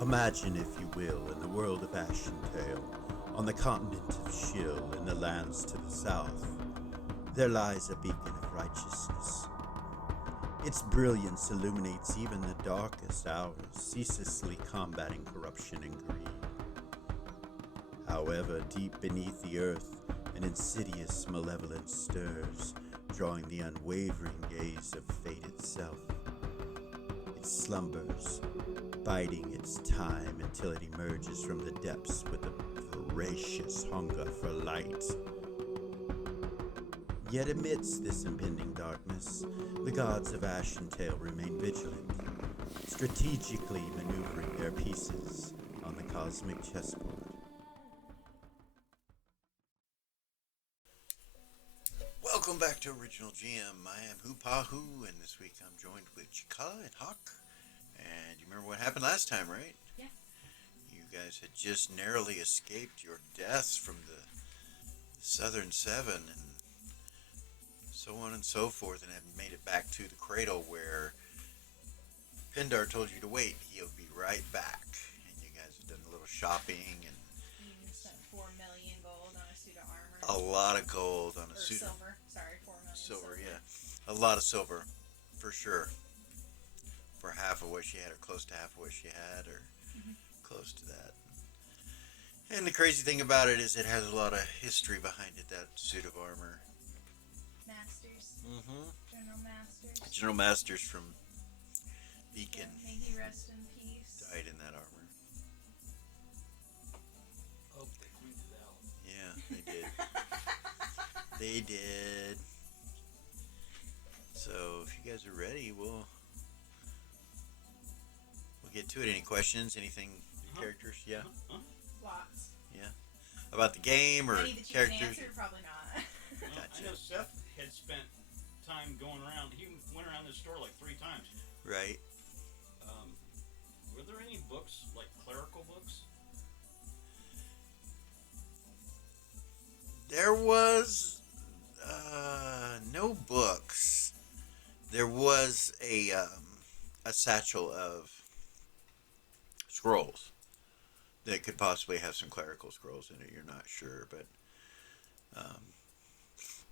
Imagine, if you will, in the world of Ashen Tale, on the continent of Shill, in the lands to the south, there lies a beacon of righteousness. Its brilliance illuminates even the darkest hours, ceaselessly combating corruption and greed. However, deep beneath the earth, an insidious malevolence stirs, drawing the unwavering gaze of fate itself. It slumbers, biding its time until it emerges from the depths with a voracious hunger for light. Yet amidst this impending darkness, the gods of Ashentale remain vigilant, strategically maneuvering their pieces on the cosmic chessboard. Welcome back to Original GM. I am Hupahu, and this week I'm joined with Cikala and Hawk. And you remember what happened last time, right? Yeah. You guys had just narrowly escaped your deaths from the Southern Seven and so on and so forth, and have made it back to the cradle where Pindar told you to wait. He'll be right back. And you guys have done a little shopping and You spent 4 million gold on a suit of armor. a lot of gold on a suit of silver. Sorry, 4 million silver. Yeah, a lot of silver, for sure. For half of what she had, or close to half of what she had, or close to that. And the crazy thing about it is it has a lot of history behind it, that suit of armor. Masters. General Masters. General Masters from Beacon May he rest in peace. died in that armor. Oh, they cleaned it out. Yeah, they did. They did. So if you guys are ready, we'll get to it. Any questions? Anything? Characters? Yeah. Lots. Yeah. About the game or Any that you can characters? answer? Probably not. Gotcha. I know Seth had spent time going around. He went around this store like 3 times. Right. Were there any books, like clerical books? There was no books. There was a satchel of scrolls that could possibly have some clerical scrolls in it. You're not sure, but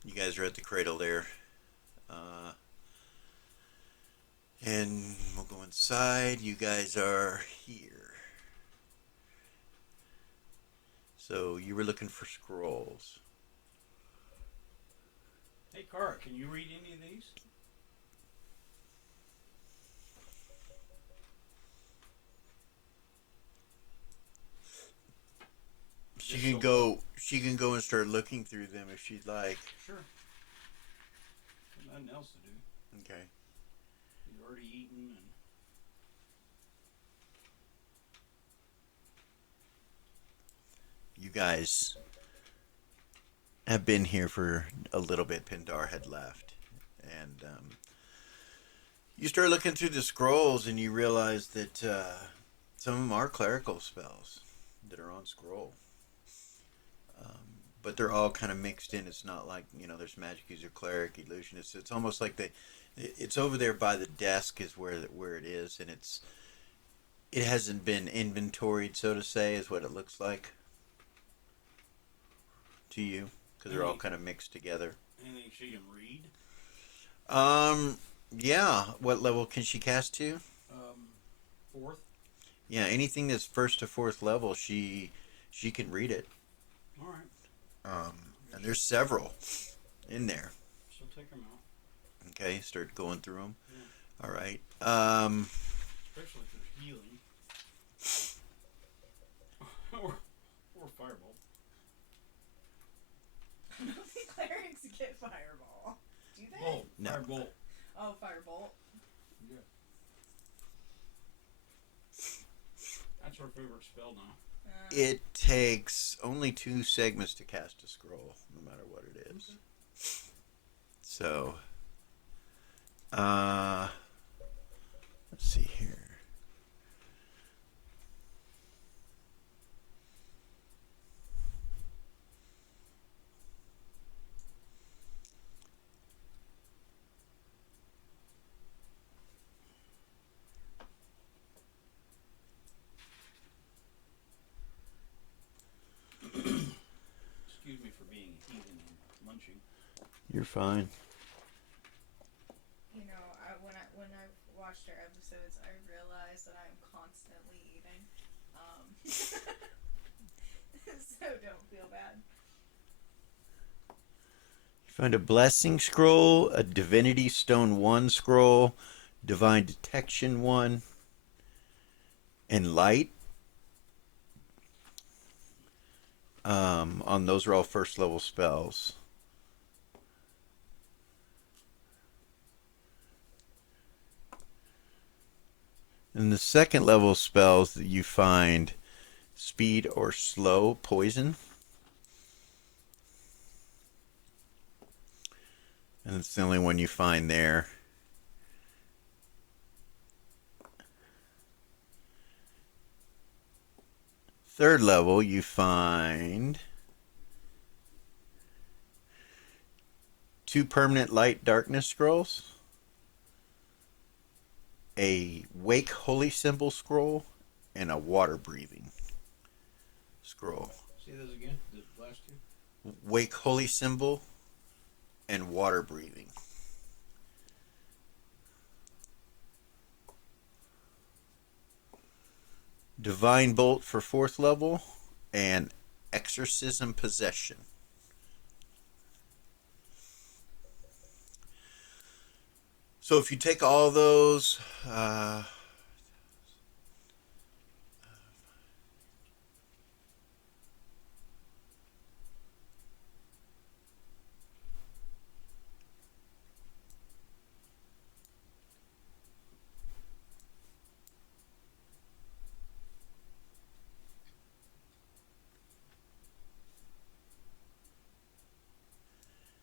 you guys are at the cradle there. And we'll go inside. You guys are here. So you were looking for scrolls. Hey, Kara, can you read any of these? She can go. She can go and start looking through them if she'd like. Sure. There's nothing else to do. Okay. You've already eaten and... You guys have been here for a little bit. Pindar had left, and you start looking through the scrolls, and you realize that some of them are clerical spells that are on scroll. But they're all kind of mixed in. It's not like, there's magic user, cleric, illusionist. It's almost like it's over there by the desk is where it is, and it hasn't been inventoried, so to say, is what it looks like to you, because they're all kind of mixed together. Anything she can read? Yeah. What level can she cast to? 4th. Yeah, anything that's 1st to 4th level, she can read it. All right. And there's several in there. She'll take them out. Okay, start going through them. Yeah. All right. Especially if there's healing. or fireball. I don't think clerics get fireball. Do they? Oh, No. firebolt. Oh, firebolt. Yeah. That's her favorite spell now. It takes only 2 segments to cast a scroll, no matter what it is. Okay. So, let's see here. You're fine. You know, when I've watched our episodes, I realize that I'm constantly eating. So don't feel bad. You find a blessing scroll, a divinity stone 1 scroll, divine detection 1, and light. On those are all first level spells. In the second level spells that you find speed or slow poison. And it's the only one you find there. Third level you find 2 permanent light darkness scrolls, a wake holy symbol scroll, and a water breathing scroll. Say those again. The last two. Wake holy symbol and water breathing. Divine bolt for 4th level and exorcism possession. So if you take all those,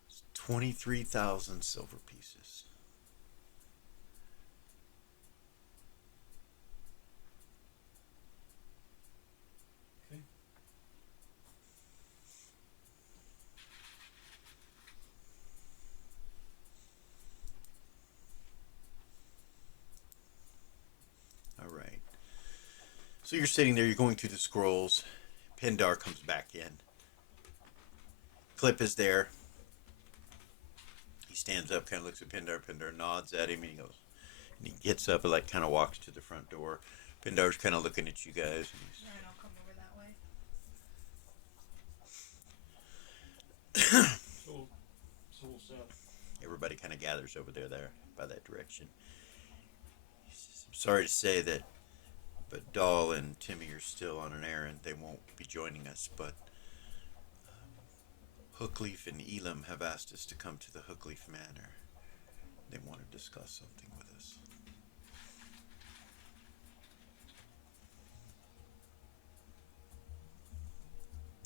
it's 23,000 silver pieces. Okay. All right. So you're sitting there, you're going through the scrolls. Pindar comes back in. Clip is there. He stands up, kind of looks at Pindar. Pindar nods at him, and he goes, and he gets up and like kind of walks to the front door. Pindar's kind of looking at you guys. And he's, Ryan, I'll come over that way. So we'll set up. everybody kind of gathers over there by that direction. He says, I'm sorry to say that, but Dahl and Timmy are still on an errand. They won't be joining us, but Hookleaf and Elam have asked us to come to the Hookleaf Manor. They want to discuss something with us.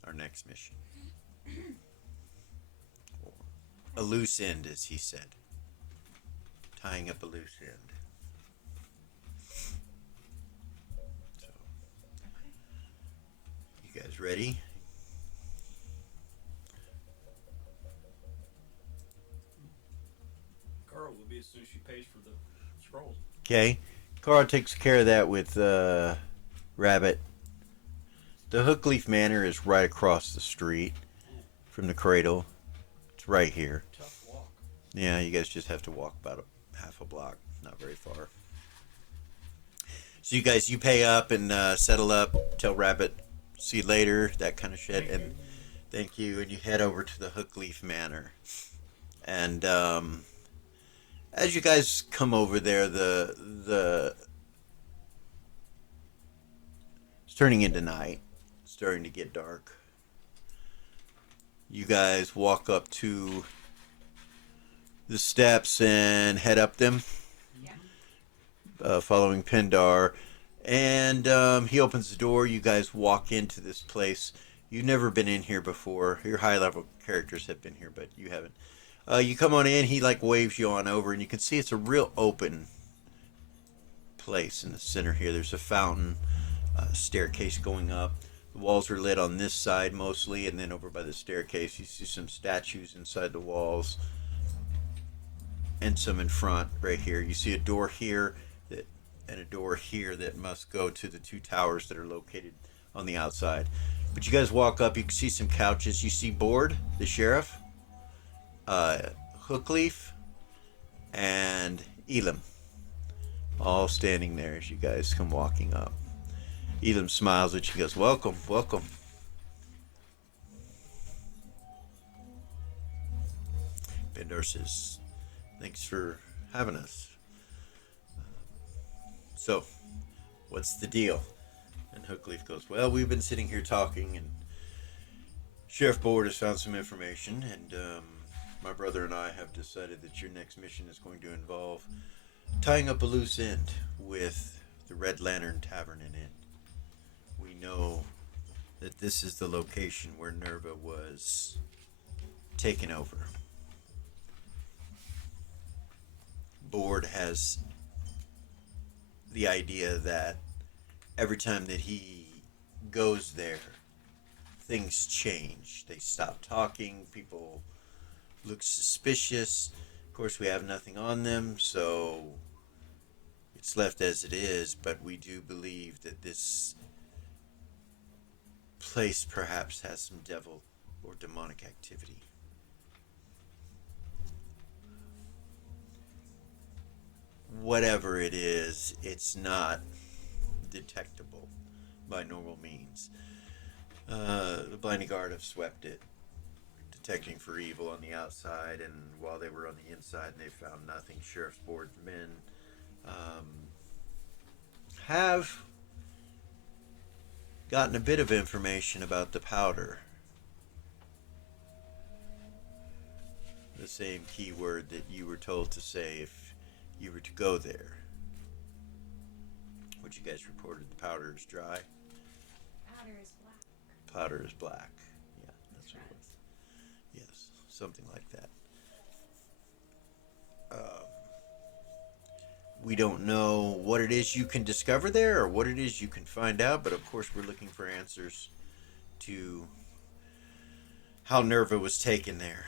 Our next mission. Or a loose end, as he said. Tying up a loose end. So, Okay. you guys ready? Carl will be as soon as she pays for the scrolls. Okay. Carl takes care of that with Rabbit. The Hookleaf Manor is right across the street from the cradle. It's right here. Tough walk. Yeah, you guys just have to walk about a half a block, not very far. So you guys, you pay up and settle up, tell Rabbit, see you later, that kind of shit, and thank you, and you head over to the Hookleaf Manor. And as you guys come over there, the it's turning into night. It's starting to get dark. You guys walk up to the steps and head up them, following Pindar. And he opens the door. You guys walk into this place. You've never been in here before. Your high-level characters have been here, but you haven't. You come on in. He like waves you on over, and you can see it's a real open place in the center here. There's a fountain, staircase going up. The walls are lit on this side mostly, and then over by the staircase you see some statues inside the walls and some in front right here. You see a door here that and a door here that must go to the 2 towers that are located on the outside. But you guys walk up, you can see some couches. You see Board, the sheriff. uh, Hookleaf, and Elam, all standing there as you guys come walking up. Elam smiles at you and goes, "Welcome, welcome." Bendor says, "Thanks for having us. So, what's the deal?" And Hookleaf goes, "Well, we've been sitting here talking, and Sheriff Board has found some information, and my brother and I have decided that your next mission is going to involve tying up a loose end with the Red Lantern Tavern and Inn. We know that this is the location where Nerva was taken over. Board has the idea that every time that he goes there, things change. They stop talking, people look suspicious. Of course, we have nothing on them, so it's left as it is, but we do believe that this place perhaps has some devil or demonic activity. Whatever it is, it's not detectable by normal means. The Blinding Guard have swept it, detecting for evil on the outside, and while they were on the inside and they found nothing, Sheriff's Board men have gotten a bit of information about the powder. The same keyword that you were told to say if you were to go there. What you guys reported, the powder is dry. Powder is black. Powder is black. Yeah, that's what it was. Yes, something like that. We don't know what it is you can discover there or what it is you can find out, but of course we're looking for answers to how Nerva was taken there.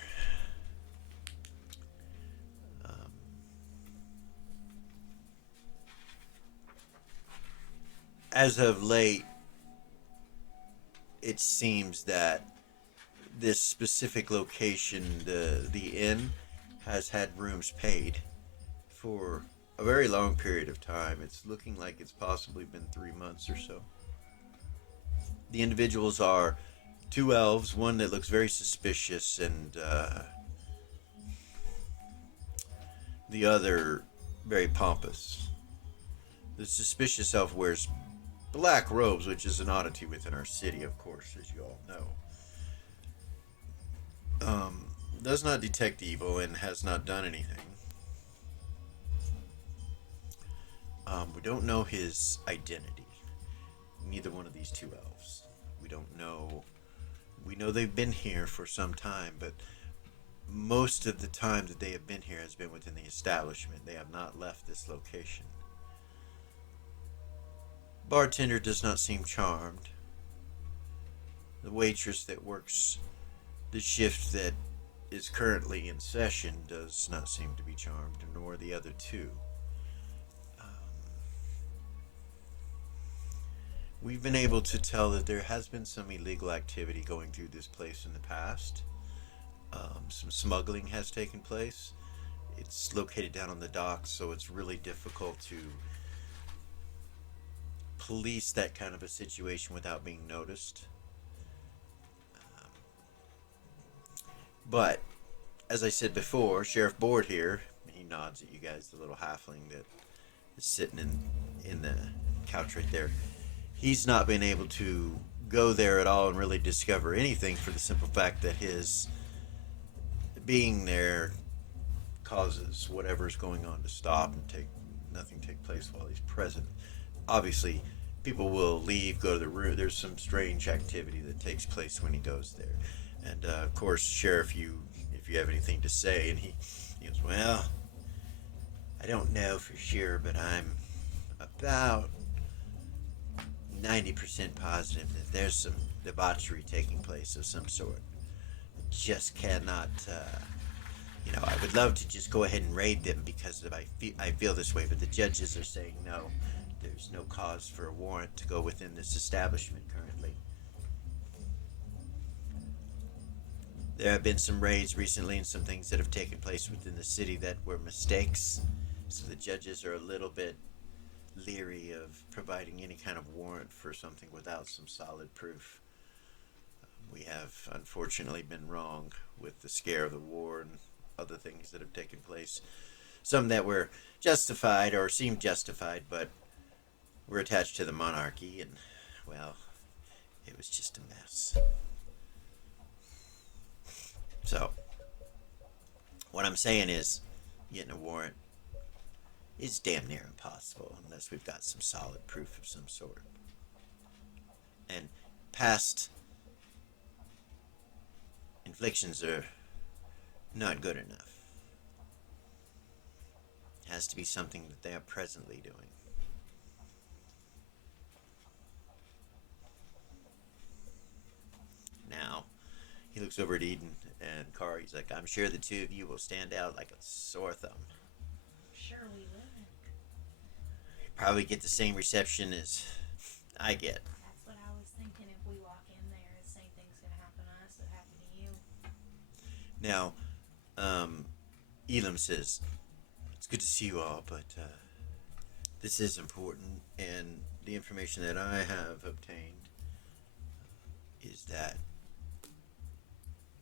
As of late, it seems that this specific location, the inn, has had rooms paid for a very long period of time. It's looking like it's possibly been 3 months or so. The individuals are two elves, one that looks very suspicious, and the other very pompous. The suspicious elf wears black robes, which is an oddity within our city, of course, as you all know. Does not detect evil and has not done anything. We don't know his identity. Neither one of these two elves. We don't know. We know they've been here for some time, but most of the time that they have been here has been within the establishment. They have not left this location. Bartender does not seem charmed. The waitress that works the shift that is currently in session does not seem to be charmed, nor the other two. We've been able to tell that there has been some illegal activity going through this place in the past. Some smuggling has taken place. It's located down on the docks, so it's really difficult to police that kind of a situation without being noticed. But, as I said before, Sheriff Board here, he nods at you guys, the little halfling that is sitting in the couch right there. He's not been able to go there at all and really discover anything for the simple fact that his being there causes whatever's going on to stop and nothing take place while he's present. Obviously, people will leave, go to the room. There's some strange activity that takes place when he goes there. And, of course, Sheriff, if you have anything to say, and he goes, "Well, I don't know for sure, but I'm about 90% positive that there's some debauchery taking place of some sort. Just cannot, I would love to just go ahead and raid them because I feel this way, but the judges are saying no. There's no cause for a warrant to go within this establishment currently." There have been some raids recently and some things that have taken place within the city that were mistakes. So the judges are a little bit leery of providing any kind of warrant for something without some solid proof. We have unfortunately been wrong with the scare of the war and other things that have taken place. Some that were justified or seemed justified, but were attached to the monarchy, and, well, it was just a mess. So, what I'm saying is, getting a warrant is damn near impossible unless we've got some solid proof of some sort. And past inflictions are not good enough. It has to be something that they are presently doing. Now, he looks over at Eden and Carr. He's like, I'm sure the two of you will stand out like a sore thumb. Sure we will. Probably get the same reception as I get. That's what I was thinking. If we walk in there, the same thing's gonna happen to us that happened to you. Now, Elam says, it's good to see you all, but this is important, and the information that I have obtained is that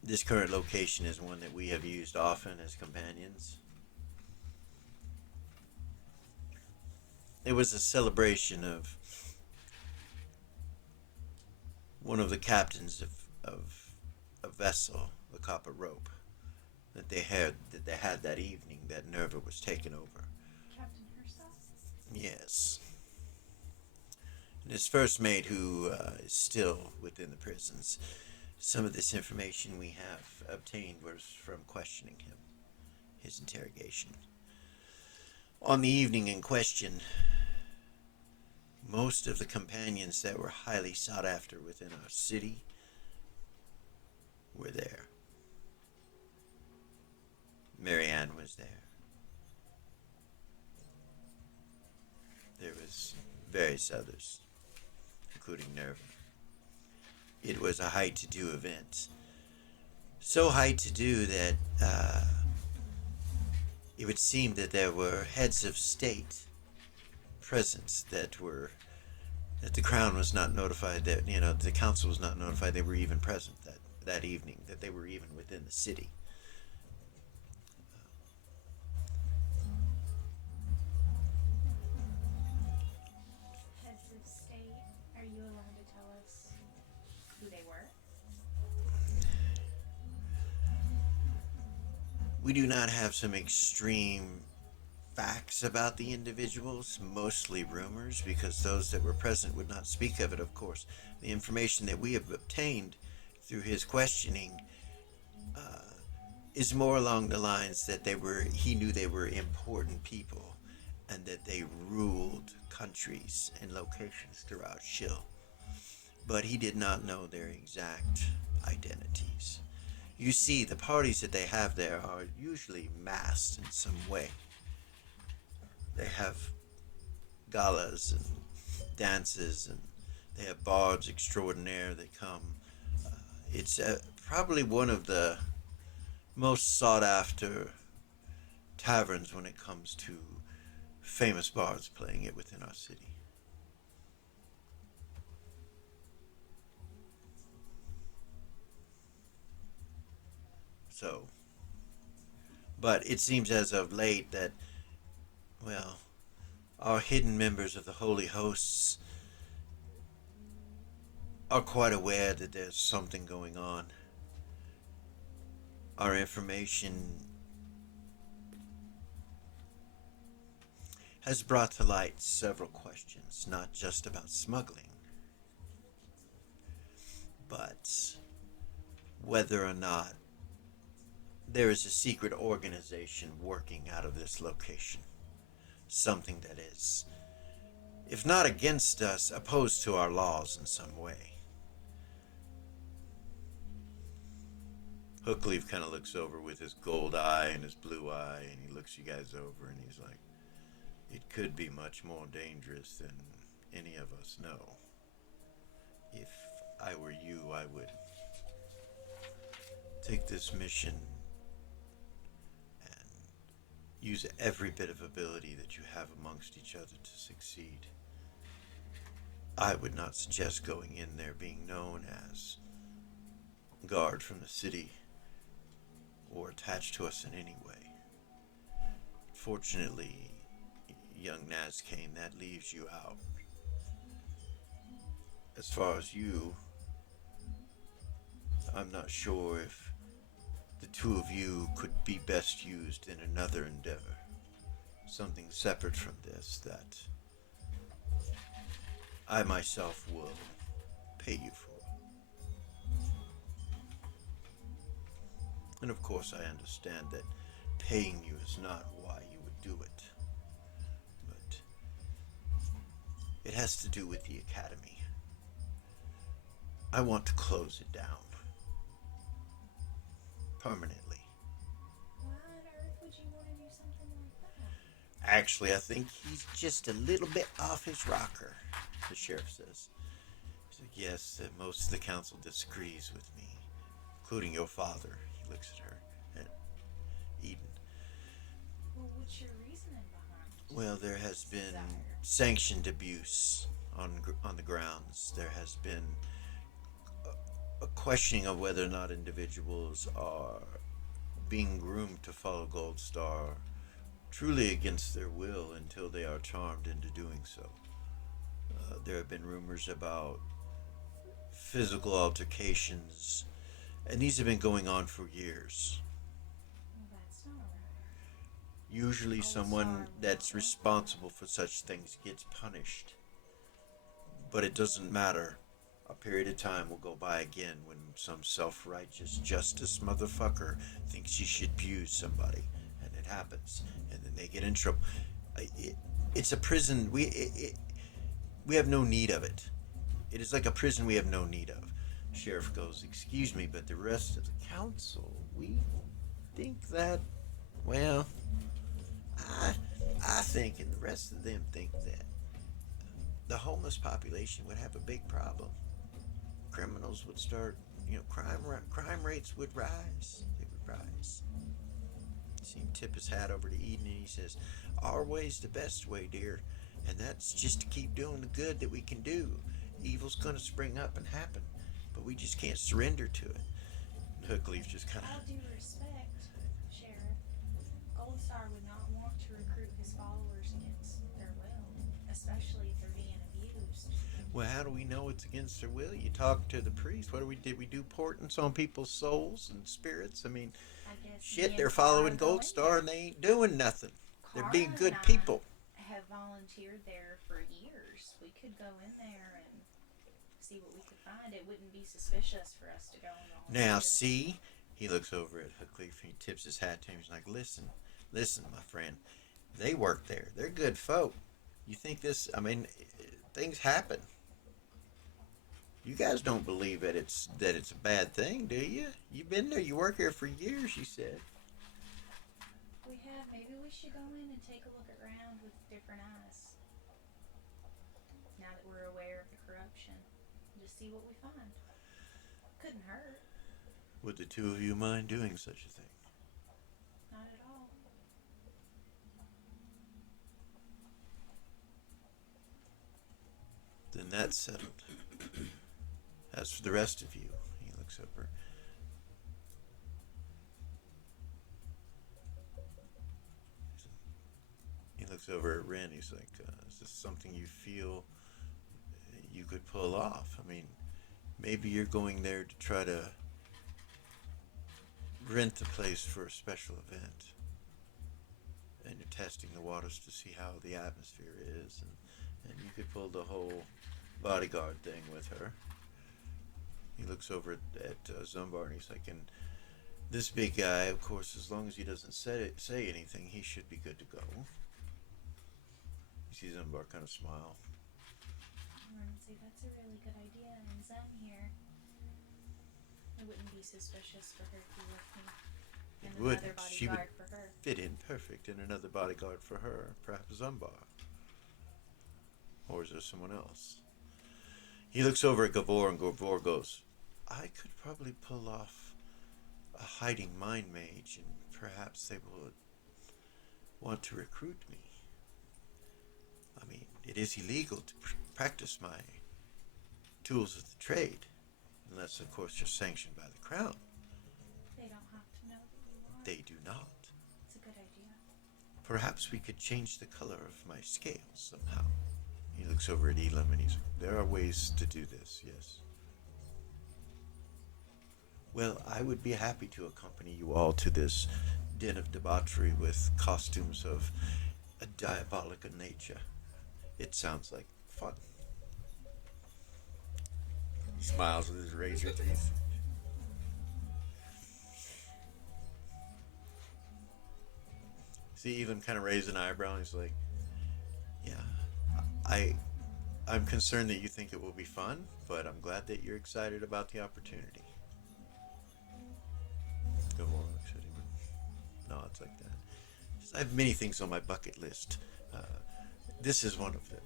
this current location is one that we have used often as companions. It was a celebration of one of the captains of a vessel, the Copper Rope, that they had that evening that Nerva was taken over. Captain herself? Yes. And his first mate, who is still within the prisons. Some of this information we have obtained was from questioning him, his interrogation. On the evening in question, most of the companions that were highly sought after within our city were there. Marianne was there. There was various others, including Nerva. It was a high-to-do event. So high-to-do that it would seem that there were heads of state present that the crown was not notified, that the council was not notified they were even present that evening, that they were even within the city. Heads of state, are you allowed to tell us who they were? We do not have some extreme facts about the individuals, mostly rumors, because those that were present would not speak of it, of course. The information that we have obtained through his questioning is more along the lines that he knew they were important people and that they ruled countries and locations throughout Shill. But he did not know their exact identities. You see, the parties that they have there are usually masked in some way. They have galas and dances, and they have bards extraordinaire that come. It's probably one of the most sought after taverns when it comes to famous bards playing it within our city. So, but it seems as of late that, well, our hidden members of the Holy Hosts are quite aware that there's something going on. Our information has brought to light several questions, not just about smuggling, but whether or not there is a secret organization working out of this location. Something that is, if not against us, opposed to our laws in some way. Hookleaf kind of looks over with his gold eye and his blue eye, and he looks you guys over and he's like, it could be much more dangerous than any of us know. If I were you, I would take this mission and use every bit of ability that you have amongst each other to succeed. I would not suggest going in there being known as guard from the city or attached to us in any way. Fortunately, young Nazcane, that leaves you out. As far as you, I'm not sure if the two of you could be best used in another endeavor. Something separate from this that I myself will pay you for. And of course I understand that paying you is not why you would do it. But it has to do with the academy. I want to close it down. Permanently. Why on earth would you want to do something like that? Actually, I think he's just a little bit off his rocker, the sheriff says. He's like, yes, most of the council disagrees with me, including your father. He looks at her, at Eden. Well, what's your reasoning behind it? Well, there has been Desire. sanctioned abuse on the grounds. There has been a questioning of whether or not individuals are being groomed to follow Gold Star truly against their will until they are charmed into doing so. There have been rumors about physical altercations, and these have been going on for years. Well, that's not right. Usually Gold someone Star that's will. responsible for such things gets punished. But it doesn't matter. A period of time will go by again when some self-righteous justice motherfucker thinks he should abuse somebody, and it happens, and then they get in trouble. It's a prison. We have no need of it. It is like a prison we have no need of. Sheriff goes, excuse me, but the rest of the council, we think that, well, I think, and the rest of them think that the homeless population would have a big problem. Criminals would start, crime rates would rise. They would rise. See him tip his hat over to Eden, and he says, our way's the best way, dear, and that's just to keep doing the good that we can do. Evil's gonna spring up and happen, but we just can't surrender to it. And Hookleaf just kind All of, due respect, Sheriff, Gold Star would not want to recruit his followers against their will, especially if they're being abused. well, how do we know it's against their will? You talk to the priest. Did we do portents on people's souls and spirits? I mean, I guess me shit, and they're Cara following go Gold in Star there. and they ain't doing nothing. They're Cara being good and I people. have volunteered there for years. We could go in there and see what we could find. It wouldn't be suspicious for us to go and volunteer. Now, see, he looks over at Hookleaf and he tips his hat to him. He's like, listen, my friend. They work there. They're good folk. You think this, things happen. You guys don't believe that it's a bad thing, do you? You've been there. You work here for years, you said. We have. Maybe we should go in and take a look around with different eyes. Now that we're aware of the corruption. Just see what we find. Couldn't hurt. Would the two of you mind doing such a thing? Not at all. Then that's settled. As for the rest of you, he looks over. He looks over at Ren. He's like, is this something you feel you could pull off? I mean, maybe you're going there to try to rent the place for a special event. And you're testing the waters to see how the atmosphere is. And you could pull the whole bodyguard thing with her. He looks over at Zumbar and he's like, and this big guy, of course, as long as he doesn't say anything, he should be good to go. You see Zumbar kind of smile. See, that's a really good idea. And Zun here, it wouldn't be suspicious for her to be with me. And It would. another She would bodyguard for her. fit in perfect, and another bodyguard for her, perhaps Zumbar. Or is there someone else? He looks over at Gavor, and Gavor goes, I could probably pull off a hiding mind mage, and perhaps they will want to recruit me. I mean, it is illegal to practice my tools of the trade, unless, of course, you're sanctioned by the crown. They don't have to know that you are. They do not. It's a good idea. Perhaps we could change the color of my scales somehow. He looks over at Elam and he's like, there are ways to do this, yes. Well, I would be happy to accompany you all to this den of debauchery with costumes of a diabolical nature. It sounds like fun. He smiles with his razor teeth. See Elam kind of raise an eyebrow and he's like, yeah, I'm concerned that you think it will be fun, but I'm glad that you're excited about the opportunity. Go on, looks at him. No, it's like that. I have many things on my bucket list. This is one of them.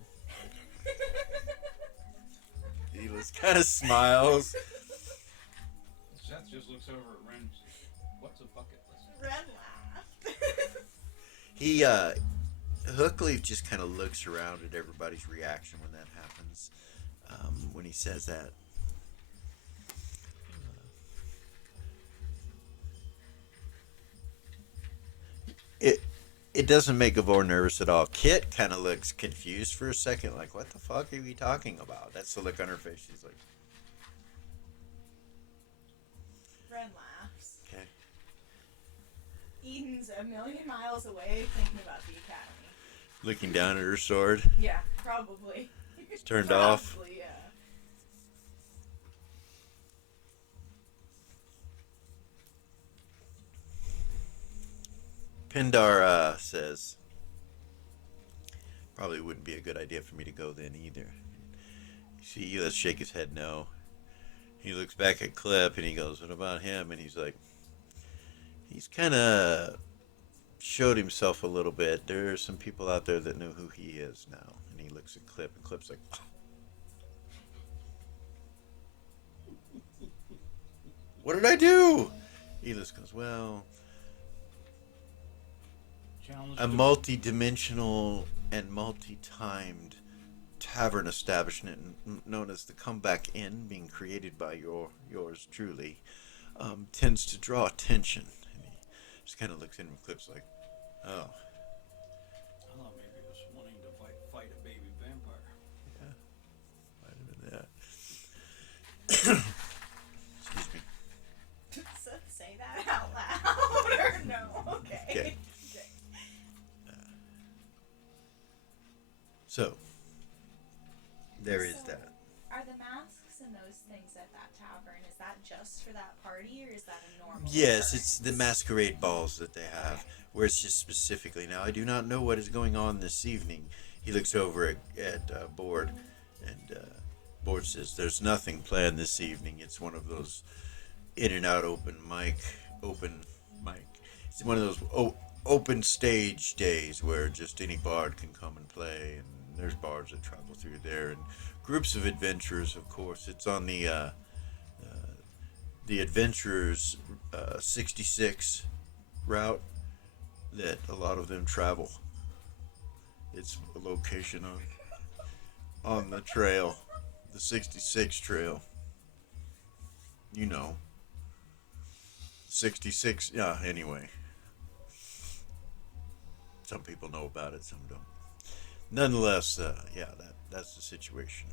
Elam kind of smiles. Seth just looks over at Ren. And says, what's a bucket list? Red laughed. He, Hookleaf just kind of looks around at everybody's reaction when that happens. When he says that. It doesn't make Gavor nervous at all. Kit kind of looks confused for a second, like, what the fuck are we talking about? That's the look on her face. She's like, Ren laughs. okay. Eden's a million miles away thinking about the academy. Looking down at her sword. Yeah, probably. It's turned off. Probably, yeah. Pindar says, probably wouldn't be a good idea for me to go then either. You see, let's shake his head no. He looks back at Clip and he goes, what about him? And he's like, he's kind of showed himself a little bit. There are some people out there that know who he is now. And he looks at Clip and Clip's like, oh. What did I do? Elis goes, well, a multi-dimensional and multi-timed tavern establishment known as the Comeback Inn, being created by yours truly, tends to draw attention. And he just kind of looks in and Clips like, oh. I thought maybe it was wanting to fight a baby vampire. Yeah, might have been that. Excuse me. So say that out loud or no? Okay. Okay. So, there is that. Are the masks and those things at that tavern, is that just for that party or is that a normal Yes, occurrence? it's the masquerade balls that they have, Okay. where it's just specifically. Now, I do not know what is going on this evening. He looks over at Board, and Board says, there's nothing planned this evening. It's one of those in and out open mic. It's one of those open stage days where just any bard can come and play, and there's bards that travel through there, and groups of adventurers, of course. It's on the Adventurers 66 route that a lot of them travel. It's a location on the trail, the 66 trail. You know. 66, yeah, anyway. Some people know about it, some don't. Nonetheless, yeah, that's the situation.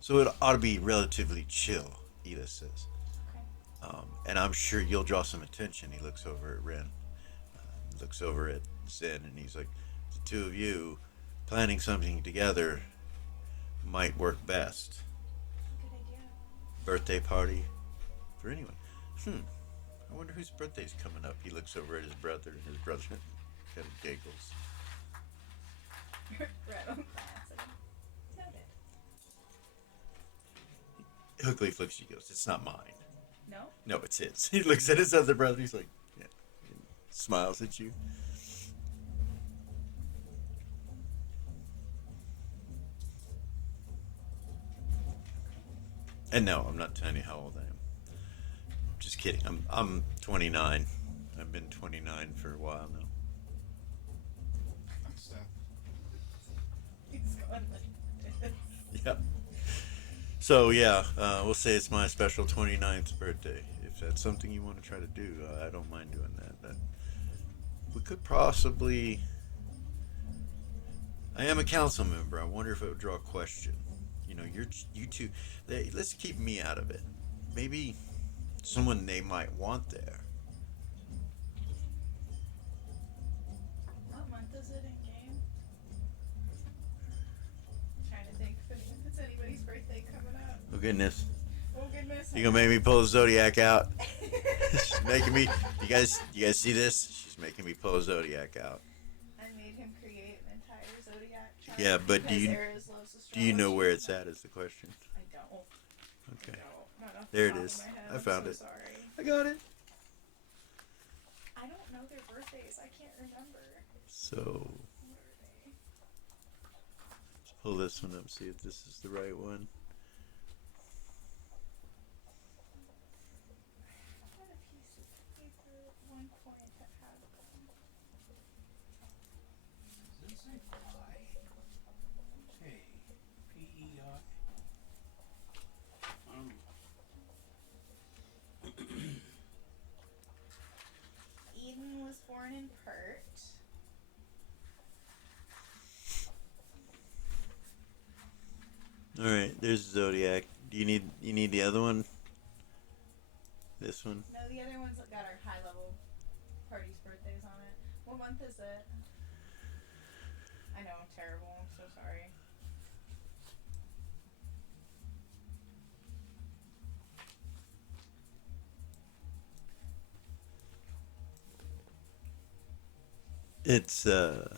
So it ought to be relatively chill, Edith says. Okay. And I'm sure you'll draw some attention. He looks over at Ren, looks over at Zen, and he's like, the two of you planning something together might work best. Good idea. Birthday party for anyone. I wonder whose birthday's coming up. He looks over at his brother, and his brother kind of giggles. Red on glass. Noted. Hookleaf looks at you and goes, it's not mine. No? No, it's his. He looks at his other brother. He's like, yeah. And smiles at you. And no, I'm not telling you how old I am. Just kidding. I'm 29. I've been 29 for a while now. So, He's going like this. Yeah. So yeah, we'll say it's my special 29th birthday. If that's something you want to try to do, I don't mind doing that. We could possibly. I am a council member. I wonder if it would draw a question. You two. Let's keep me out of it. Maybe someone they might want there. What month is it in game? Trying to think if it's anybody's birthday coming up. Oh goodness, Oh goodness. you gonna make me pull the zodiac out? She's making me. You guys see this? She's making me pull a zodiac out. I made him create an entire zodiac chart. Yeah, but do because you Eris loves do you know astrology. where it's at? Is the question. I don't. Okay, I don't. Not off the there it top of is. my head. I I'm found so it. Sorry. I got it. I don't know their birthdays. I can't remember. So What are they? let's pull this one up. See if this is the right one. I had a piece of paper at one point that had them. does it say pi? Hey, P-E-I? Eden was born in Pert. All right, there's zodiac. Do you need the other one? This one. No, the other ones that got our high level parties' birthdays on it. What month is it? I know, I'm terrible. I'm so sorry. It's Ren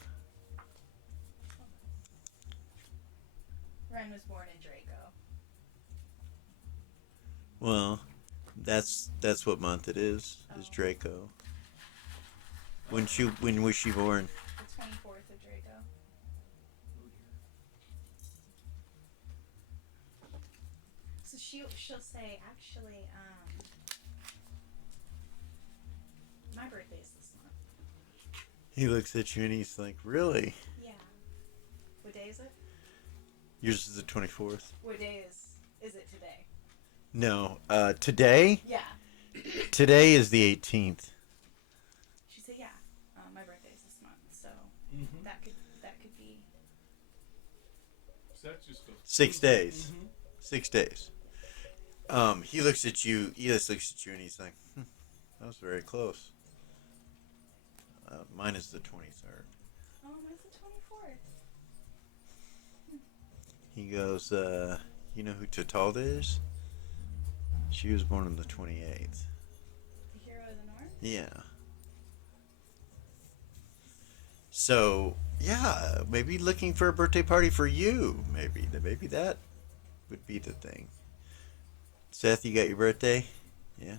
was born in Draco. well, that's what month it is. Is Oh. Draco. When was she born? The 24th of Draco. So she'll say, actually, my birthday's this month. He looks at you and he's like, "Really? Yeah. What day is it? Yours is the 24th." What day is it today? No. Today? Yeah. Today is the 18th. She said, yeah. My birthday's this month, so Mm-hmm. that could be. So that's just a 6 days. Mm-hmm. 6 days. He looks at you. Elias looks at you and he's like, "That was very close." Mine is the 23rd. Oh, mine's the 24th. He goes, "You know who Tatalda is? She was born on the 28th." The hero of the north. Yeah. So yeah, maybe looking for a birthday party for you. Maybe that would be the thing. Seth, you got your birthday? Yeah.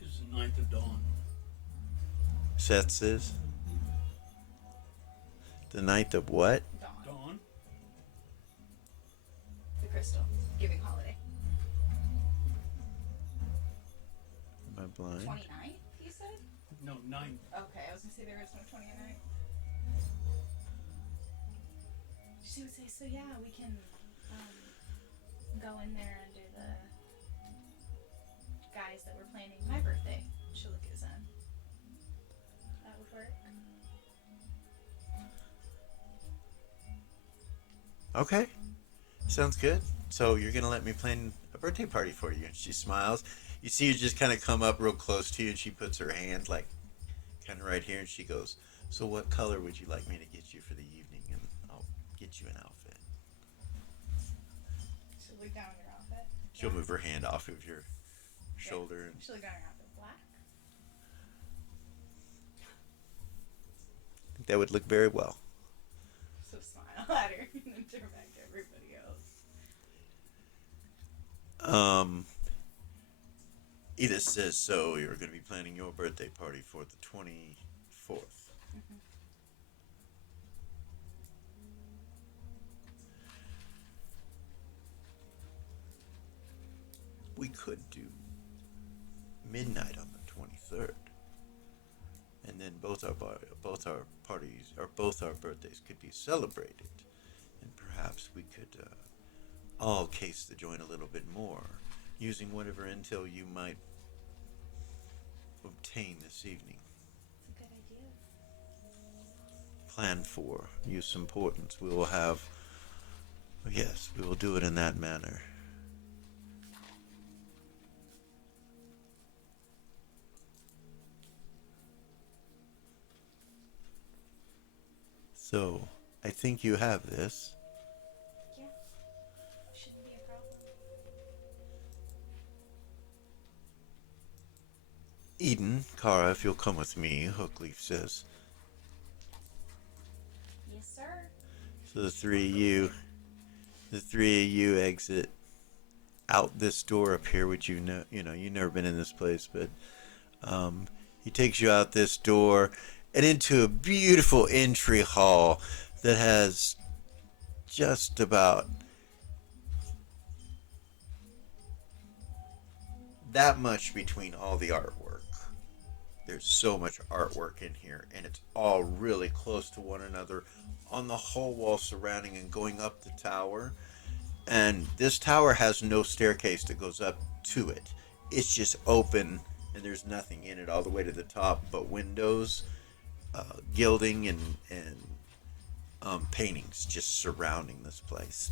It's the 9th of dawn. Seth's is the 9th of what? Dawn. Dawn? The crystal. Giving holiday. Am I blind? 29th, you said? No, 9th. Okay, I was gonna say there is no 29th. She would say, so yeah, we can go in there under the guys that were planning my birthday. She'll look at Zen. That would work. Okay. Sounds good. So you're gonna let me plan a birthday party for you? And she smiles. You see her just kind of come up real close to you, and she puts her hand like kind of right here, and she goes, "So what color would you like me to get you for the evening? And I'll get you an outfit." She'll look down at your outfit. She'll move her hand off of your shoulder. And She'll look down at your outfit. Black? I think that would look very well. So smile at her and then turn back to everybody else. Edith says, so you're going to be planning your birthday party for the 24th. Mm-hmm. could do midnight on the 23rd, and then both our parties or both our birthdays could be celebrated, and perhaps we could all case the joint a little bit more, using whatever intel you might obtain this evening. It's a good idea. Plan for use importance. We will have. Yes, we will do it in that manner. So, I think you have this. Yeah. Shouldn't be a problem. Eden, Kara, if you'll come with me, Hookleaf says. Yes, sir. So the three of you exit out this door up here, which you've never been in this place, but he takes you out this door and into a beautiful entry hall that has just about that much between all the artwork. There's so much artwork in here, and it's all really close to one another on the whole wall surrounding and going up the tower. And this tower has no staircase that goes up to it. It's just open, and there's nothing in it all the way to the top but windows, gilding, and paintings just surrounding this place.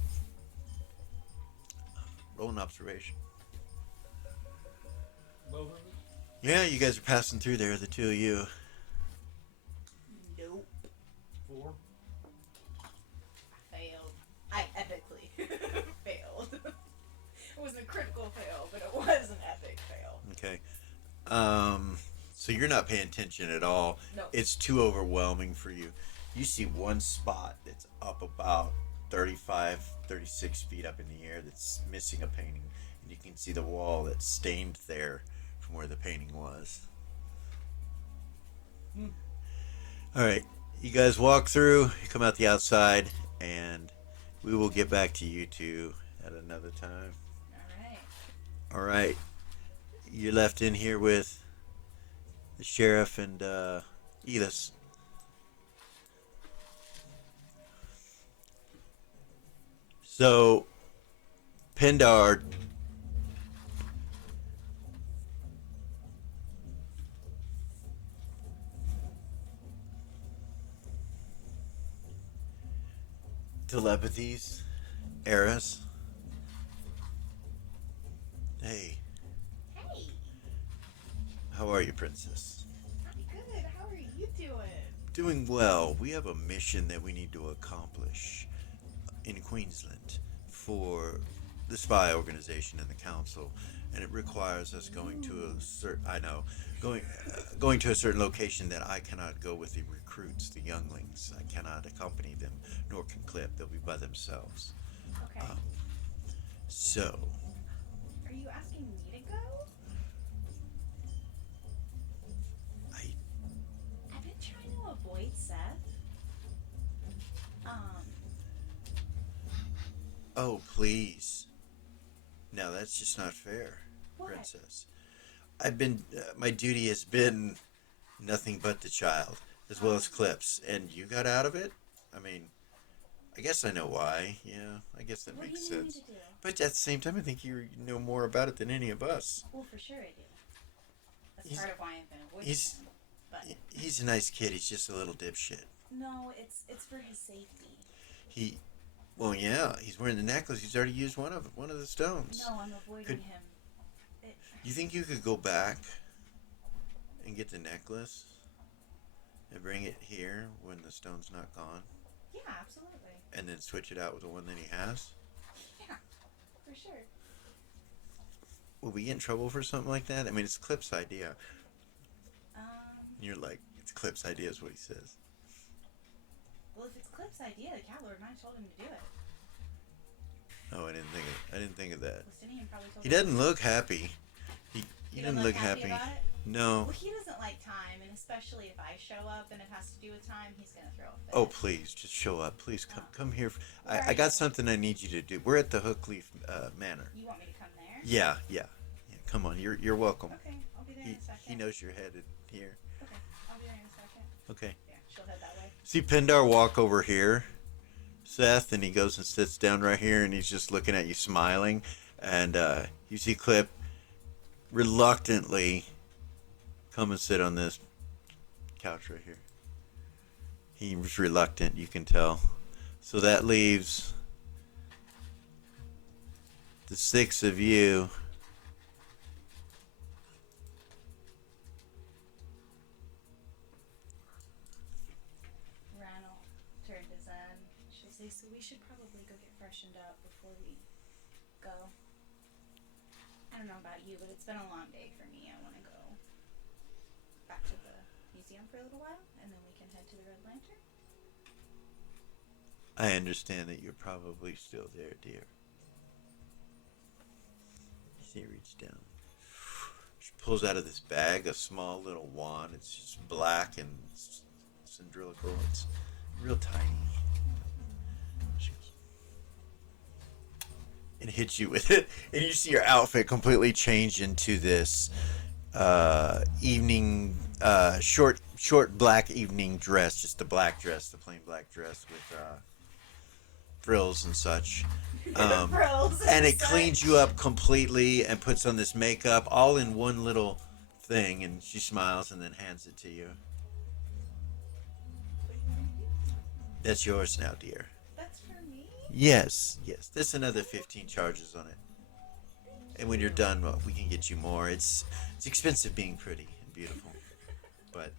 Roll an observation. Both of us? Yeah, you guys are passing through there, the two of you. Nope. 4. I failed. I epically failed. It wasn't a critical fail, but it was an epic fail. Okay. So you're not paying attention at all. No. It's too overwhelming for you. You see one spot that's up about 35, 36 feet up in the air that's missing a painting. And you can see the wall that's stained there from where the painting was. All right. You guys walk through, you come out the outside, and we will get back to you two at another time. Alright. All right. You're left in here with the sheriff and Elis. So, Pindar telepathies, Eris. Hey, Hey! how are you, princess? I'm good. How are you doing? Doing well. We have a mission that we need to accomplish in Queensland for the spy organization and the council, and it requires us going to a certain. I know, going to a certain location that I cannot go with the recruits, the younglings. I cannot accompany them, nor can Clip. They'll be by themselves. Okay. So, Are you asking me to go? I've been trying to avoid Seth. Oh, please. No, that's just not fair, What? princess. I've been. My duty has been nothing but the child, as well as Clips, and you got out of it. I mean, I guess I know why. Yeah, I guess that What makes do you need me sense. to do? But at the same time, I think you know more about it than any of us. Well, for sure I do. That's He's- part of why I've been avoiding he's- him. But He's a nice kid. He's just a little dipshit. no, it's for his safety. Well, yeah, he's wearing the necklace. He's already used one of the stones. No, I'm avoiding Could- him. You think you could go back and get the necklace and bring it here when the stone's not gone, Yeah, absolutely. and then switch it out with the one that he has? Yeah, for sure. Will we get in trouble for something like that? I mean, it's Clip's idea. Um, And you're like, it's Clip's idea, is what he says. well, if it's Clip's idea, the cat lord and I told him to do it. Oh, I didn't think of that. Justinian probably told He him. doesn't look happy. He He doesn't doesn't look happy happy. about it? No. Well, he doesn't like time, and especially if I show up and it has to do with time, he's gonna throw a fit. Oh, please, just show up. Please come here. Where are I got you? something I need you to do. We're at the Hookleaf Manor. You want me to come there? Yeah. Okay. Come on, you're welcome. Okay, I'll be there in a second. He knows you're headed here. Okay, I'll be there in a second. Okay. Yeah, she'll head that way. See Pindar walk over here, Seth, and he goes and sits down right here, and he's just looking at you, smiling. And you see Clip reluctantly come and sit on this couch right here. He was reluctant, you can tell. So that leaves the six of you. Ryan will turn to Zen. She'll say, so we should probably go get freshened up before we go. I don't know about you, but it's been a long day for me. I want to go back to the museum for a little while, and then we can head to the Red Lantern. I understand that you're probably still there, dear. She reaches down. She pulls out of this bag a small little wand. It's just black and cylindrical. It's real tiny. And hits you with it. And you see your outfit completely change into this evening, short black evening dress. Just the black dress, the plain black dress with frills and such. Frills And it such. cleans you up completely and puts on this makeup all in one little thing. And she smiles and then hands it to you. That's yours now, dear. That's for me? Yes. There's another 15 charges on it. And when you're done, well, we can get you more. It's expensive being pretty and beautiful. But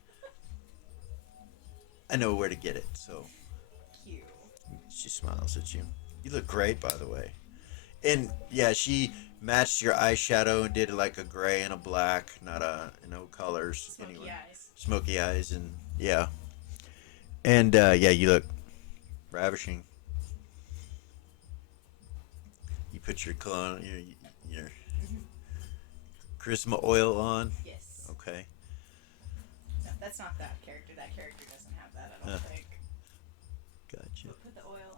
I know where to get it, so. Cute. She smiles at you. You look great, by the way. And yeah, she matched your eyeshadow and did like a gray and a black, not no colors. Smoky anyway. eyes. Smoky eyes, and yeah. And yeah, you look ravishing. You put your cologne, your charisma oil on. Yes. Okay. No, that's not that character. That character doesn't have that, I don't think. Gotcha. Put the oil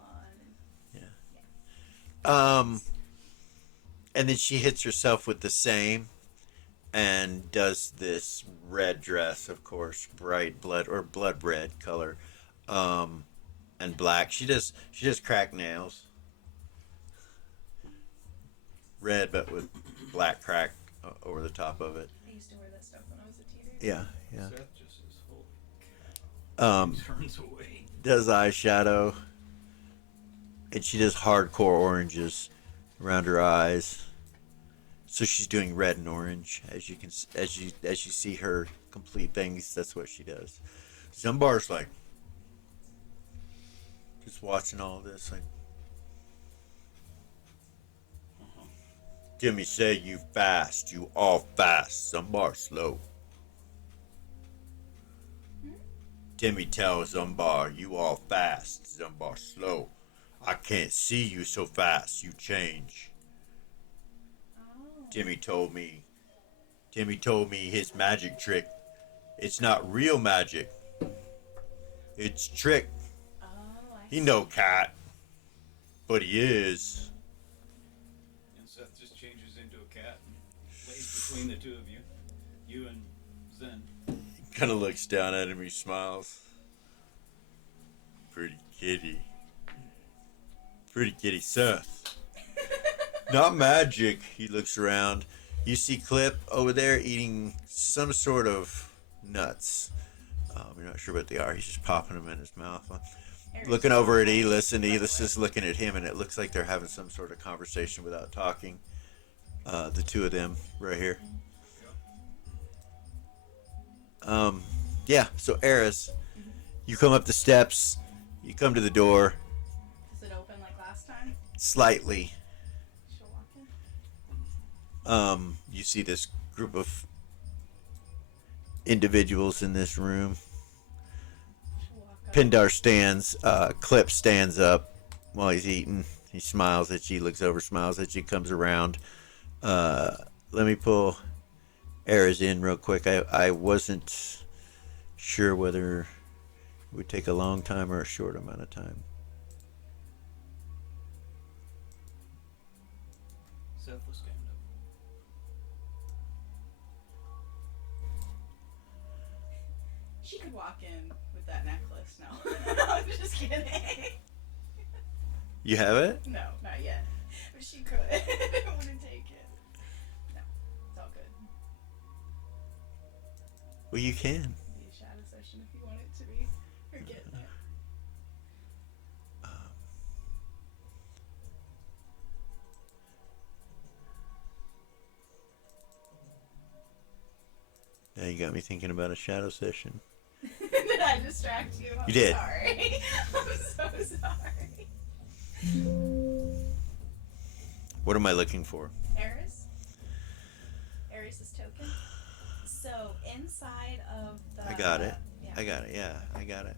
on. And then she hits herself with the same and does this red dress, of course, bright blood red color, and black. She does cracked nails, red but with black crack over the top of it. I used to wear that stuff when I was a teenager. Yeah. Seth just says, holy cow. Turns away. Does eyeshadow, and she does hardcore oranges around her eyes. So she's doing red and orange, as you see her complete things. That's what she does. Zumbar's like just watching all this, like, Jimmy say you fast, you all fast. Zumbar slow. Timmy tells Zumbar, you all fast, Zumbar slow. I can't see you so fast, you change. Oh. Timmy told me his magic trick. It's not real magic. It's trick. Oh, I He see. no cat, but he is. And Seth just changes into a cat and lays between the two of you. You and Zen. Kind of looks down at him. He smiles. Pretty kitty, Seth. Not magic. He looks around. You see Clip over there eating some sort of nuts. You're not sure what they are. He's just popping them in his mouth. Looking over at Elis, and Elis is looking at him, and it looks like they're having some sort of conversation without talking. The two of them right here. Yeah, so Eris, you come up the steps, you come to the door, Does it open like last time? slightly. She'll walk in. You see this group of individuals in this room. She'll walk up. Pindar stands, Clip stands up while he's eating. He smiles at you, looks over, smiles at you, comes around. Let me pull Eris in real quick. I wasn't sure whether it would take a long time or a short amount of time. Seth will stand up. kidding. You have it? No, not yet. But she could. I wouldn't take it. No, it's all good. Well, you can. Be a shadow session if you want it to be. You're getting it. Now you got me thinking about a shadow session. Did I distract you? I'm You did. Sorry. I'm so sorry. What am I looking for? Eris? Eris's token. So inside of the. I got it. Yeah. I got it. Yeah, I got it.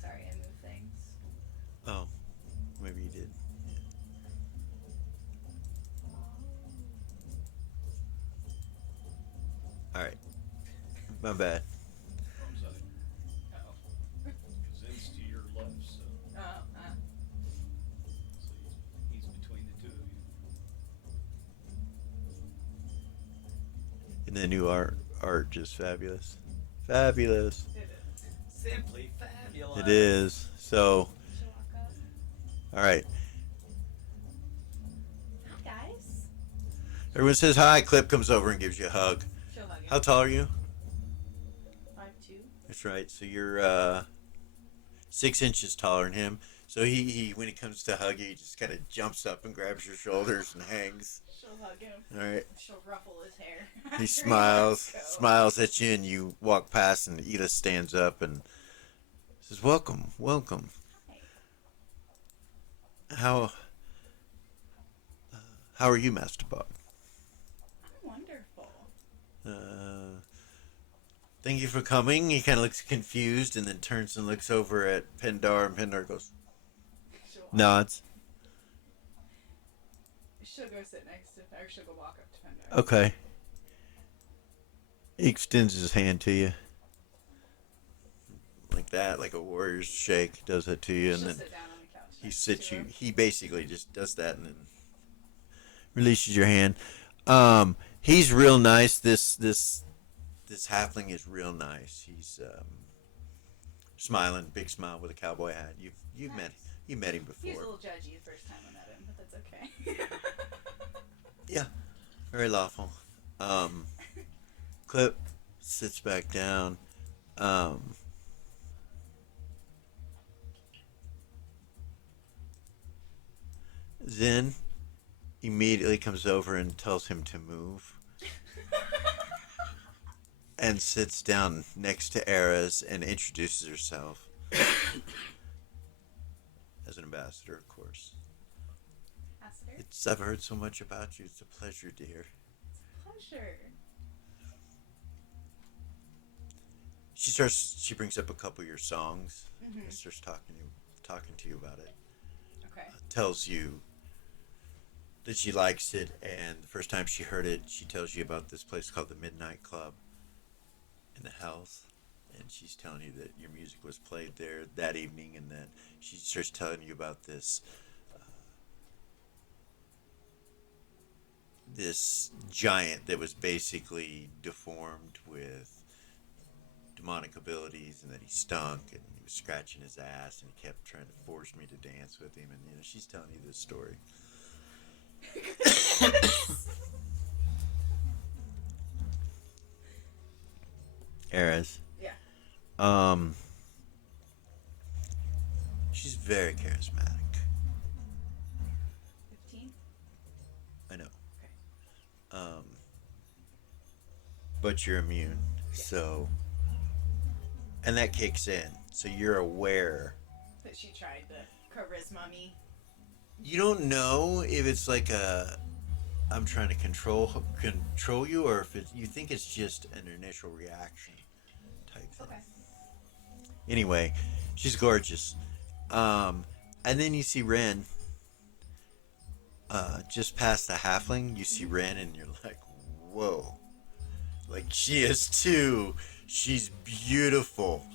Sorry, I moved things. Oh, maybe you did. All right. My bad. Wrong side. Oh. Because it's to your left, so, so he's between the two of you. And the new art just fabulous. Fabulous. It is. Simply fabulous. It is. So, Should walk up. all right. Hi, guys. Everyone says hi. Clip comes over and gives you a hug. She'll hug How you. tall are you? 5'2". That's right. So you're 6 inches taller than him. So he when he comes to hug you, he just kind of jumps up and grabs your shoulders and hangs. She'll hug him. All right. She'll ruffle his hair. He smiles at you, and you walk past, and Ela stands up and says, "Welcome, welcome. Hi. How are you, Master Bob?" I'm wonderful. Thank you for coming. He kind of looks confused, and then turns and looks over at Pendar, and Pendar goes, nods. She'll go sit next to, or she'll go walk up to Pendar. Okay. He extends his hand to you. Like that, like a warrior's shake, does that to you, and She'll then sit down on the couch. he next sits to you. him. He basically just does that and then releases your hand. He's real nice. This halfling is real nice. He's smiling, big smile with a cowboy hat. You've met him before. He was a little judgy the first time I met him, but that's okay. Yeah, very lawful. Clip sits back down. Zen immediately comes over and tells him to move and sits down next to Eras and introduces herself as an ambassador, of course. Ambassador? I've heard so much about you. It's a pleasure, dear. Pleasure. She brings up a couple of your songs Mm-hmm. and starts talking to you about it. Okay. Tells you that she likes it, and the first time she heard it, she tells you about this place called the Midnight Club in the Hells, and she's telling you that your music was played there that evening, and then she starts telling you about this giant that was basically deformed with demonic abilities, and that he stunk, and he was scratching his ass, and he kept trying to force me to dance with him, and she's telling you this story. Eras. Yeah. She's very charismatic. 15? I know. Okay. But you're immune, so, and that kicks in, so you're aware. That she tried to charisma me. You don't know if it's like I'm trying to control you, or if you think it's just an initial reaction type thing. Okay. Anyway, she's gorgeous. And then you see Ren. Just past the halfling, you see Ren, and you're like, whoa. Like, she is too. She's beautiful.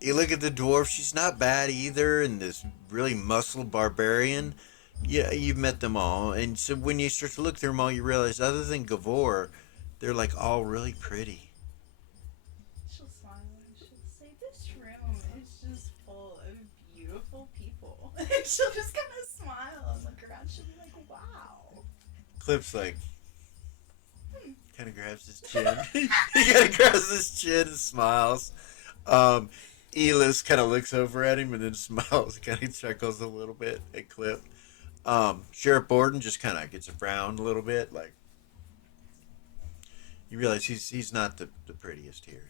You look at the dwarf, she's not bad either, and this really muscle barbarian. Yeah, you've met them all. And so when you start to look through them all, you realize other than Gavor, they're like all really pretty. She'll smile and she'll say, "This room is just full of she'll just kind of smile and look around. She'll be like, wow. Clip's like, kind of grabs his chin. He kind of grabs his chin and smiles. Elis kind of looks over at him and then smiles. Kind of chuckles a little bit at Clip. Sheriff Borden just kind of gets a frown a little bit, like you realize he's not the prettiest here.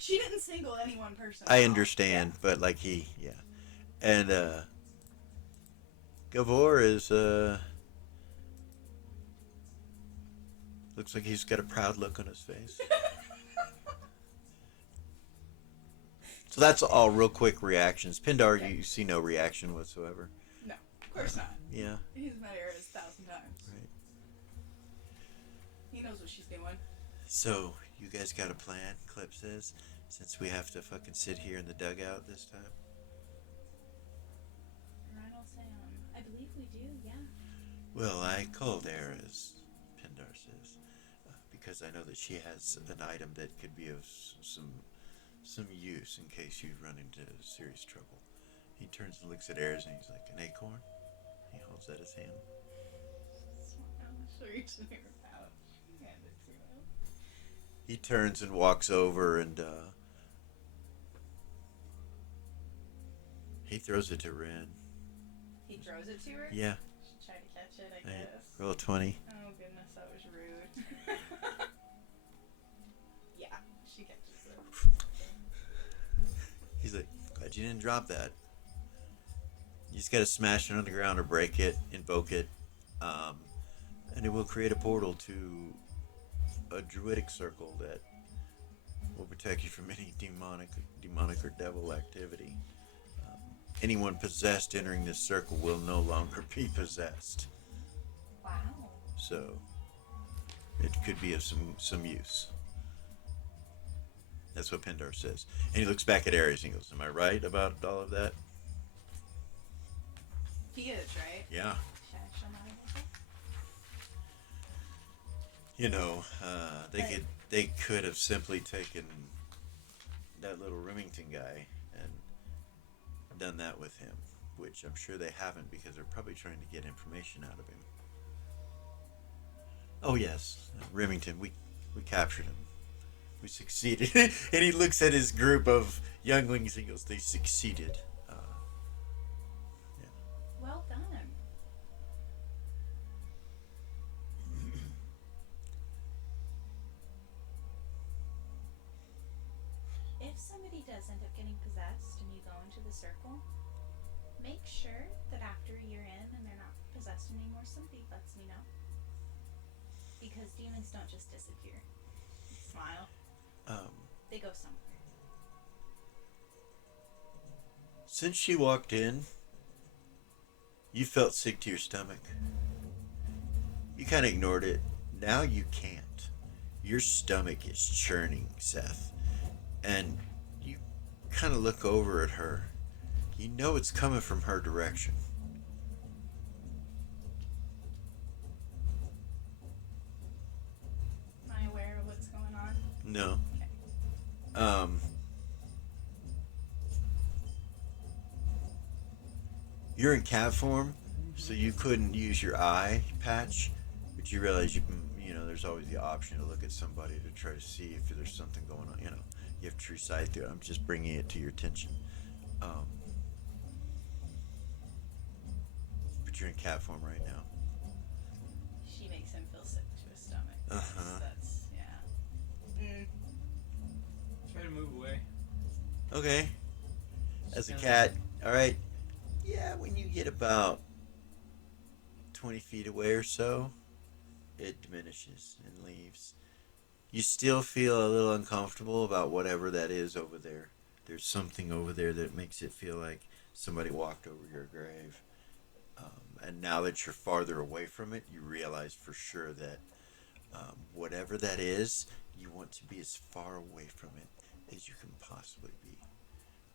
She didn't single any one person. I understand, but like and Gavor is looks like he's got a proud look on his face. So that's all real quick reactions. Pindar, you see no reaction whatsoever. No, of course not. Yeah. He's met Eris 1,000 times. Right. He knows what she's doing. So, you guys got a plan, Clip says, since we have to fucking sit here in the dugout this time? Right, I'll say, I believe we do, yeah. Well, I called Eris, Pindar says, because I know that she has an item that could be of some use in case you run into serious trouble. He turns and looks at Eris and he's like, an acorn? He holds out his hand. She'll reach in her pouch. Hand it to him. He turns and walks over and he throws it to Ren. He throws it to her? Yeah. She'll try to catch it, I guess. Roll 20. Oh goodness, that was rude. Yeah, she catches it. He's like, glad you didn't drop that. You just gotta smash it on the ground or break it, invoke it, and it will create a portal to a druidic circle that will protect you from any demonic or devil activity. Anyone possessed entering this circle will no longer be possessed. Wow. So it could be of some use. That's what Pindar says. And he looks back at Ares and goes, am I right about all of that? He is, right? Yeah. Shall not even You know, they could have simply taken that little Remington guy and done that with him, which I'm sure they haven't because they're probably trying to get information out of him. Oh yes, Remington, we captured him. We succeeded. And he looks at his group of younglings and goes, they succeeded. Yeah. Well done. If somebody does end up getting possessed and you go into the circle, make sure that after you're in and they're not possessed anymore, somebody lets me know. Because demons don't just disappear. Smile. They go somewhere. Since she walked in, you felt sick to your stomach. You kind of ignored it. Now you can't. Your stomach is churning, Seth. And you kind of look over at her. You know it's coming from her direction. Am I aware of what's going on? No. Okay. You're in cat form, so you couldn't use your eye patch, but you realize you know there's always the option to look at somebody to try to see if there's something going on. You know, you have true sight through it. I'm just bringing it to your attention. But you're in cat form right now. She makes him feel sick to his stomach. Uh-huh. That's yeah. Try to move away. Okay. As a cat, all right. Yeah, when you get about 20 feet away or so, it diminishes and leaves. You still feel a little uncomfortable about whatever that is over there. There's something over there that makes it feel like somebody walked over your grave. And now that you're farther away from it, you realize for sure that whatever that is, you want to be as far away from it as you can possibly be.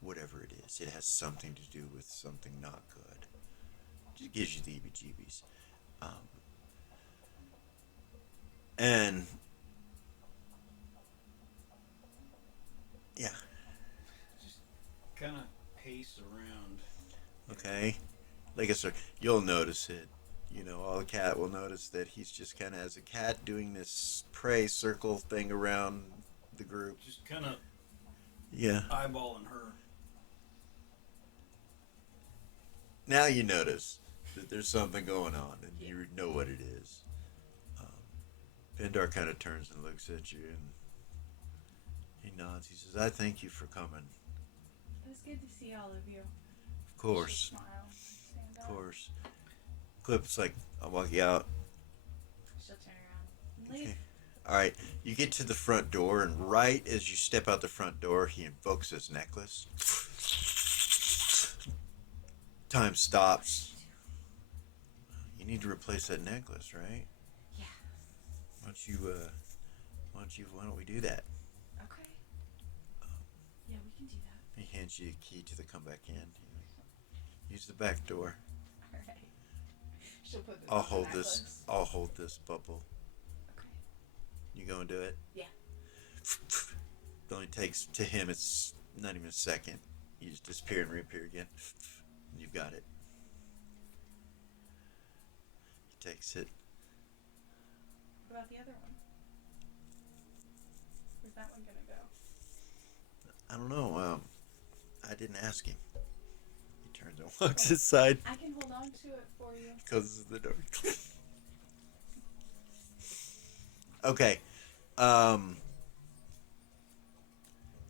Whatever it is, it has something to do with something not good. Just gives you the heebie-jeebies. And yeah, Just kind of pace around Okay? Like I said, you'll notice it. You know, all the cat will notice that he's just kind of, as a cat, doing this prey circle thing around the group. Just kind of Yeah. eyeballing her. Now you notice that there's something going on, and you know what it is. Pindar kind of turns and looks at you, and he nods. He says, "I thank you for coming. It was good to see all of you. Of course, She'll smile. Stand of up. course." Clip's like, "I'll walk you out." She'll turn around. Leave. Okay. All right. You get to the front door, and right as you step out the front door, he invokes his necklace. Time stops. You need to replace that necklace, right? Yeah. Why don't we do that? Okay. Yeah, we can do that. He hands you a key to the come back in. Use the back door. All right. She'll put this. I'll hold this bubble. Okay. You go and do it? Yeah. It only takes, to him, it's not even a second. You just disappear and reappear again. And you've got it. He takes it. What about the other one? Where's that one gonna go? I don't know. I didn't ask him. He turns and walks inside. I can hold on to it for you. Closes the door. Okay.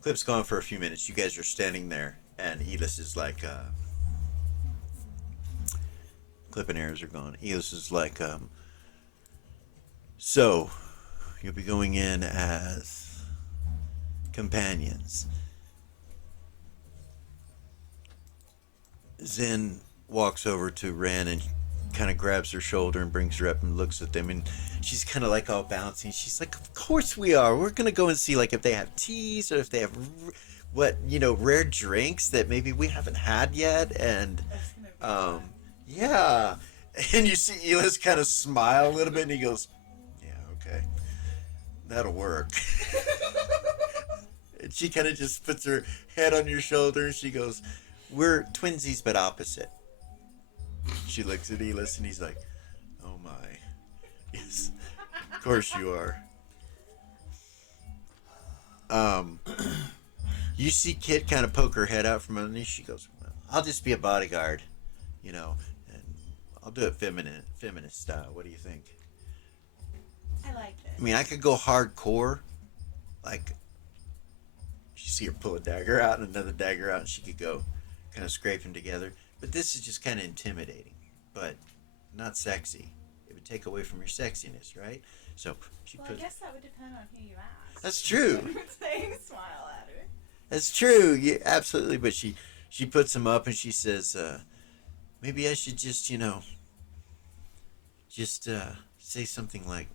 Clip's gone for a few minutes. You guys are standing there, and Elis is like, Clip and Ayers are gone. Elis is like, so, you'll be going in as companions. Zen walks over to Ren and kind of grabs her shoulder and brings her up and looks at them, and she's kind of like all bouncing. She's like, "Of course we are. We're gonna go and see like if they have teas or if they have rare drinks that maybe we haven't had yet." And yeah, and you see Elis kind of smile a little bit, and he goes, "Yeah, okay, that'll work." And she kind of just puts her head on your shoulder, and she goes, "We're twinsies but opposite." She looks at Elis, and he's like, "Oh my, yes, of course you are." You see Kit kind of poke her head out from underneath. She goes, "Well, I'll just be a bodyguard, and I'll do it feminist style. What do you think?" I like this. I mean, I could go hardcore, like, you see her pull a dagger out and another dagger out, and she could go kind of scrape them together. But this is just kind of intimidating, but not sexy. It would take away from your sexiness, right? So she Well, I guess that would depend on who you ask. That's true. Saying smile at her. That's true. Yeah, absolutely. But she puts them up and she says, maybe I should just, say something like,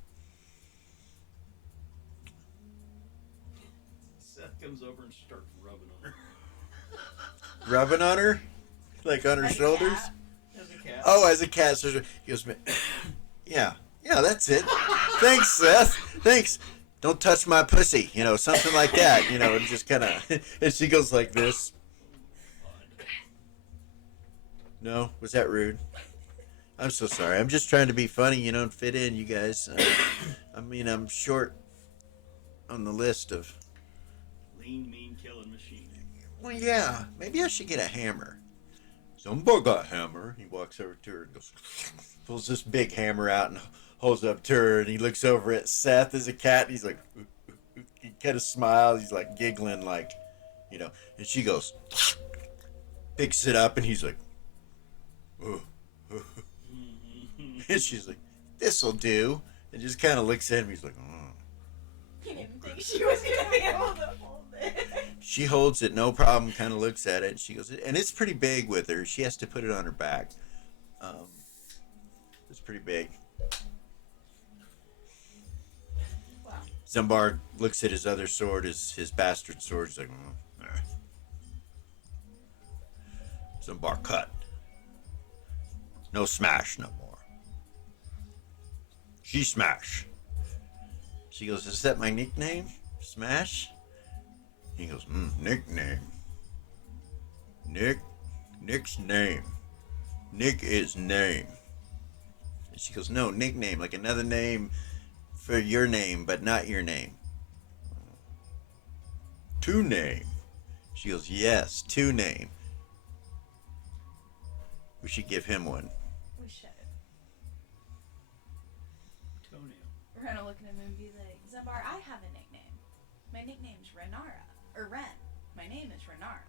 Seth comes over and starts rubbing on her. rubbing on her, like on her As a shoulders. cat. As a cat. Oh, as a cat. So he goes, yeah, that's it. Thanks, Seth. Thanks. Don't touch my pussy. Something like that. And just kind of. And she goes like this. No, was that rude? I'm so sorry. I'm just trying to be funny, and fit in, you guys. I'm short on the list of. Lean, mean, killing machine. Well, yeah. Maybe I should get a hammer. Somebody got a hammer. He walks over to her and goes, pulls this big hammer out and holds it up to her. And he looks over at Seth as a cat. And he's like, he kind of smiles. He's like giggling, like, And she goes, picks it up, and he's like, and she's like, this'll do. And just kind of looks at him. He's like, oh. He didn't think she was going to be able to hold it. She holds it, no problem, kind of looks at it. And she goes, and it's pretty big with her. She has to put it on her back. It's pretty big. Wow. Zumbar looks at his other sword, his bastard sword. He's like, Zumbar, cut. No smash no more. She smash. She goes, is that my nickname? Smash? He goes, nickname. Nick's name. Nick is name. And she goes, no, nickname, like another name for your name, but not your name. Two name. She goes, yes, two name. We should give him one. We should. Toenail. We're gonna look at him and be like, Zambar, I have a nickname. My nickname's Renara. Or Ren. My name is Renara.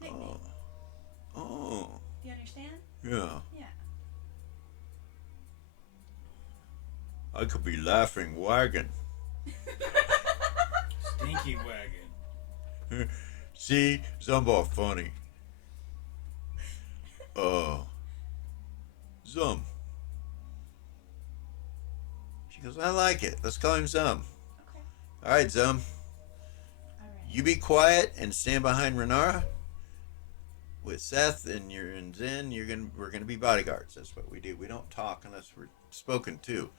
Nickname. Oh. Do you understand? Yeah. Yeah. I could be laughing wagon. Stinky wagon. See, Zumba funny. Zum. She goes, I like it. Let's call him Zum. Okay. All right, Zum. All right. You be quiet and stand behind Renara. With Seth and Zen, we're gonna be bodyguards. That's what we do. We don't talk unless we're spoken to.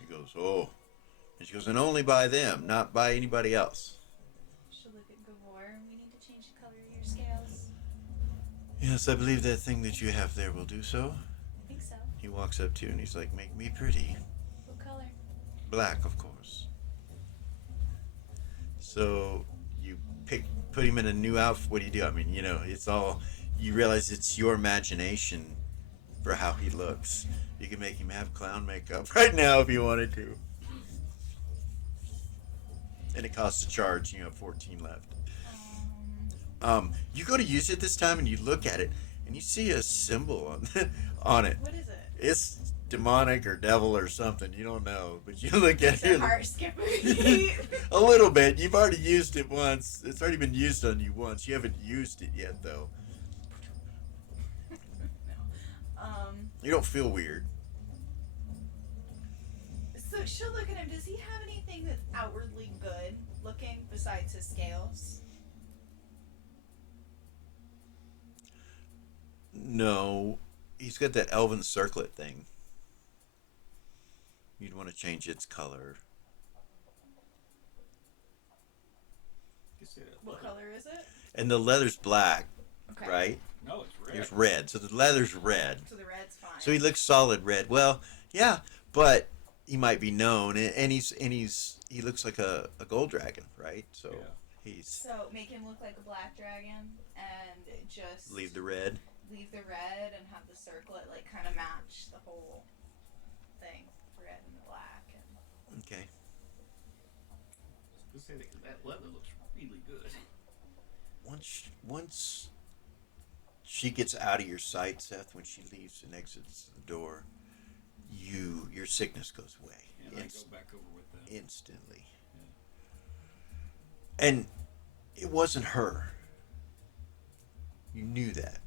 He goes, oh. And she goes, and only by them, not by anybody else. She'll look at Gavor. We need to change the color of your scales. Yes, I believe that thing that you have there will do so. I think so. He walks up to you and he's like, make me pretty. What color? Black, of course. So you put him in a new outfit. What do you do? I mean, it's all, you realize it's your imagination for how he looks. You can make him have clown makeup right now if you wanted to. And it costs a charge. You have 14 left. You go to use it this time and you look at it and you see a symbol on it. What is it? It's demonic or devil or something. You don't know, but you look at Is it it. heart skipper beat? A little bit. You've already used it once. It's already been used on you once. You haven't used it yet, though. No. You don't feel weird. So she'll look at him. Does he have anything that's outwardly good looking besides his scales? No. He's got that elven circlet thing. You'd want to change its color. What color is it? And the leather's black, Okay. right? No, it's red. It's red. So the leather's red. So the red's fine. So he looks solid red. Well, yeah, but he might be known, and he looks like a gold dragon, right? So Yeah. he's So make him look like a black dragon and just leave the red. leave the red and have the circlet like kind of match the whole thing, the red and the black. And Okay. Let's say that leather looks really good. Once she gets out of your sight, Seth, when she leaves and exits the door, your sickness goes away. And I go back over with them. Instantly. And it wasn't her. You knew that.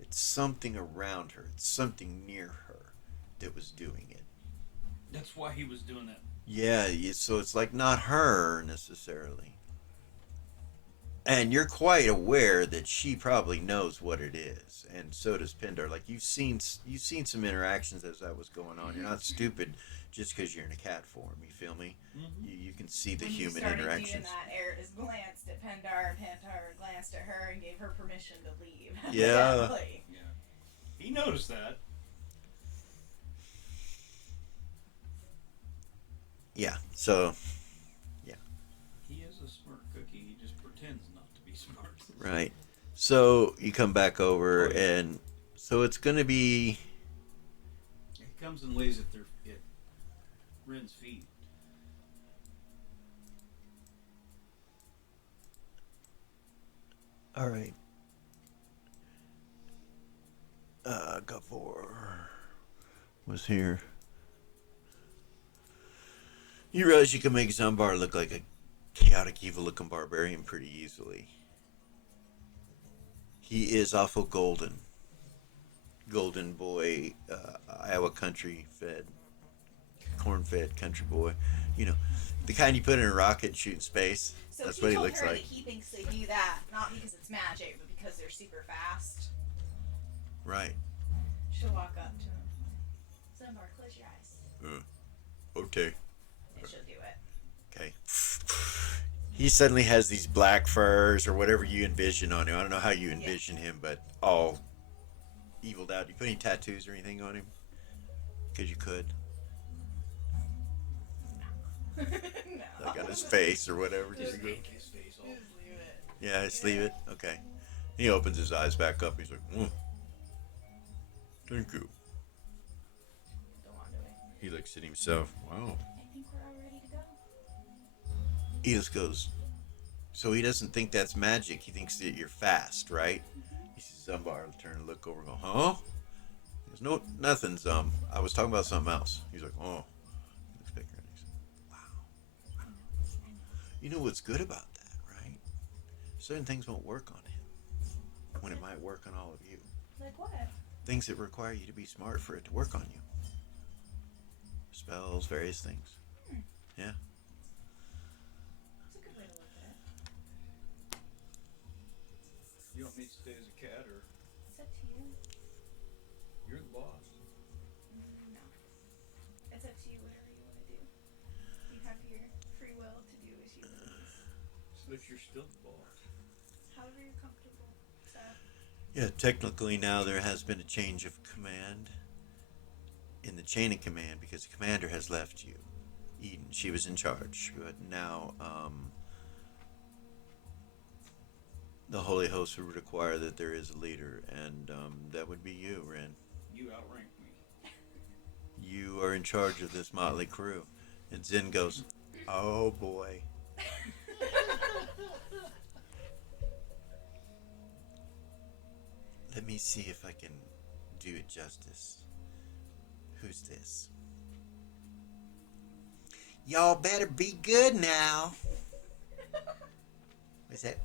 It's something around her. It's something near her that was doing it. That's why he was doing that. Yeah, so it's like not her necessarily. And you're quite aware that she probably knows what it is, and so does Pindar. Like you've seen some interactions as that was going on. You're not stupid just because you're in a cat form. You feel me? Mm-hmm. You can see the when human you started interactions. doing that, Eris glanced at Pendar, and Pendar glanced at her and gave her permission to leave. Yeah. Evidently. Yeah. He noticed that. Yeah. So He is a smart cookie. He just pretends not to be smart. right. So you come back over, Oh, yeah. and so it's gonna be. He comes and lays at Ren's feet. All right. Gavor was here. You realize you can make Zumbar look like a chaotic, evil-looking barbarian pretty easily. He is awful golden. Golden boy, Iowa country fed, corn-fed country boy. You know, the kind you put in a rocket and shoot in space. So That's he what he told looks her like. that he thinks they do that not because it's magic, but because they're super fast. Right. She'll walk up to him. Zumbar, close your eyes. Okay. And she'll do it. Okay. He suddenly has these black furs or whatever you envision on him. I don't know how you envision him, but all eviled out? Do you put any tattoos or anything on him? Because you could. No. Like on his face or whatever. Just Here you go. make his face all. Just leave it. Yeah, just leave it. Okay. He opens his eyes back up. He's like, thank you. Go on to it. He looks at himself. Wow. I think we're all ready to go. He just goes. So he doesn't think that's magic. He thinks that you're fast, right? He sees Zumbar turn and look over and go, huh? He goes, no, nothing, Zum. I was talking about something else. He's like, oh. He looks back around. He's like, wow. You know what's good about that, right? Certain things won't work on him when it might work on all of you. Like what? Things that require you to be smart for it to work on you. Spells, various things. Yeah. That's a good way to look at it. You want me to stay as a cat, or It's up to you. you're the boss? No. It's up to you, whatever you want to do. You have your free will to do as you please. So if you're still the boss. However you're comfortable. So, Yeah, technically now there has been a change of command in the chain of command because the commander has left you. Eden, she was in charge, but now the Holy Host would require that there is a leader, and that would be you, Ren. You outrank me. You are in charge of this motley crew. And Zen goes, oh boy. Let me see if I can do it justice. Who's this? Y'all better be good now. What's that?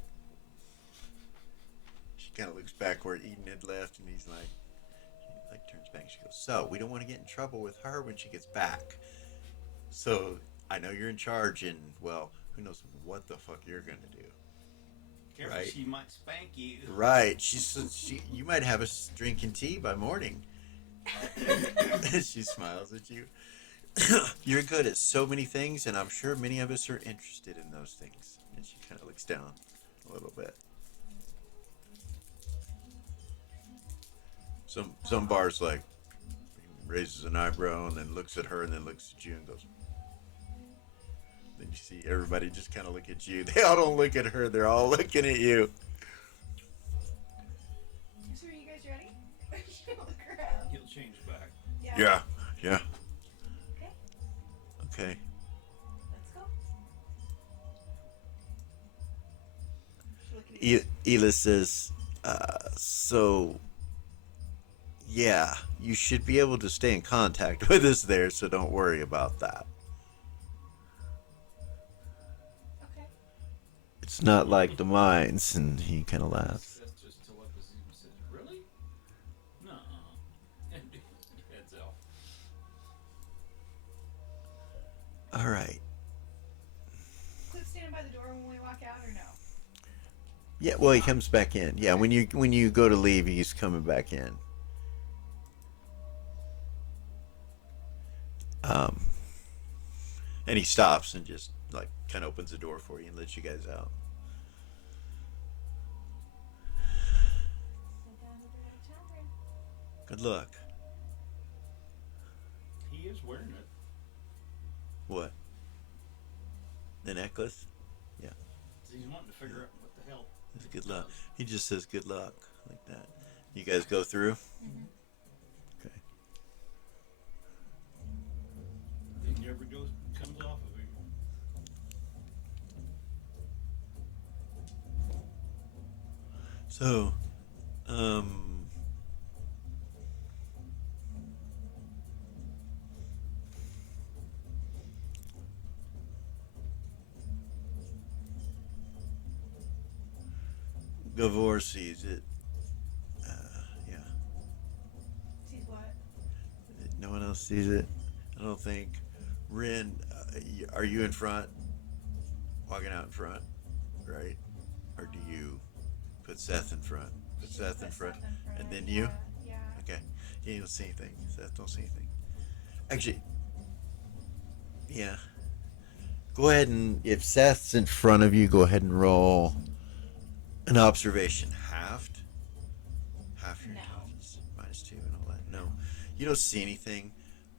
She kind of looks back where Eden had left, and he's like, she like turns back. And she goes, so we don't want to get in trouble with her when she gets back. So I know you're in charge, and well, who knows what the fuck you're gonna do. Careful, Right. she might spank you. Right. You might have us drinking tea by morning. She smiles at you. You're good at so many things, and I'm sure many of us are interested in those things. And she kind of looks down a little bit. Some bars like raises an eyebrow and then looks at her and then looks at you and goes. Then you see everybody just kind of look at you. They all don't look at her. They're all looking at you. so are you guys ready? Look around. He'll change back. Yeah. Okay, Okay. let's go. Look at Ela says, so, yeah, you should be able to stay in contact with us there, so don't worry about that. Okay. It's not like the mines, and he kind of laughs. That's just telepathy. Says, really? No. And heads out. All right. Cliff standing by the door when we walk out, or no? Yeah, well, he comes back in. Yeah, when you go to leave, he's coming back in. And he stops and just like kind of opens the door for you and lets you guys out. Sit down to the tavern. Good luck. He is wearing it. What? The necklace? He's wanting to figure out what the hell. It's good luck. He just says good luck like that. You guys go through? Okay. It never comes off of him. So, Gavor sees it. Yeah. Sees what? No one else sees it. I don't think. Ren, are you in front? Walking out in front, right? Or do you put Seth in front? Put Seth in front, and then you? Yeah. Okay. You don't see anything. Seth don't see anything. Actually, yeah. Go ahead and, if Seth's in front of you, go ahead and roll an observation. Half your No. intelligence. cameras too and all that. No, you don't see anything.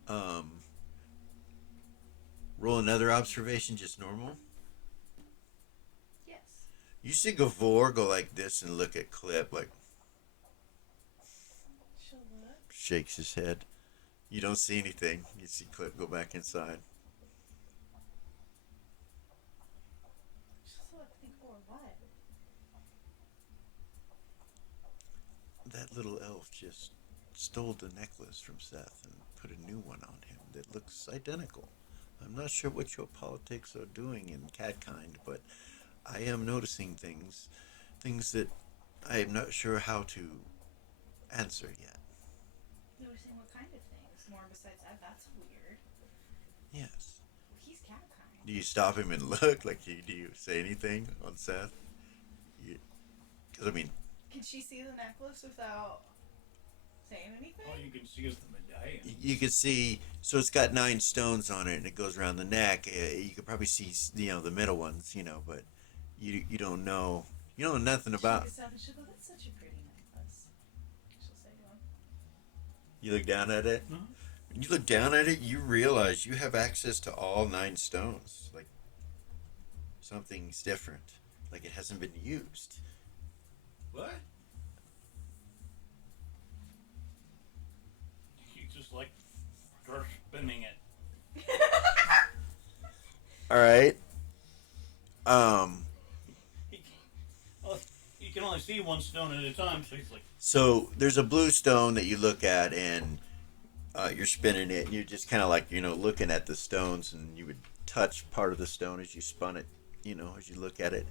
Um, Roll another observation, just normal. Yes. You see Gavor go like this and look at Clip, like She'll look. shakes his head. You don't see anything. You see Clip go back inside. She'll look. Think for what? That little elf just stole the necklace from Seth and put a new one on him that looks identical. I'm not sure what your politics are doing in Catkind, but I am noticing things that I am not sure how to answer yet. Noticing what kind of things? More besides that, that's weird. Yes. Well, he's cat kind. Do you stop him and look? Like, do you say anything on Seth? Because, I mean... Can she see the necklace without saying anything? All you can see is the medallion. You can see, so it's got 9 stones on it, and it goes around the neck. You could probably see, the middle ones, but you don't know. You don't know nothing about. She'll look at she'll go, that's such a pretty necklace. She'll say to him. You look down at it. Huh? When you look down at it, you realize you have access to all 9 stones. Like something's different. Like it hasn't been used. What? You just like start spinning it. All right. You can only see one stone at a time, so he's like, So there's a blue stone that you look at, and you're spinning it, and you're just kind of like looking at the stones, and you would touch part of the stone as you spun it, as you look at it,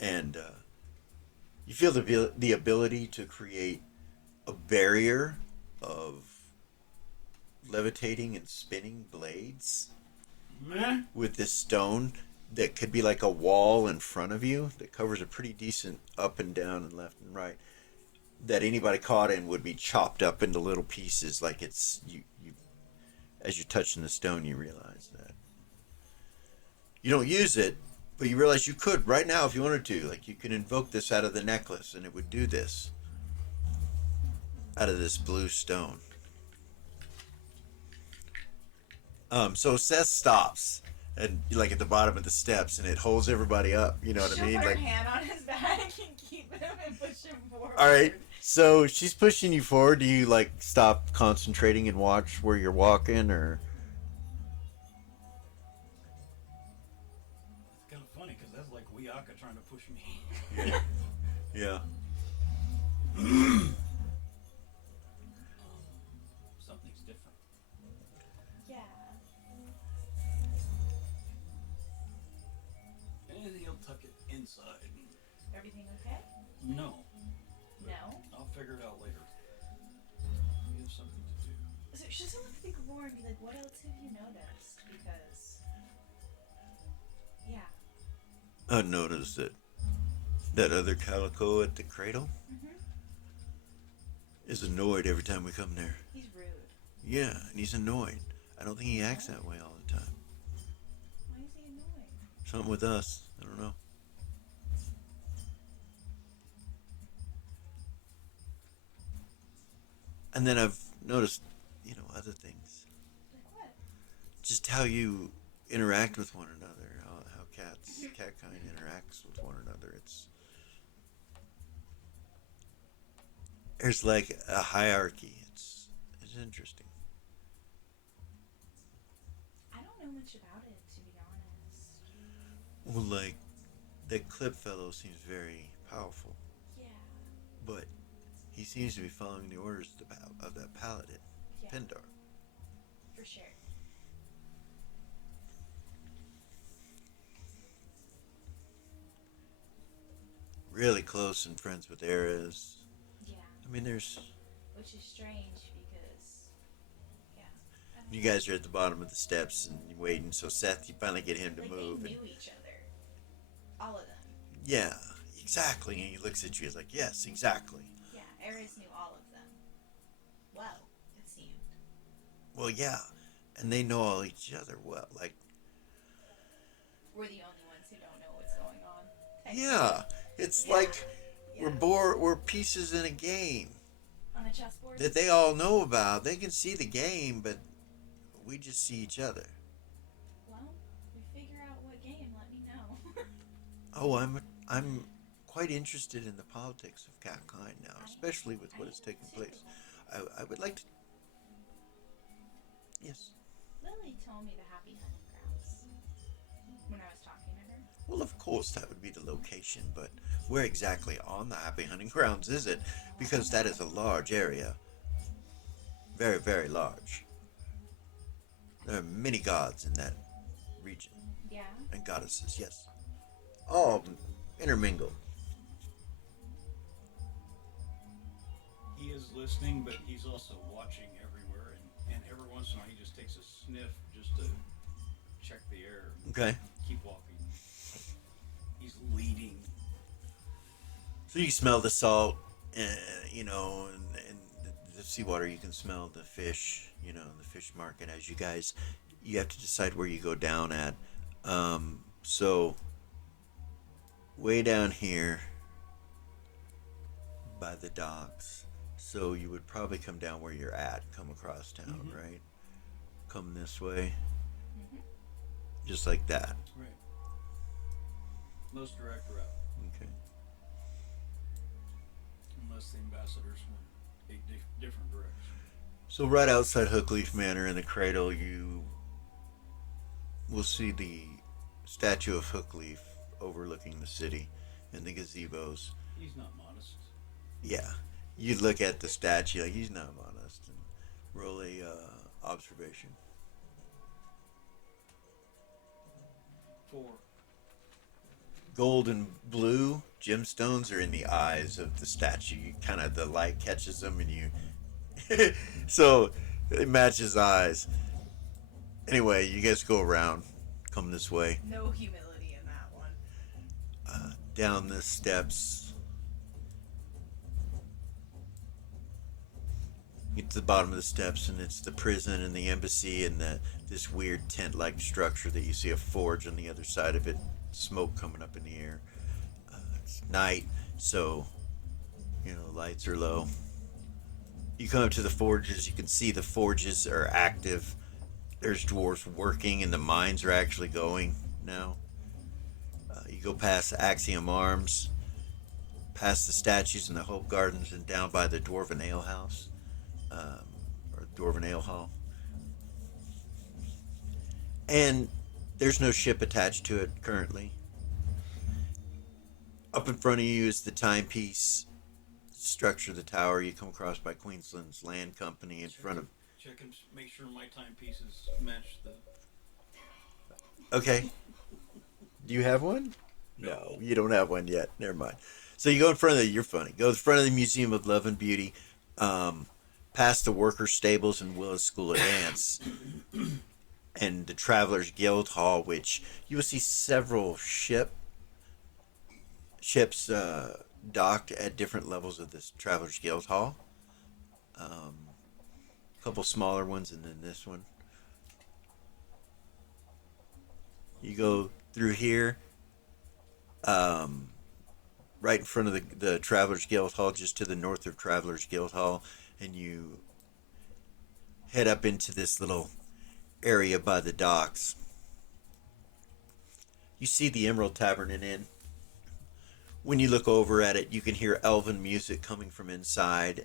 and you feel the ability to create a barrier of levitating and spinning blades meh. with this stone that could be like a wall in front of you that covers a pretty decent up and down and left and right, that anybody caught in would be chopped up into little pieces. Like it's you as you're touching the stone, you realize that you don't use it, but you realize you could right now if you wanted to. Like you can invoke this out of the necklace and it would do this out of this blue stone. So Seth stops and like at the bottom of the steps, and it holds everybody up. You know what I mean? She'll put Like, her hand on his back and keep him and push him forward. all right. So she's pushing you forward. Do you like stop concentrating and watch where you're walking, or? It's kind of funny because that's like Weaka trying to push me. Yeah. Something's different. Yeah. And he'll tuck it inside. Everything okay? No. No. I'll figure it out later. We have something to do. So she'll still look at the Gavor and be like, what else have you noticed? Because, yeah. I noticed that other calico at the cradle Mm-hmm. is annoyed every time we come there. He's rude. Yeah, and he's annoyed. I don't think he acts that way all the time. Why is he annoying? Something with us. I don't know. And then I've noticed, other things. Like what? Just how you interact with one another. How cat kind interacts with one another. There's like a hierarchy. It's interesting. I don't know much about it, to be honest. Well, like that Clip fellow seems very powerful, Yeah. but he seems to be following the orders of that paladin, Yeah. Pendar. For sure. Really close and friends with Ares. Yeah. I mean, there's Which is strange because, yeah. I don't you know. guys are at the bottom of the steps and you're waiting. So Seth, you finally get him to Like, move. they And, knew each other. All of them. yeah, exactly. And he looks at you. He's like, yes, exactly. Yeah, Ares knew all of them. Well, it seemed. Well, yeah, and they know all each other well. Like, We're the only ones who don't know what's going on. yeah, it's Yeah. like Yeah. we're pieces in a game. On the chessboard? that they all know about. They can see the game, but we just see each other. Well, if we figure out what game, let me know. Oh, I'm quite interested in the politics of Catkind now, especially with what is taking place. I would like to. Yes. Lily told me the Happy Hunting Grounds when I was talking to her. Well, of course, that would be the location, but where exactly on the Happy Hunting Grounds is it? Because that is a large area. Very, very large. There are many gods in that region. Yeah? And goddesses, yes. All intermingled. He is listening, but he's also watching everywhere, and every once in a while he just takes a sniff just to check the air. Okay. Keep walking. He's leading. So you smell the salt, you know, and the seawater. You can smell the fish, you know, the fish market. As you have to decide where you go down at. So way down here by the docks. So you would probably come down where you're at, come across town, right? Come this way, just like that. Right. Most direct route. Okay. Unless the ambassadors went a different direction. So right outside Hookleaf Manor in the cradle, you will see the statue of Hookleaf overlooking the city and the gazebos. He's not modest. Yeah, you look at the statue like he's not honest and roll a observation. 4. Gold and blue gemstones are in the eyes of the statue. You kind of the light catches them and you, so it matches eyes. Anyway, you guys go around, come this way, No humility in that one. down the steps. Get to the bottom of the steps, and it's the prison and the embassy and this weird tent-like structure that you see a forge on the other side of it, smoke coming up in the air. It's night, so you know lights are low. You come up to the forges. You can see the forges are active. There's dwarves working, and the mines are actually going now. You go past Axiom Arms, past the statues in the Hope Gardens, and down by the Dwarven Ale House. Or Dwarven Ale Hall. And there's no ship attached to it currently. Up in front of you is the timepiece structure of the tower you come across by Queensland's Land Company in front of... Check and make sure my timepieces match the... Okay. Do you have one? No, you don't have one yet. Never mind. So you go in front of the... You're funny. Go in front of the Museum of Love and Beauty. Past the Workers' Stables and Willis School of Dance. And the Travelers Guild Hall, which you will see several ships docked at different levels of this Travelers Guild Hall. A couple smaller ones, and then this one. You go through here, right in front of the Travelers Guild Hall, just to the north of Travelers Guild Hall, and you head up into this little area by the docks. You see the Emerald Tavern and Inn. When you look over at it, you can hear elven music coming from inside.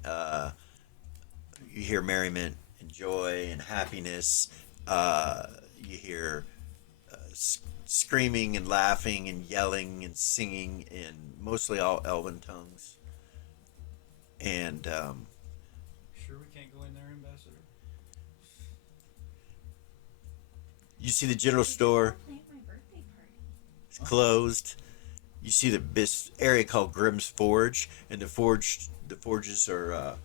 You hear merriment and joy and happiness. You hear screaming and laughing and yelling and singing in mostly all elven tongues. And Sure we can't go in there, Ambassador? you see the general store. Plan my birthday party. It's closed. You see this area called Grimm's Forge, and the forges are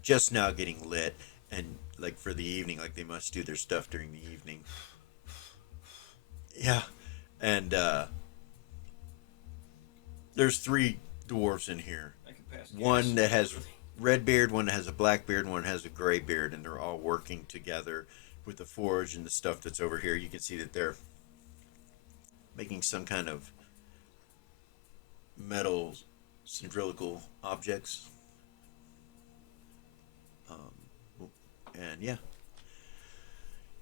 just now getting lit, and like for the evening, like they must do their stuff during the evening. Yeah, and there's 3 dwarves in here. I can pass One that has red beard, one that has a black beard, and one has a gray beard, and they're all working together with the forge and the stuff that's over here. You can see that they're making some kind of metal cylindrical objects. Yeah.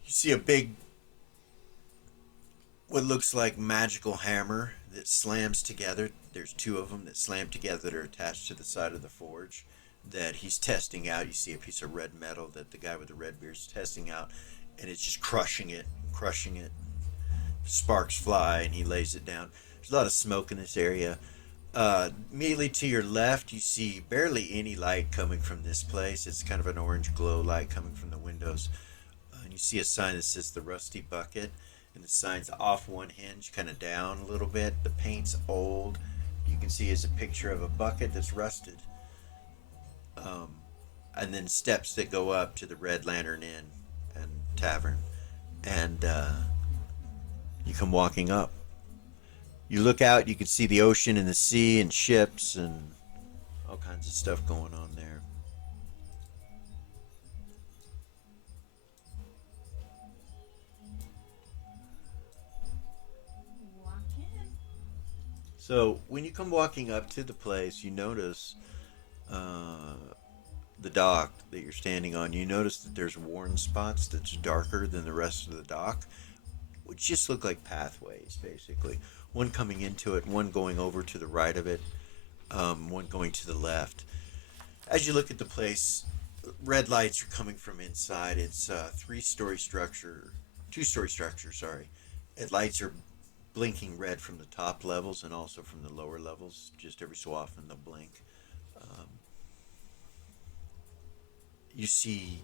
You see a big, what looks like magical hammer that slams together. There's two of them that slam together that are attached to the side of the forge that he's testing out. You see a piece of red metal that the guy with the red beard is testing out, and it's just crushing it, crushing it. Sparks fly, and he lays it down. There's a lot of smoke in this area. Immediately to your left, you see barely any light coming from this place. It's kind of an orange glow light coming from the windows. And you see a sign that says the Rusty Bucket, and the sign's off one hinge, kind of down a little bit. The paint's old. You can see is a picture of a bucket that's rusted. Um, and then steps that go up to the Red Lantern Inn and Tavern. And you come walking up. You look out, you can see the ocean and the sea and ships and all kinds of stuff going on there. Walk in. So when you come walking up to the place, you notice the dock that you're standing on. You notice that there's worn spots that's darker than the rest of the dock, which just look like pathways, basically. One coming into it, one going over to the right of it, one going to the left. As you look at the place, red lights are coming from inside. It's a two-story structure, sorry. And lights are blinking red from the top levels and also from the lower levels. Just every so often they'll blink. You see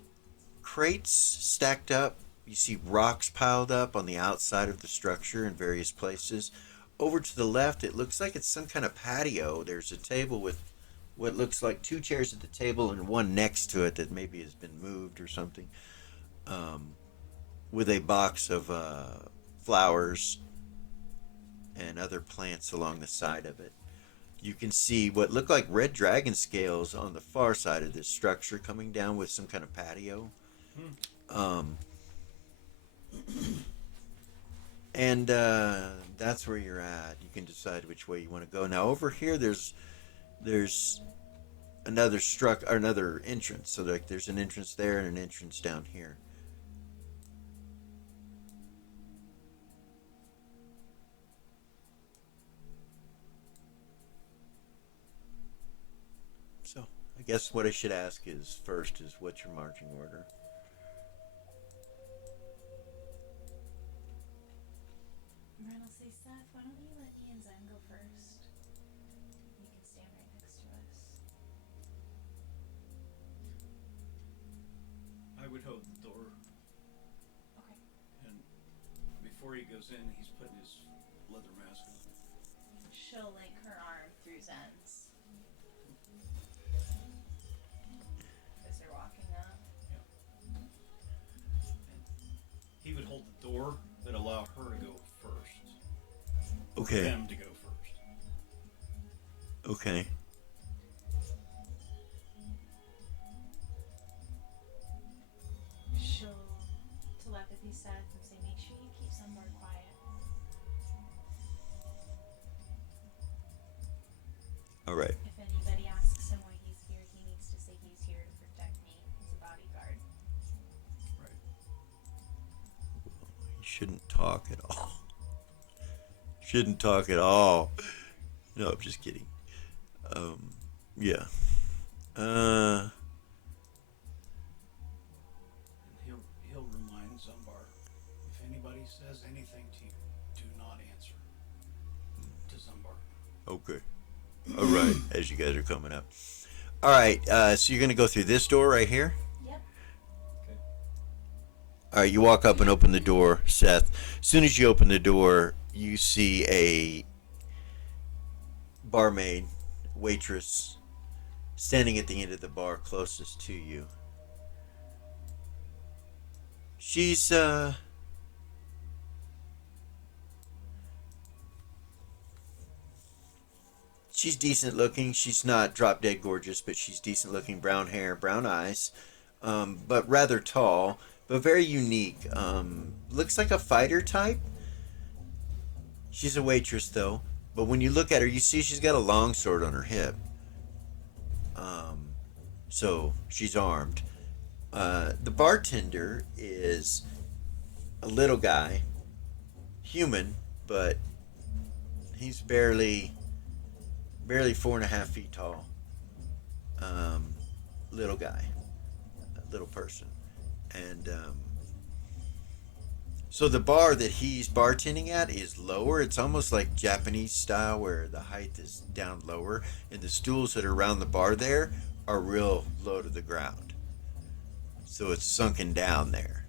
crates stacked up. You see rocks piled up on the outside of the structure in various places. Over to the left, it looks like it's some kind of patio. There's a table with what looks like two chairs at the table and one next to it that maybe has been moved or something, with a box of flowers and other plants along the side of it. You can see what look like red dragon scales on the far side of this structure coming down with some kind of patio. And that's where you're at. You can decide which way you want to go. Now over here, there's another entrance. So like there's an entrance there and an entrance down here. So I guess what I should ask is first is what's your marching order? Ren will say, Seth, why don't you let me and Zen go first? You can stand right next to us. I would hold the door, Okay. and before he goes in, he's putting his leather mask on. She'll link her arm through Zen's as they're walking up. He would hold the door that allow her to go first. Okay. Them to go first. Okay. She'll telepathy Seth and say, make sure you keep somewhere quiet. All right. If anybody asks him why he's here, he needs to say he's here to protect me as a bodyguard. Right. You shouldn't talk at all. Shouldn't talk at all. No, I'm just kidding. Yeah. And he'll remind Zumbar, if anybody says anything to you, do not answer to Zumbar. Okay. All right. As you guys are coming up. All right. So you're gonna go through this door right here. Yep. Okay. All right. You walk up and open the door, Seth. As soon as you open the door, you see a barmaid, waitress, standing at the end of the bar closest to you. She's decent looking. She's not drop dead gorgeous, but she's decent looking. Brown hair, brown eyes, but rather tall, but very unique. Looks like a fighter type. She's a waitress though, but when you look at her, you see she's got a long sword on her hip. So she's armed. The bartender is a little guy, human, but he's barely 4.5 feet tall. Um, Little guy, little person, and so the bar that he's bartending at is lower. It's almost like Japanese style, where the height is down lower, and the stools that are around the bar there are real low to the ground. So it's sunken down there.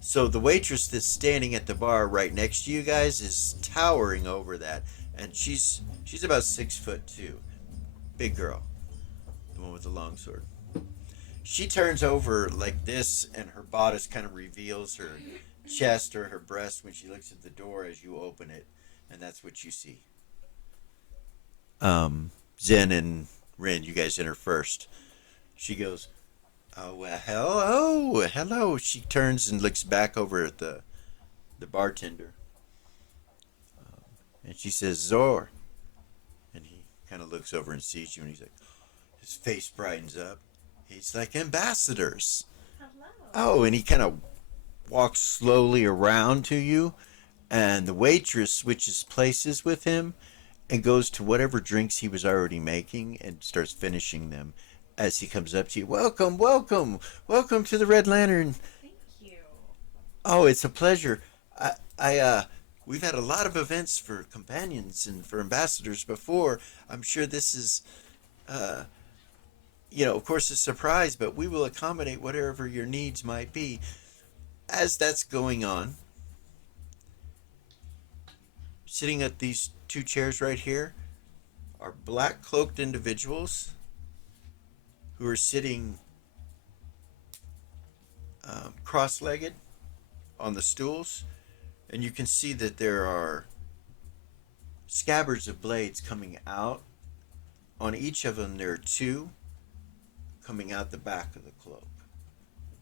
So the waitress that's standing at the bar right next to you guys is towering over that, and she's about 6'2", big girl, the one with the long sword. She turns over like this, and her bodice kind of reveals her chest or her breast when she looks at the door as you open it, and that's what you see. Zen and Rin, you guys enter first. She goes, "Oh well, hello." She turns and looks back over at the bartender, and she says, "Zor," and he kind of looks over and sees you, and he's like, his face brightens up. He's like, "Ambassadors." Hello. Oh, and he kind of walks slowly around to you, and the waitress switches places with him and goes to whatever drinks he was already making and starts finishing them as he comes up to you. "Welcome, welcome, welcome to the Red Lantern." Thank you. "Oh, it's a pleasure. We've had a lot of events for companions and for ambassadors before. I'm sure this is, uh, of course, a surprise, but we will accommodate whatever your needs might be." As that's going on, sitting at these two chairs right here are black cloaked individuals who are sitting cross legged on the stools, and you can see that there are scabbards of blades coming out. On each of them, there are two coming out the back of the cloak.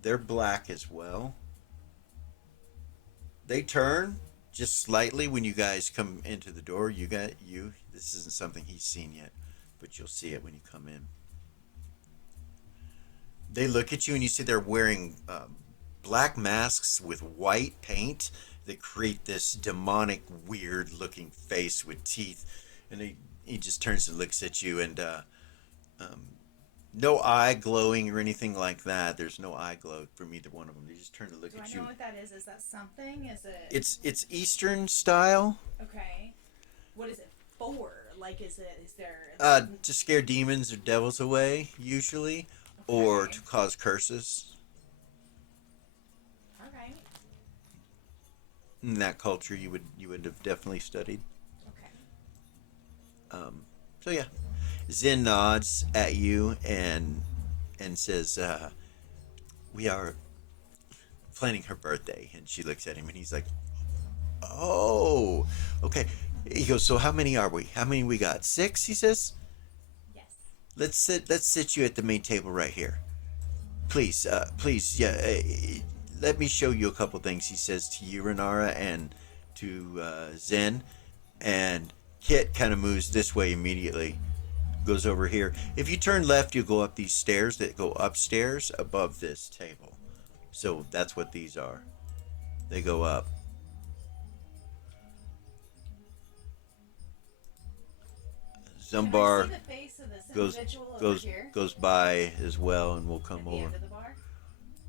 They're black as well. They turn just slightly when you guys come into the door. This isn't something he's seen yet, but you'll see it when you come in. They look at you, and you see they're wearing black masks with white paint that create this demonic, weird-looking face with teeth. And he just turns and looks at you, and no eye glowing or anything like that. There's no eye glow from either one of them. They just turn to look Do I at know you. what that is? Is that something? Is it? It's Eastern style. Okay. What is it for? Like, is there? To scare demons or devils away, usually, or to cause curses. Okay. In that culture, you would have definitely studied. Okay. So yeah, Zen nods at you and says, "We are planning her birthday," and she looks at him, and he's like, "Oh, okay." He goes, "So how many are we? How many we got? 6?" He says. Yes. Let's sit you at the main table right here. Please, please, yeah. Let me show you a couple things," he says to you, Renara, and to Zen. And Kit kind of moves this way immediately, goes over here. If you turn left, you'll go up these stairs that go upstairs above this table. So that's what these are. They go up. Can I Zumbar see the face of this goes individual over goes here? goes by as well, and we'll come At the over. end of the bar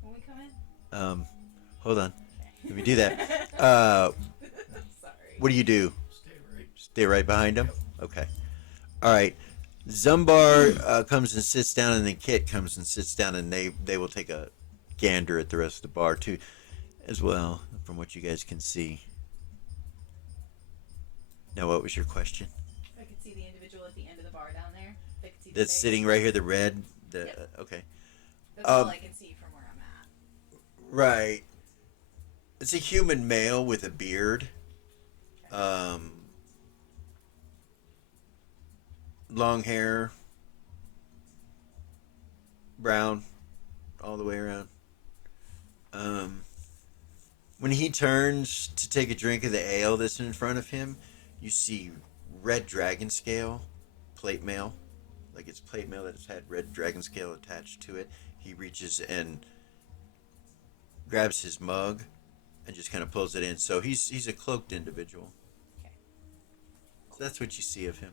when we come in. Hold on. Okay. Let me do that. Sorry. What do you do? Stay right. Stay right behind him? Okay. All right. Zumbar comes and sits down, and then Kit comes and sits down, and they will take a gander at the rest of the bar, too, as well, from what you guys can see. Now, what was your question? I could see the individual at the end of the bar down there. I could see the That's face. sitting right here, the red? Yep. Okay. That's all I can see from where I'm at. Right. It's a human male with a beard. Long hair. Brown. All the way around. When he turns to take a drink of the ale that's in front of him, you see red dragon scale plate mail. Like it's plate mail that has had red dragon scale attached to it. He reaches and grabs his mug, and just kind of pulls it in. So he's a cloaked individual. Okay. So that's what you see of him.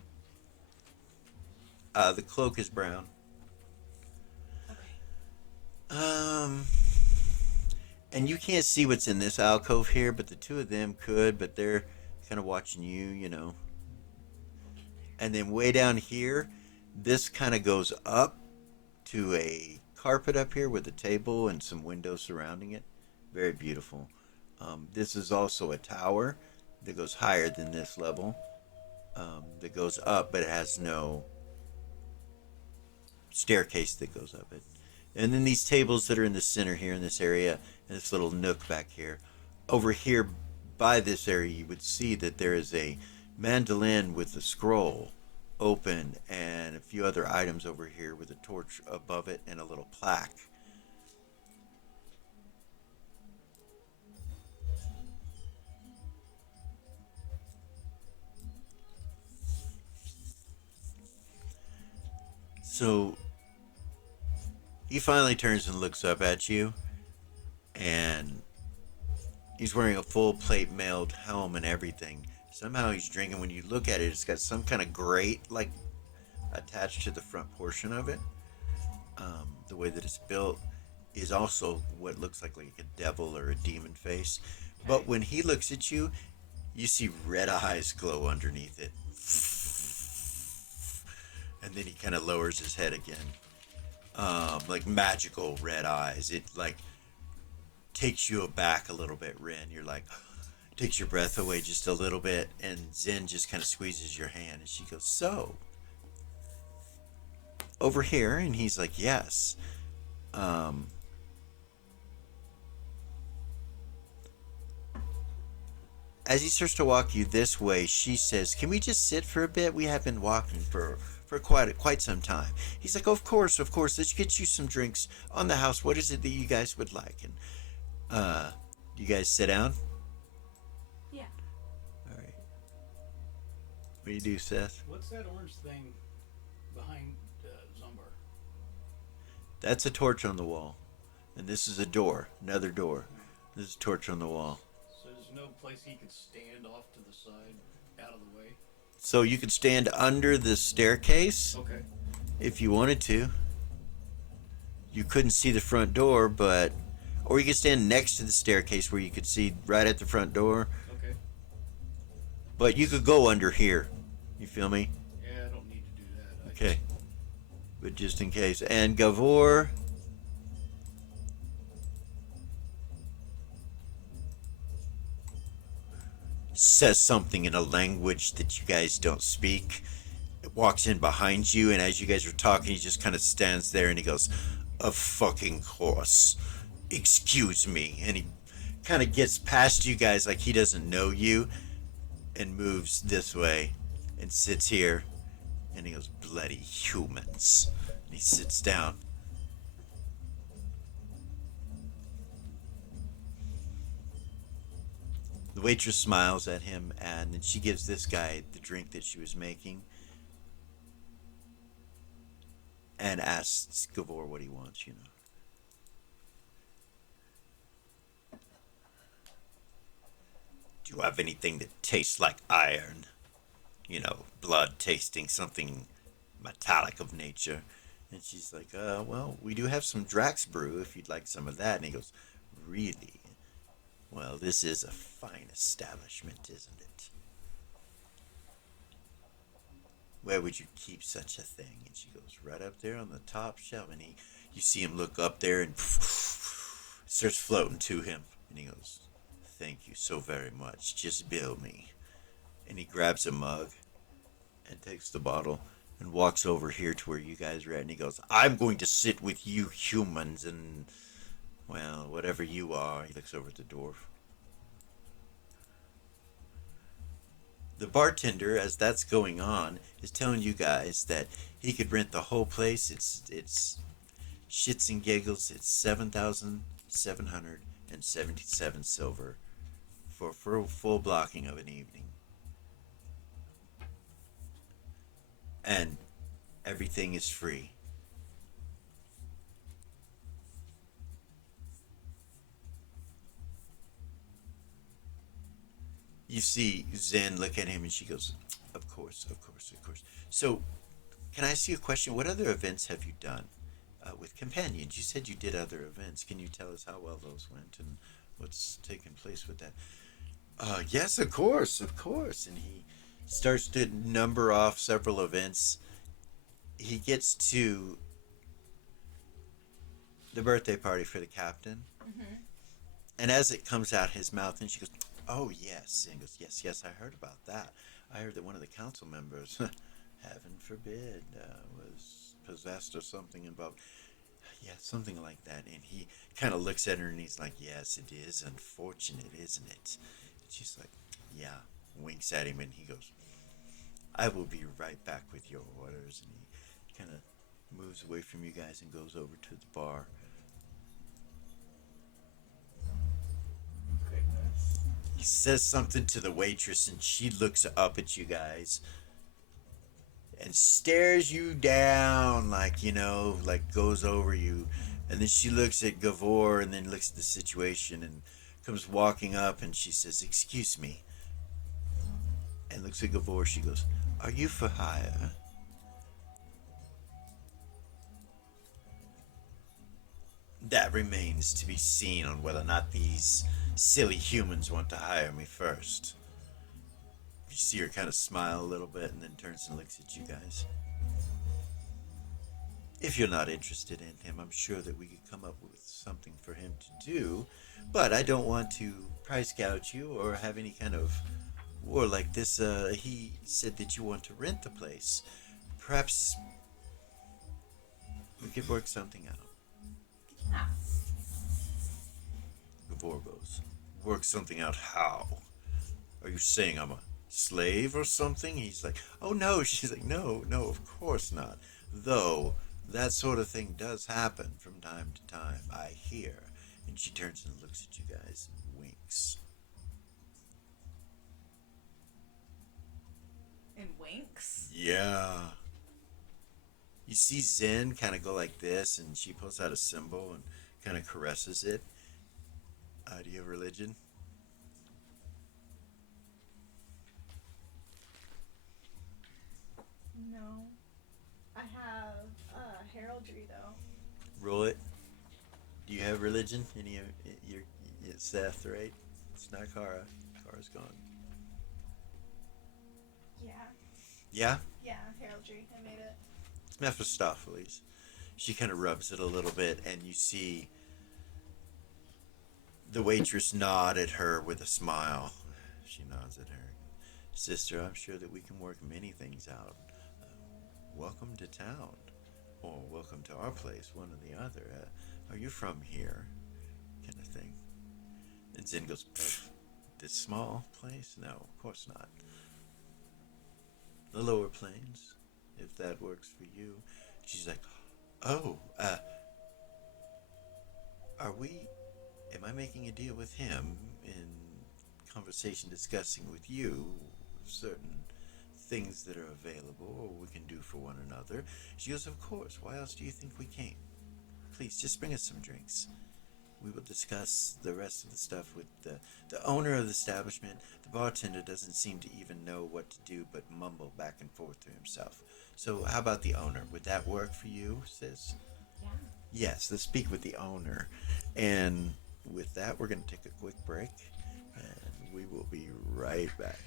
The cloak is brown. Okay. Um, and you can't see what's in this alcove here, but the two of them could. But they're kind of watching you, you know. And then way down here, this kind of goes up to a carpet up here with a table and some windows surrounding it. Very beautiful. This is also a tower that goes higher than this level. That goes up, but it has no staircase that goes up it. And then these tables that are in the center here in this area, and this little nook back here. Over here by this area, you would see that there is a mandolin with a scroll open and a few other items over here with a torch above it and a little plaque. So he finally turns and looks up at you, and he's wearing a full plate mailed helm and everything. Somehow he's drinking. When you look at it, it's got some kind of grate like attached to the front portion of it. The way that it's built is also what looks like a devil or a demon face. But when he looks at you, you see red eyes glow underneath it. And then he kind of lowers his head again. Like magical red eyes. It like takes you aback a little bit, Ren. You're like, takes your breath away just a little bit, and Zen just kind of squeezes your hand, and she goes, so, over here? And he's like, yes. As he starts to walk you this way, she says, can we just sit for a bit? We have been walking for quite some time. He's like, of course. Let's get you some drinks on the house. What is it that you guys would like? And you guys sit down? Yeah. All right. What do you do, Seth? What's that orange thing behind Zumbar? That's a torch on the wall. And this is a door. Another door. This is a torch on the wall. So there's no place he could stand off to the side, out of the way? So you could stand under the staircase Okay. if you wanted to. You couldn't see the front door, but... Or you could stand next to the staircase where you could see right at the front door. Okay. But you could go under here. You feel me? Yeah, I don't need to do that. Okay. But just in case. And Gavor... says something in a language that you guys don't speak. It walks in behind you, and as you guys are talking, he just kind of stands there and he goes, a fucking horse. Excuse me. And he kind of gets past you guys like he doesn't know you and moves this way and sits here. And he goes, bloody humans. And he sits down. The waitress smiles at him, and then she gives this guy the drink that she was making and asks Gavor what he wants, you know. Do you have anything that tastes like iron? You know, blood tasting, something metallic of nature. And she's like, well, we do have some Drax brew if you'd like some of that. And he goes, really? Well, this is a fine establishment, isn't it? Where would you keep such a thing? And she goes, right up there on the top shelf. And you see him look up there and starts floating to him. And he goes, thank you so very much. Just bill me. And he grabs a mug and takes the bottle and walks over here to where you guys are at. And he goes, I'm going to sit with you humans and, well, whatever you are. He looks over at the dwarf. The bartender, as that's going on, is telling you guys that he could rent the whole place. It's shits and giggles. It's 7,777 silver for a full blocking of an evening. And everything is free. You see Zen look at him and she goes, "Of course, of course, of course." So, can I ask you a question? What other events have you done with companions? You said you did other events. Can you tell us how well those went and what's taken place with that? Yes, of course, of course. And he starts to number off several events. He gets to the birthday party for the captain. Mm-hmm. And as it comes out his mouth, and she goes, "Oh, yes." And he goes, "Yes, yes, I heard about that. I heard that one of the council members, heaven forbid, was possessed or something involved." Yeah, something like that. And he kind of looks at her and he's like, "Yes, it is unfortunate, isn't it?" And she's like, "Yeah," winks at him and he goes, "I will be right back with your orders." And he kind of moves away from you guys and goes over to the bar. Goodness. He says something to the waitress and she looks up at you guys and stares you down, like, like goes over you. And then she looks at Gavor and then looks at the situation and comes walking up and she says, "Excuse me." And looks at Gavor. She goes, "Are you for hire?" That remains to be seen on whether or not these silly humans want to hire me first. You see her kind of smile a little bit and then turns and looks at you guys. If you're not interested in him, I'm sure that we could come up with something for him to do, but I don't want to price gouge you or have any kind of war like this. He said that you want to rent the place. Perhaps we could work something out. Yeah. Gavor goes, "Work something out how? Are you saying I'm a slave or something?" He's like, "Oh no." She's like, "No, no, of course not. Though that sort of thing does happen from time to time, I hear." And she turns and looks at you guys and winks. And winks. Yeah. You see Zen kind of go like this, and she pulls out a symbol and kind of caresses it. Do you have religion? No. I have heraldry though. Roll it. Do you have religion? Any of your Seth, right? It's not Kara. Kara's gone. Yeah. Yeah? Yeah, heraldry. I made it. It's Mephistopheles. She kind of rubs it a little bit, and you see the waitress nod at her with a smile. She nods at her. "Sister, I'm sure that we can work many things out. Welcome to town. Or welcome to our place, one or the other. Are you from here?" Kind of thing. And Zen goes, "This small place? No, of course not. The lower plains, if that works for you." She's like, "Oh, am I making a deal with him in conversation discussing with you certain things that are available or we can do for one another?" She goes, "Of course. Why else do you think we came? Please, just bring us some drinks. We will discuss the rest of the stuff with the owner of the establishment. The bartender doesn't seem to even know what to do but mumble back and forth to himself. So how about the owner? Would that work for you, sis?" Yeah. Yes, let's speak with the owner. And with that, we're going to take a quick break, and we will be right back.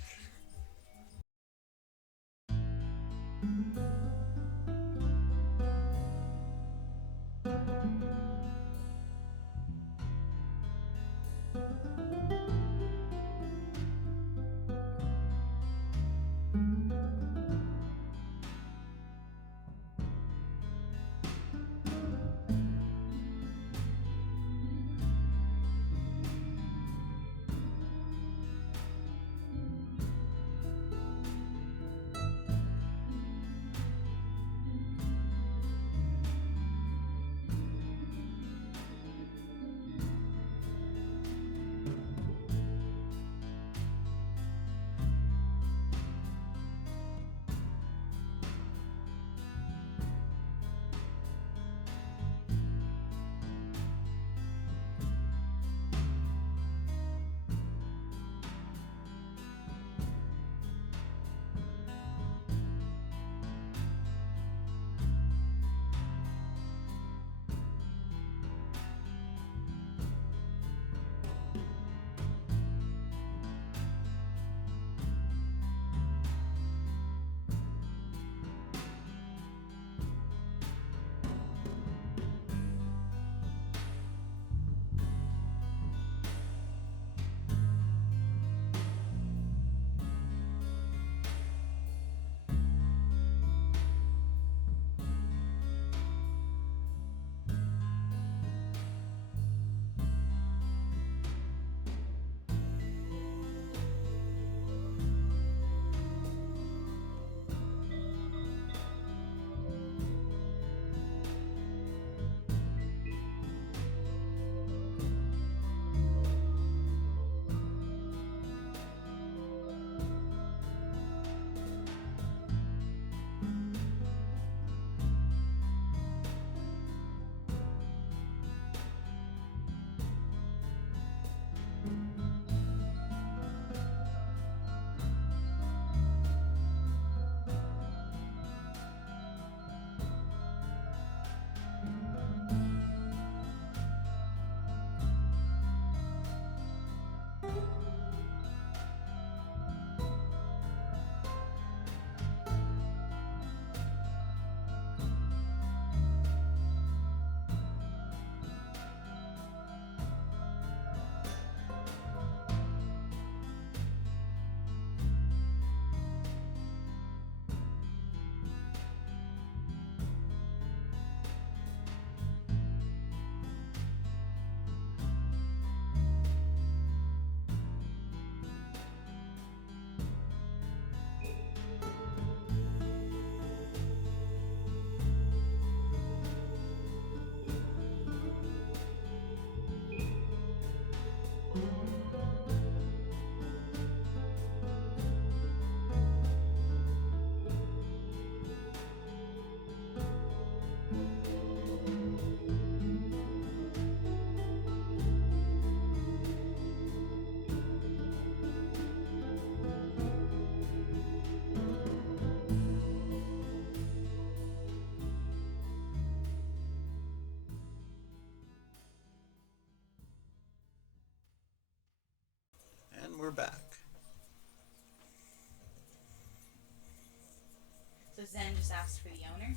just asked for the owner?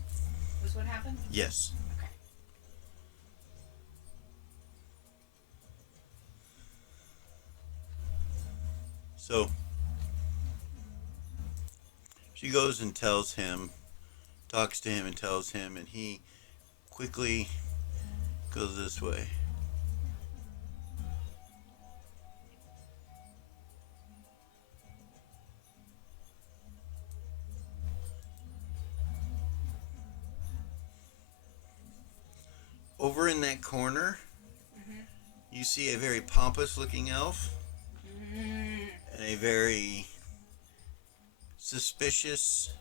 Was what happened? Yes. Okay. So she goes and tells him, talks to him and tells him, and he quickly goes this way. Over in that corner, you see a very pompous looking elf and a very suspicious,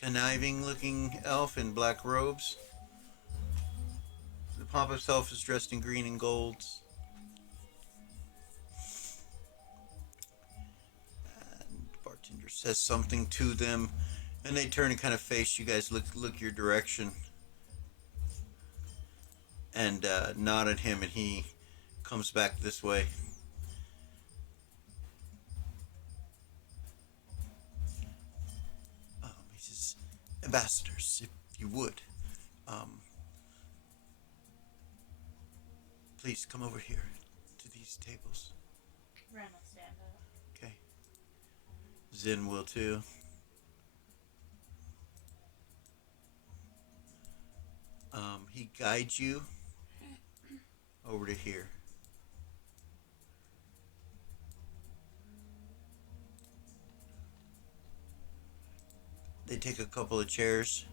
conniving looking elf in black robes. The pompous elf is dressed in green and golds. And the bartender says something to them, and they turn and kind of face you guys, look your direction, and nod at him, and he comes back this way. He says, "Ambassadors, if you would, please come over here to these tables." Ren will stand up. Okay. Zen will too. He guides you over to here. They take a couple of chairs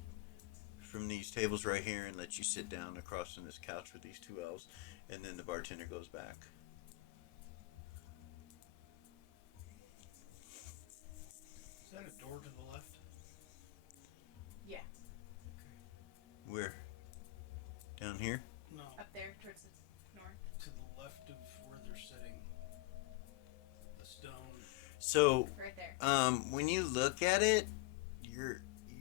from these tables right here and let you sit down across from this couch with these two elves, and then the bartender goes back. Is that a door to the left? Yeah. Where? Down here? No. Up there towards the north. To the left of where they're sitting. The stone. So, Right there. when you look at it,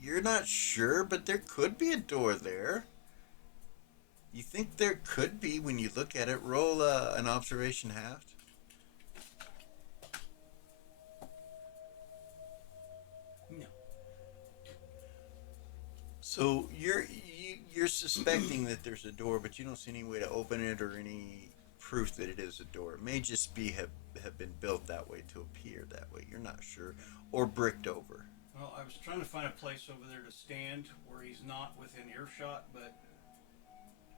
you're not sure, but there could be a door there. You think there could be when you look at it. Roll an observation halved. No. So you're suspecting that there's a door, but you don't see any way to open it or any proof that it is a door. It may just be have been built that way to appear that way. You're not sure, or bricked over. Well, I was trying to find a place over there to stand where he's not within earshot, but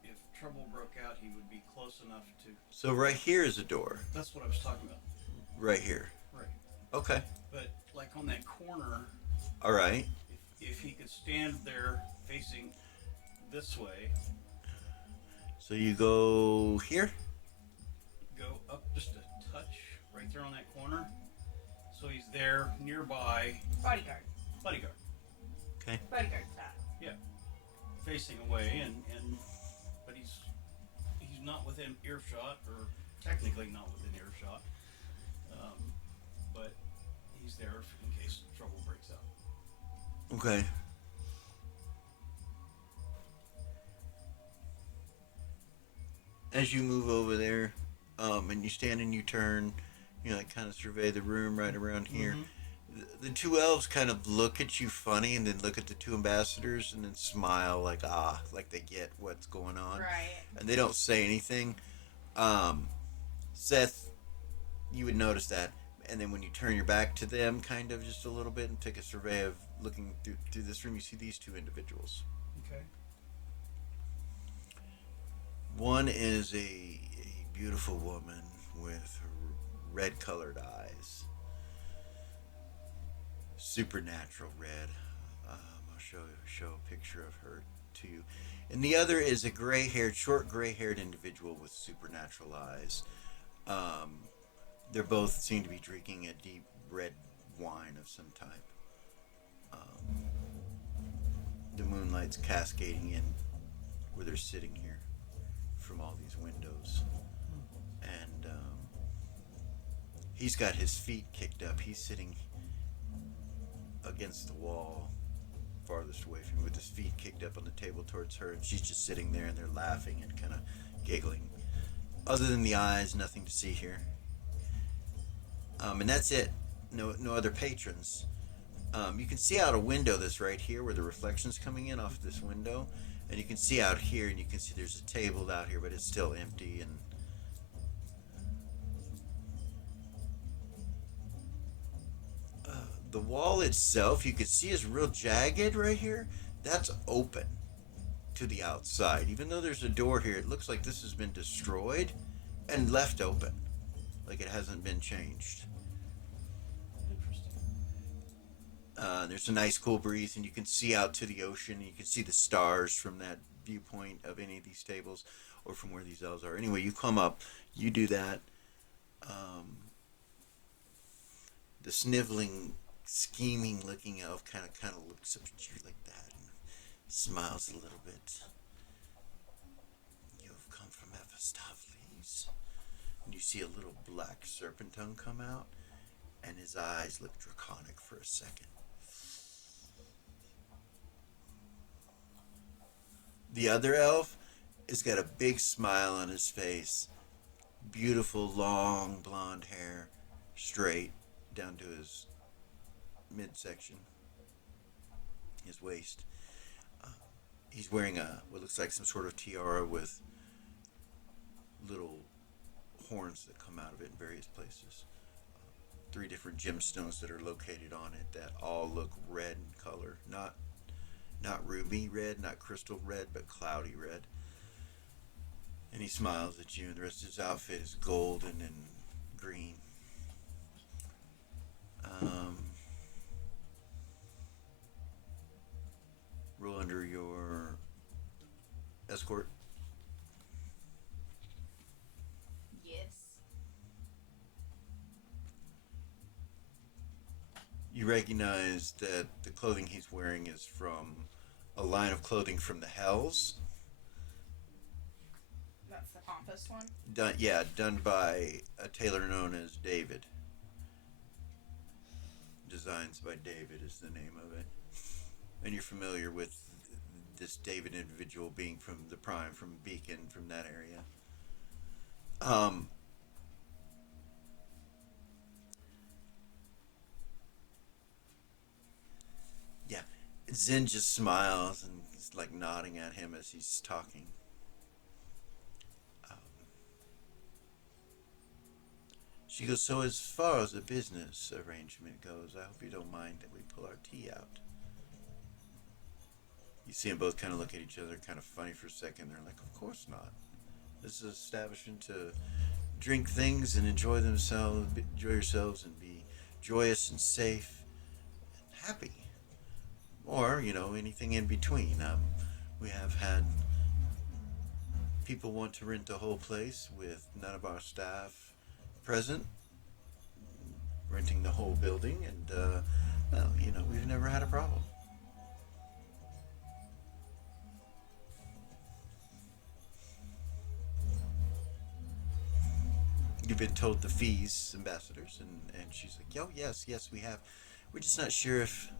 if trouble broke out, he would be close enough to. So right here is a door. That's what I was talking about. Right here. Right. Okay. But like on that corner, All right. if he could stand there facing this way, So you go here. go up just a touch right there on that corner, so he's there nearby. Bodyguard. Bodyguard. Okay. Bodyguard style. Facing away, but he's not within earshot, or technically not within earshot, but he's there in case trouble breaks out. Okay. As you move over there, and you stand and you turn, you like kind of survey the room right around here. The two elves kind of look at you funny, and then look at the two ambassadors, and then smile like they get what's going on, Right. and they don't say anything. Seth, you would notice that, and then when you turn your back to them, kind of just a little bit, and take a survey of looking through this room, you see these two individuals. Okay. One is a beautiful woman with red-colored eyes. Supernatural red. I'll show a picture of her to you. And the other is a short gray-haired individual with supernatural eyes. They both seem to be drinking a deep red wine of some type. The moonlight's cascading in where they're sitting here from all these windows. And he's got his feet kicked up. He's sitting against the wall farthest away from you with his feet kicked up on the table towards her, and she's just sitting there, and they're laughing and kind of giggling. Other than the eyes, nothing to see here. And that's it. No other patrons. You can see out a window that's right here where the reflection's coming in off this window. And you can see out here, and you can see there's a table out here, but it's still empty. And the wall itself, you can see is real jagged right here. That's open to the outside. Even though there's a door here, it looks like this has been destroyed and left open. Like it hasn't been changed. Interesting. There's a nice cool breeze, and you can see out to the ocean. You can see the stars from that viewpoint of any of these tables or from where these elves are. Anyway, you come up, you do that. The sniveling, scheming looking elf kind of looks up at you like that and smiles a little bit. You have come from Mephistopheles. And you see a little black serpent tongue come out, and his eyes look draconic for a second. The other elf has got a big smile on his face. Beautiful, long, blonde hair, straight down to his midsection, his waist. He's wearing what looks like some sort of tiara with little horns that come out of it in various places. 3 different gemstones that are located on it that all look red in color. Not ruby red, not crystal red, but cloudy red. And he smiles at you, and the rest of his outfit is golden and green. Roll under your escort. Yes. You recognize that the clothing he's wearing is from a line of clothing from the Hells. That's the pompous one. Done by a tailor known as David. Designs by David is the name of it. And you're familiar with this David individual being from the Prime, from Beacon, from that area. Yeah. Zen just smiles and he's like nodding at him as he's talking. She goes, so as far as the business arrangement goes, I hope you don't mind that we pull our tea out. You see them both kind of look at each other, kind of funny for a second. They're like, of course not. This is an establishment to drink things and enjoy yourselves and be joyous and safe and happy. Or, anything in between. We have had people want to rent the whole place with none of our staff present, renting the whole building, and we've never had a problem. You've been told the fees, ambassadors, and she's like, oh, yes, we have. We're just not sure if,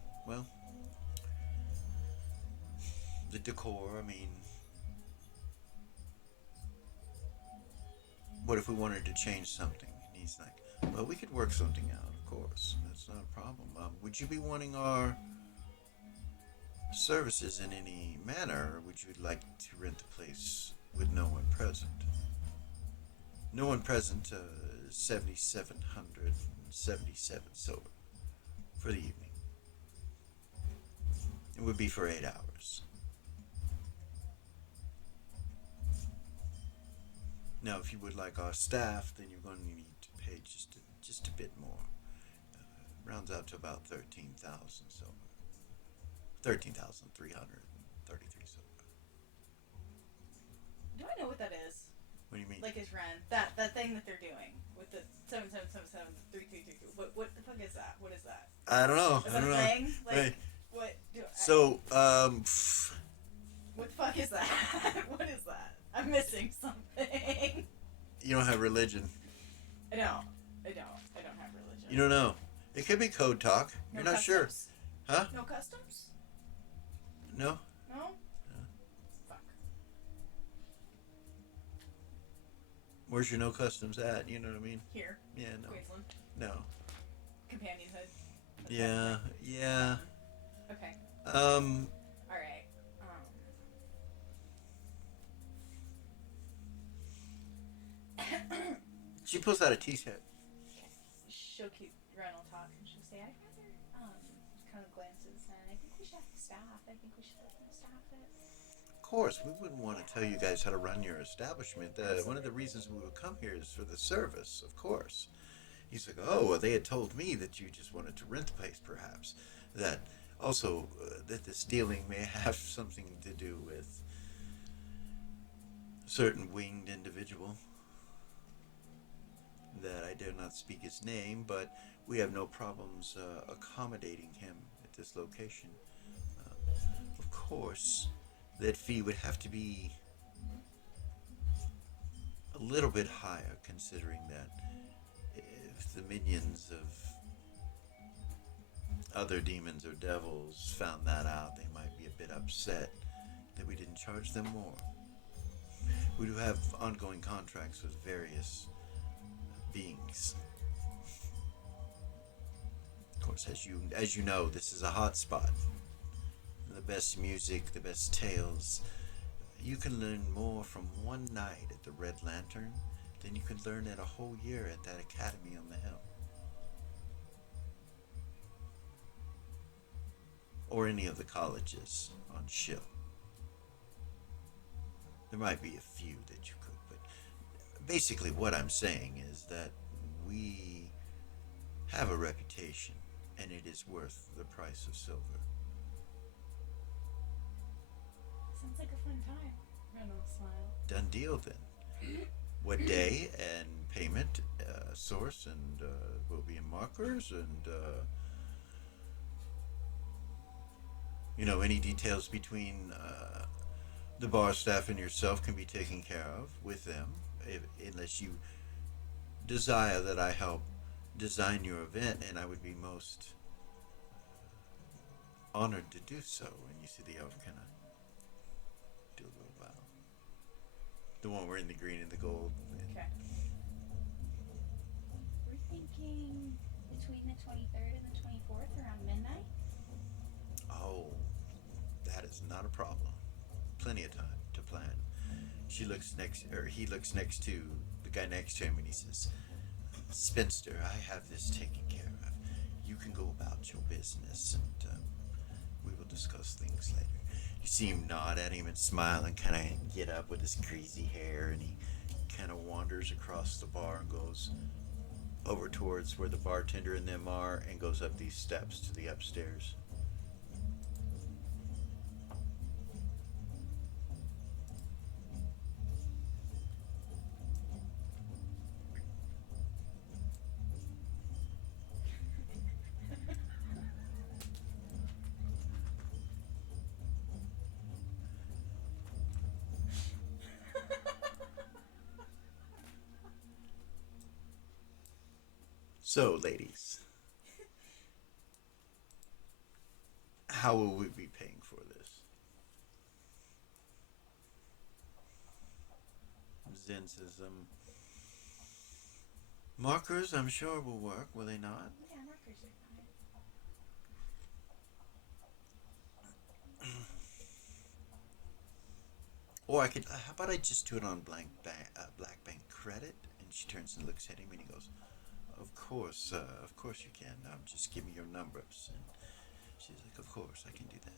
the decor, what if we wanted to change something? And he's like, well, we could work something out, of course. That's not a problem. Would you be wanting our services in any manner, or would you like to rent the place with no one present? No one present, 7,777 silver for the evening. It would be for 8 hours. Now, if you would like our staff, then you're going to need to pay just a bit more. Rounds out to about 13,000 silver. 13,333 silver. Do I know what that is? What do you mean? Like his rent. That thing that they're doing with the 7777333. What the fuck is that? What is that? I don't know. Is that a thing? Like Right. what? What the fuck is that? What is that? I'm missing something. You don't have religion. I don't have religion. You don't know. It could be code talk. You're not sure. Huh? No customs? No? No? Fuck. Where's your no customs at? You know what I mean? Here. Yeah, no. Queensland. No. Companionhood. Yeah, yeah. Okay. Um, All right. she pulls out a tea set. Okay. She'll keep run on talk, and she'll say, "I'd rather kind of glances, and I think we should have the staff. I think we should staff it." Of course, we wouldn't want to tell you guys how to run your establishment. One of the Absolutely. reasons we would come here is for the service, of course. He's like, oh, well, they had told me that you just wanted to rent the place, perhaps. That also, that the stealing may have something to do with a certain winged individual that I dare not speak his name, but we have no problems accommodating him at this location. Of course, that fee would have to be a little bit higher, considering that if the minions of other demons or devils found that out, they might be a bit upset that we didn't charge them more. We do have ongoing contracts with various beings. Of course, as you know, this is a hot spot. The best music, the best tales. You can learn more from one night at the Red Lantern than you could learn at a whole year at that academy on the hill. Or any of the colleges on Shill. There might be a few that you could, but basically what I'm saying is that we have a reputation and it is worth the price of silver. Sounds like a fun time. Reynolds smiled. Done deal then. What day and payment source and will be in markers and any details between the bar staff and yourself can be taken care of with them, unless you desire that I help design your event, and I would be most honored to do so. And you see the elf kind of do a little bow. The one wearing the green and the gold. Okay. We're thinking between the 23rd and the 24th around midnight. Oh, that is not a problem. Plenty of time to plan. She looks next, or he looks next to the guy next to him, and he says, "Spinster, I have this taken care of. You can go about your business, and we will discuss things later." You see him nod at him and smile and kind of get up with his greasy hair, and he kind of wanders across the bar and goes over towards where the bartender and them are, and goes up these steps to the upstairs. So, ladies, how will we be paying for this? Zen says, markers, I'm sure will work, will they not? Yeah, markers are fine. Or I could, how about I just do it on Black Bank credit? And she turns and looks at him, and he goes, of course you can. Just give me your numbers. And she's like, of course, I can do that.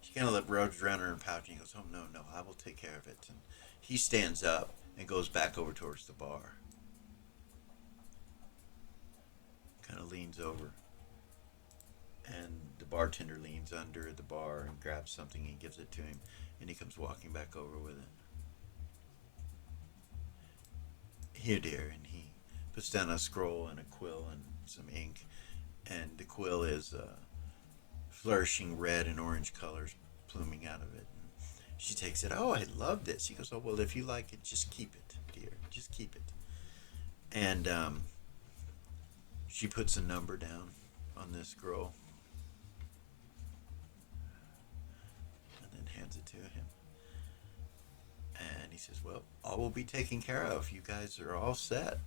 She kind of rubs around her pouch, and he goes, oh, no, I will take care of it. And he stands up and goes back over towards the bar. Kind of leans over. And the bartender leans under the bar and grabs something and gives it to him. And he comes walking back over with it. Here, dear. And he puts down a scroll and a quill and some ink. And the quill is flourishing red and orange colors pluming out of it. And she takes it. Oh, I love this. He goes, oh, well, if you like it, just keep it, dear. Just keep it. And she puts a number down on this scroll. And then hands it to him. And he says, well, all will be taken care of. You guys are all set.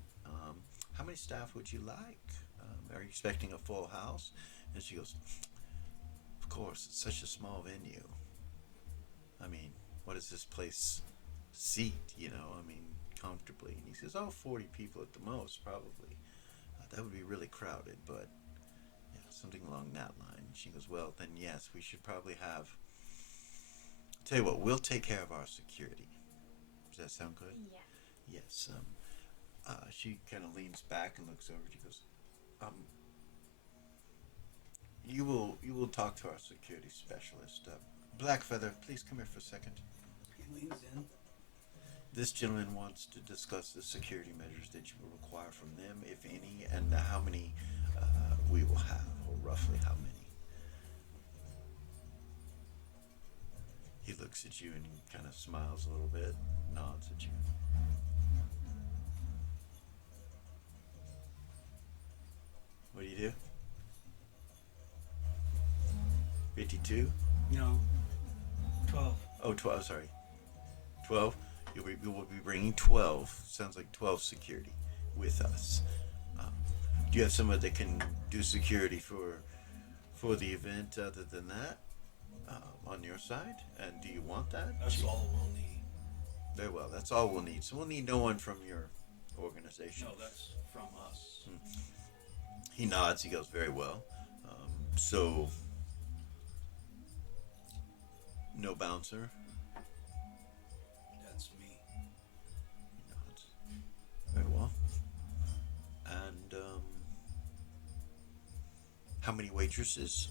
how many staff would you like? Are you expecting a full house? And she goes, of course, it's such a small venue. I mean, what does this place seat, I mean, comfortably? And he says, oh, 40 people at the most, probably. That would be really crowded, but yeah, something along that line. She goes, well, then yes, we should probably have. Tell you what, we'll take care of our security. Does that sound good? Yeah. Yes. She kind of leans back and looks over. She goes, you will talk to our security specialist. Blackfeather, please come here for a second. He leans in. This gentleman wants to discuss the security measures that you will require from them, if any, and how many we will have, or roughly how many. He looks at you and kind of smiles a little bit, nods at you. What do you do? 52? No. 12. Oh, 12, sorry. 12? You will be bringing 12, sounds like 12 security with us. Do you have someone that can do security for the event other than that on your side? And do you want that? That's all we'll need. Very well, that's all we'll need. So we'll need no one from your organization. No, that's from us. He nods, he goes, very well. So, no bouncer? That's me. He nods. Very well. And, how many waitresses?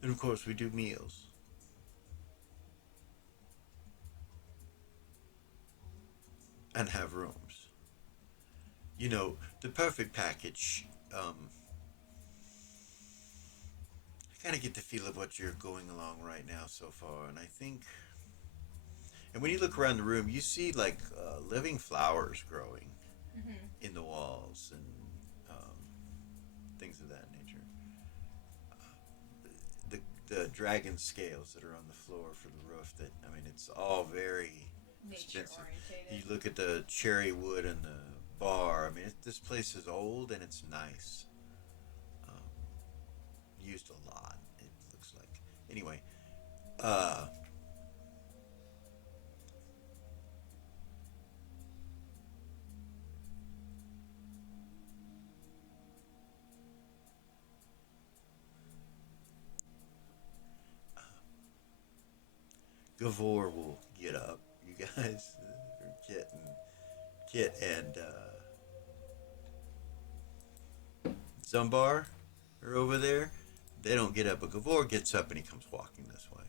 And of course, we do meals. And have rooms. The perfect package. I kind of get the feel of what you're going along right now so far, and I think. And when you look around the room, you see like living flowers growing in the walls and things of that nature. The dragon scales that are on the floor for the roof. It's all very Nature expensive. orientated. You look at the cherry wood and the bar. This place is old and it's nice. Used a lot, it looks like. Anyway, Gavor will get up. You guys, Kit and Zumbar are over there. They don't get up, but Gavor gets up and he comes walking this way.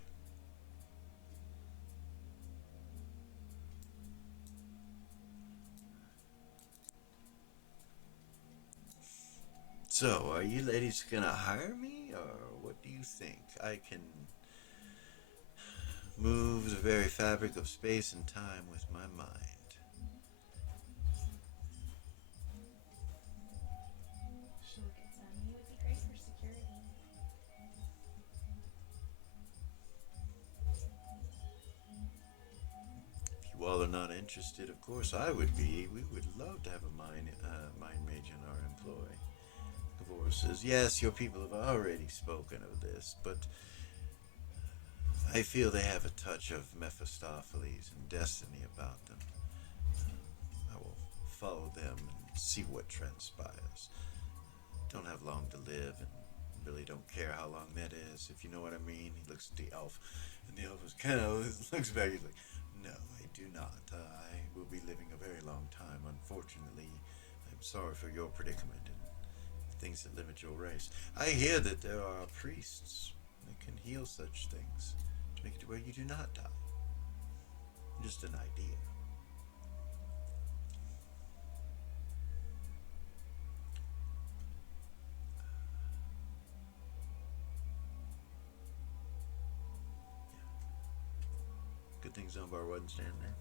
So, are you ladies gonna hire me, or what do you think? I can move the very fabric of space and time with my mind. Should look at some. You would be great for security. If you all are not interested, of course I would be. We would love to have a mind mage in our employ. Gavor says, yes, your people have already spoken of this, but I feel they have a touch of Mephistopheles and destiny about them. I will follow them and see what transpires. Don't have long to live and really don't care how long that is, if you know what I mean. He looks at the elf, and the elf is kind of looks back. He's like, no, I do not. I will be living a very long time. Unfortunately, I'm sorry for your predicament and things that limit your race. I hear that there are priests that can heal such things to make it to where you do not die. Just an idea. Good thing Zumbar wasn't standing there.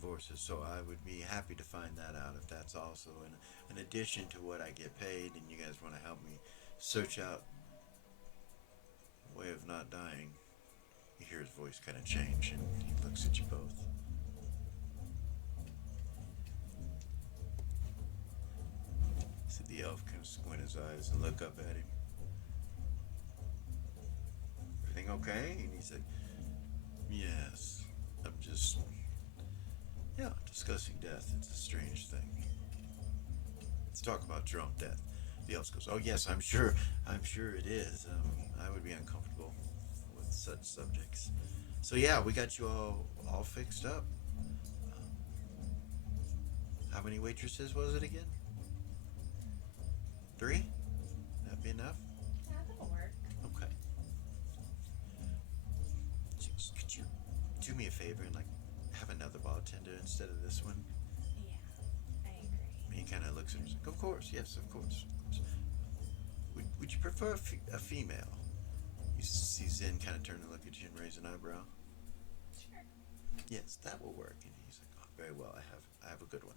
Gavor says, so I would be happy to find that out if that's also in addition to what I get paid, and you guys want to help me search out a way of not dying. You hear his voice kind of change, and he looks at you both. So the elf kind of squint his eyes and look up at him. Everything okay? And he's like, yes, I'm just, discussing death. It's a strange thing. Let's talk about your own death. The elf goes, oh yes, I'm sure it is. I would be uncomfortable with such subjects. So yeah, we got you all fixed up. How many waitresses was it again? 3? That'd be enough? Yeah, that'll work. Okay. Could you do me a favor and have another bartender instead of this one? Yeah, I agree. He kind of looks at me and like, of course, yes, of course. Would you prefer a female? You see Zen kind of turn and look at you and raise an eyebrow. Sure. Yes, that will work. And he's like, oh, very well, I have a good one.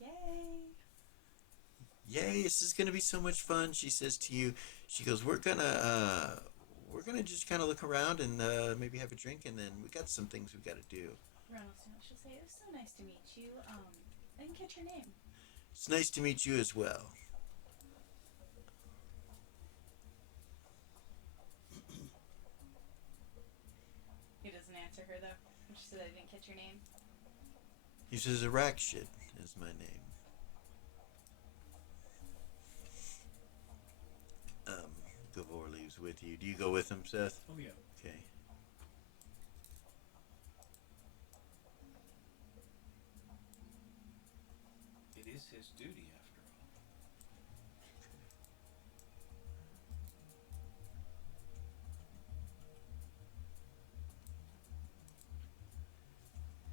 Yay. Yay, this is gonna be so much fun, she says to you. She goes, we're gonna just kind of look around and maybe have a drink, and then we got some things we gotta do. She'll say, it was so nice to meet you. I didn't catch your name. It's nice to meet you as well. He doesn't answer her, though. She said, I didn't catch your name. He says, Arakshid is my name. Gavor leaves with you. Do you go with him, Seth? Oh, yeah. Okay. It is his duty, after all.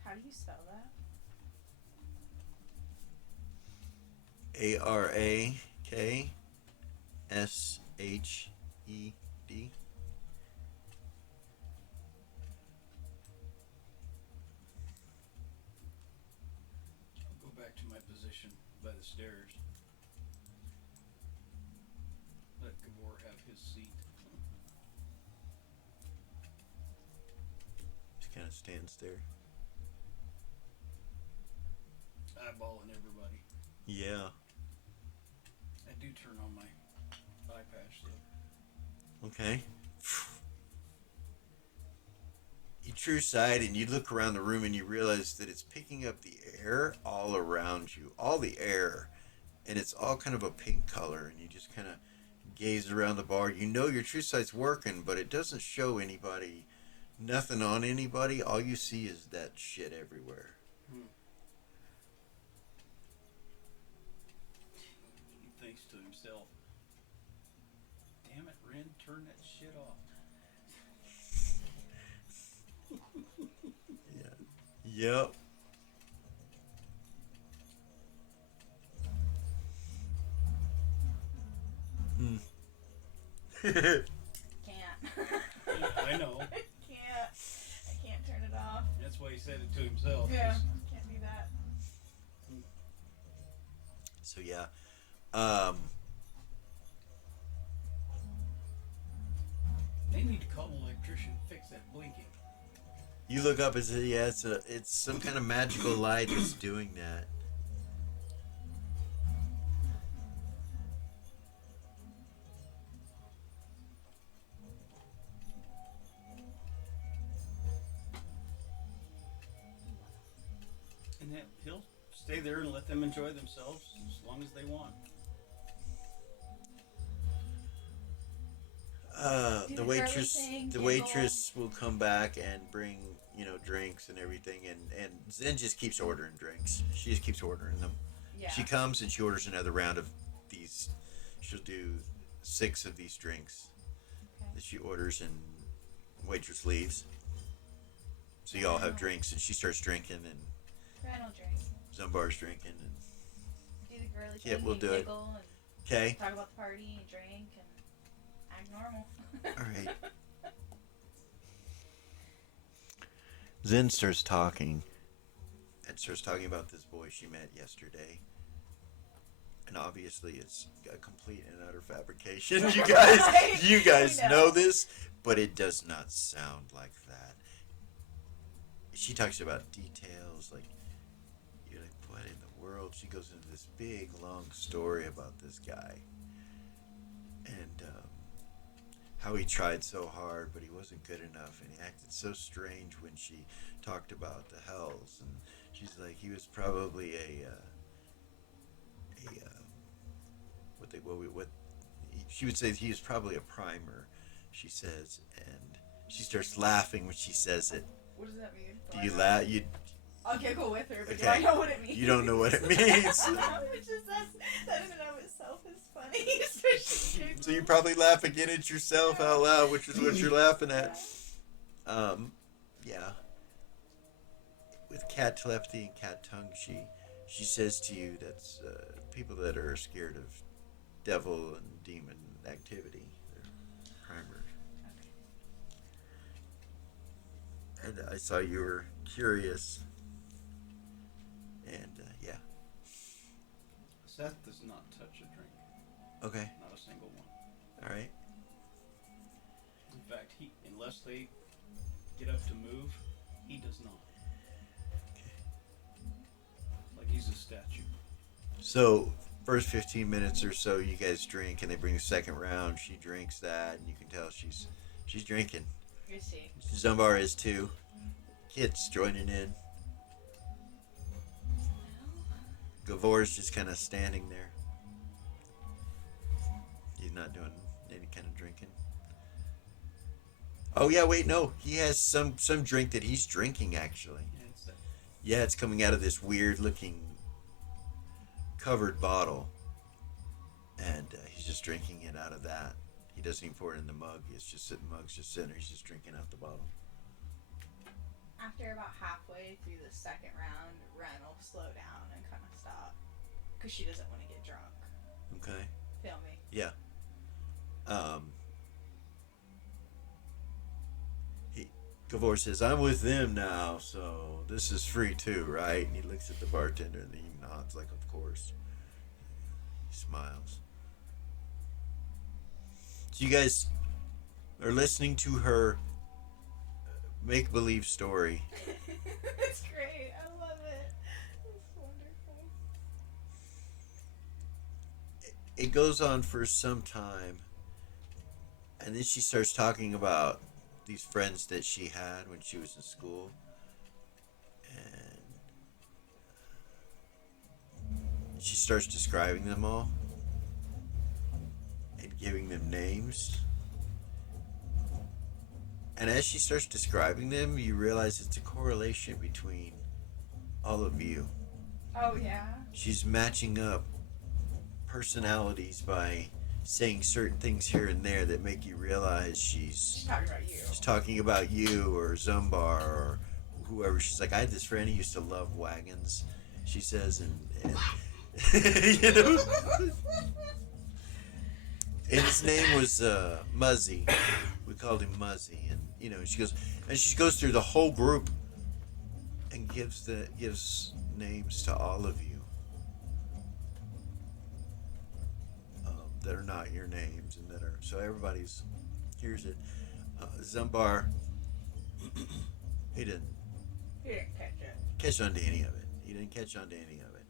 How do you spell that? Arakshid. I'll go back to my position by the stairs. Let Gabor have his seat. Just kind of stands there. Eyeballing everybody. Yeah. I do turn on my eye patch, though. Okay. You true sight and you look around the room and you realize that it's picking up the air all around you. All the air. And it's all kind of a pink color. And you just kind of gaze around the bar. You know your true sight's working, but it doesn't show anybody. Nothing on anybody. All you see is that shit everywhere. He thinks to himself, damn it, Ren, turn that shit off. Yeah. Yep. Can't. I know. I can't turn it off. That's why he said it to himself. Yeah, can't do that. So yeah. They need to call an electrician to fix that blinking. You look up and say, yeah, it's some kind of magical light that's doing that. And he'll stay there and let them enjoy themselves as long as they want. Do The the girly waitress thing, the giggle. waitress will come back and bring, drinks and everything, and Zen just keeps ordering drinks. She just keeps ordering them. Yeah. She comes and she orders another round of these. She'll do 6 of these drinks Okay. that she orders, and waitress leaves. So you all have drinks, and she starts drinking, and Ren will drink. Zumbar's drinking, and Do the girly Yeah, thing we'll and do it. giggle and okay. talk about the party and drink and act normal. All right. Zen starts talking and starts talking about this boy she met yesterday. And obviously it's a complete and utter fabrication. Right. You guys We know know. this, but it does not sound like that. She talks about details, like you're like, what in the world? She goes into this big long story about this guy and how he tried so hard, but he wasn't good enough, and he acted so strange when she talked about the hells, and she's like, he was probably what she would say he was probably a primer. She says, and she starts laughing when she says it. What does that mean? Do you laugh? You I'll giggle with her, but do Okay. I know what it means? You don't know what it means. Which is that in and of itself is funny. So she So you probably laugh again at yourself out loud, which is what you're laughing at. Yeah. Yeah. With cat telepathy and cat tongue, she says to you that's people that are scared of devil and demon activity. They're primers. And I saw you were curious. And yeah. Seth does not touch a drink. Okay. Not a single one. All right. In fact, unless they get up to move, he does not. Like he's a statue. So, first 15 minutes or so, you guys drink, and they bring the second round. She drinks that, and you can tell she's drinking. You see. Zumbar is too. Kit's joining in. Gavor's just kind of standing there. He's not doing any kind of drinking. Oh yeah, wait, no. He has some drink that he's drinking actually. Yeah, it's that. Yeah, it's coming out of this weird looking covered bottle, and he's just drinking it out of that. He doesn't even pour it in the mug. It's just sitting mug's just sitting there. He's just drinking out the bottle. After about halfway through the second round, Ren will slow down and kind of stop. Because she doesn't want to get drunk. Okay. Feel me? Yeah. Gavor says, "I'm with them now, so this is free too, right?" And he looks at the bartender and he nods, like, "Of course." He smiles. So you guys are listening to her make-believe story. It's great. I love it. It's wonderful. It goes on for some time, and then she starts talking about these friends that she had when she was in school, and she starts describing them all and giving them names. And as she starts describing them, you realize it's a correlation between all of you. Oh, yeah? She's matching up personalities by saying certain things here and there that make you realize She's talking about you. she's talking about you or Zumbar or whoever. She's like, I had this friend who used to love wagons. She says, and you know, and his name was Muzzy. We called him Muzzy, and you know, she goes through the whole group and gives names to all of you that are not your names and that are so everybody's hears it. Zumbar, he didn't He didn't catch it. catch on to any of it. He didn't catch on to any of it.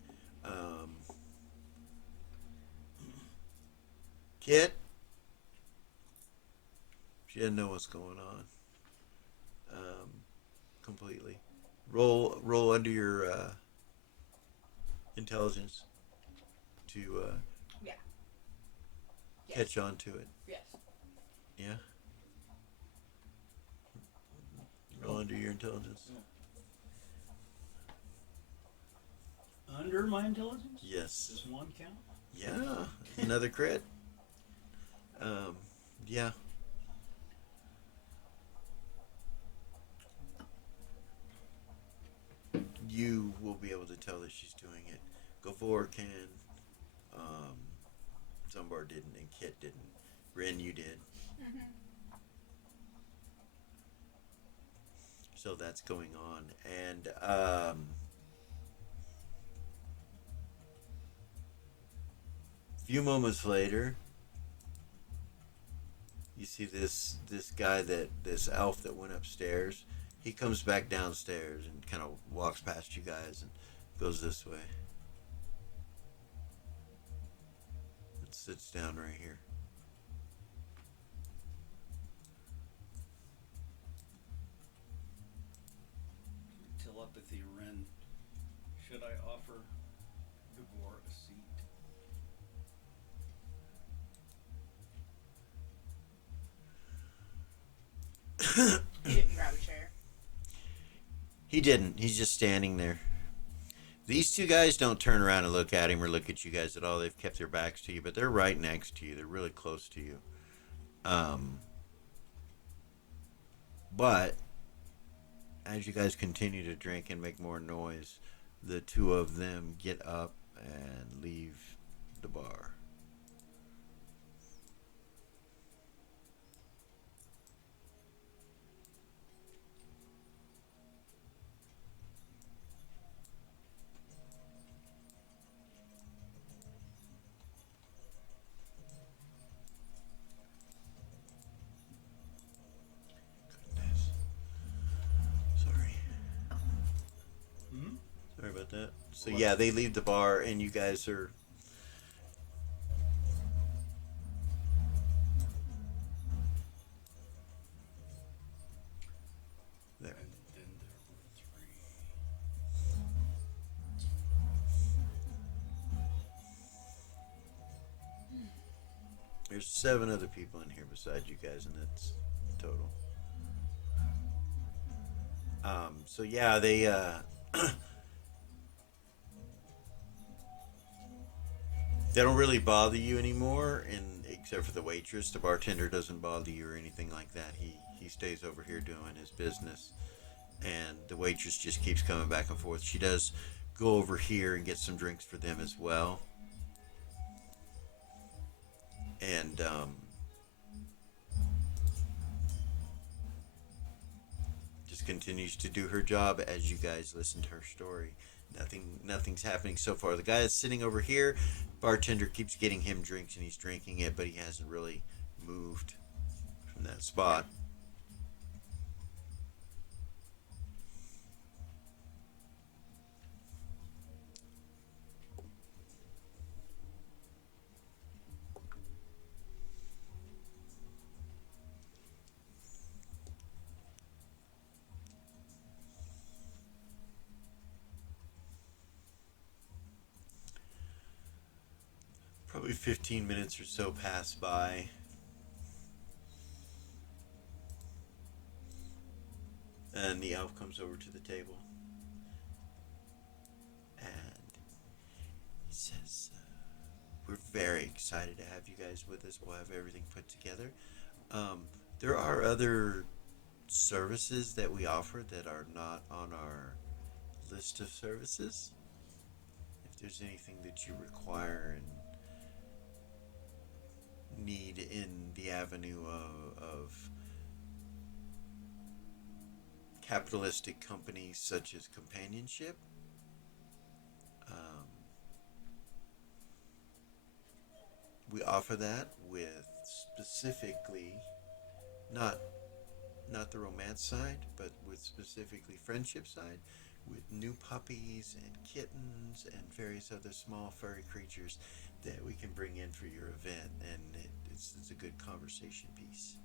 Kit, she didn't know what's going on. Completely. Roll under your intelligence to Yeah. Yes. catch on to it. Yes. Yeah. Roll under your intelligence. Under my intelligence? Yes. Does one count? Yeah. Another crit. Yeah. You will be able to tell that she's doing it. Gavor can. Zumbar didn't, and Kit didn't. Ren, you did. Mm-hmm. So that's going on. And a few moments later, you see this guy, this elf that went upstairs. He comes back downstairs and kind of walks past you guys and goes this way and sits down right here. Telepathy, Ren. Should I offer Gabor a seat? He didn't grab a chair. He didn't. He's just standing there. These two guys don't turn around and look at him or look at you guys at all. They've kept their backs to you, but they're right next to you. They're really close to you. But as you guys continue to drink and make more noise, the two of them get up and leave the bar. Goodness. Sorry. Hmm? Sorry about that. So yeah, they leave the bar and you guys are there. And then there were three. There's 7 other people in here besides you guys, and that's total. So yeah, they they don't really bother you anymore, and except for the waitress, the bartender doesn't bother you or anything like that. He stays over here doing his business, and the waitress just keeps coming back and forth. She does go over here and get some drinks for them as well, and just continues to do her job as you guys listen to her story. Nothing's happening so far. The guy that's sitting over here, bartender keeps getting him drinks and he's drinking it, but he hasn't really moved from that spot. Probably 15 minutes or so pass by. And the elf comes over to the table. And he says, we're very excited to have you guys with us. We'll have everything put together. There are other services that we offer that are not on our list of services. If there's anything that you require and need in the avenue of capitalistic companies such as companionship, we offer that with specifically not the romance side, but with specifically friendship side, with new puppies and kittens and various other small furry creatures that we can bring in for your event, and it's a good conversation piece.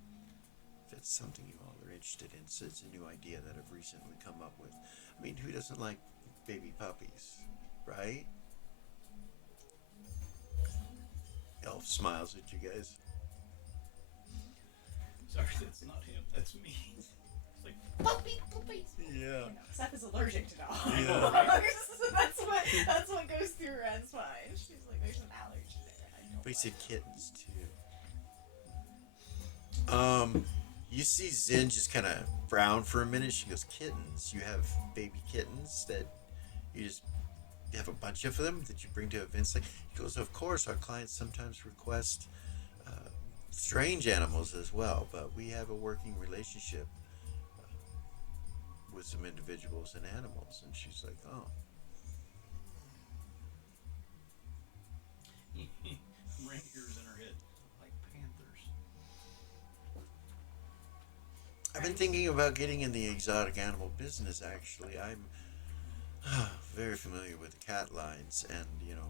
If it's something you all are interested in, so it's a new idea that I've recently come up with. I mean, who doesn't like baby puppies, right? Elf smiles at you guys. Sorry, that's not him. That's me. It's like, Puppies. Yeah. Seth is allergic to dogs. Yeah. So that's what goes through Ren's mind. She's like, there's an allergy there. I don't But he said like kittens too. You see Zen just kind of frown for a minute. She goes, kittens? You have baby kittens that you have a bunch of them that you bring to events? Like, he goes, of course, our clients sometimes request strange animals as well, but we have a working relationship. with some individuals and animals. And she's like, oh. Reindeers in her head, like panthers. I've been thinking about getting in the exotic animal business, actually. I'm very familiar with the cat lines and,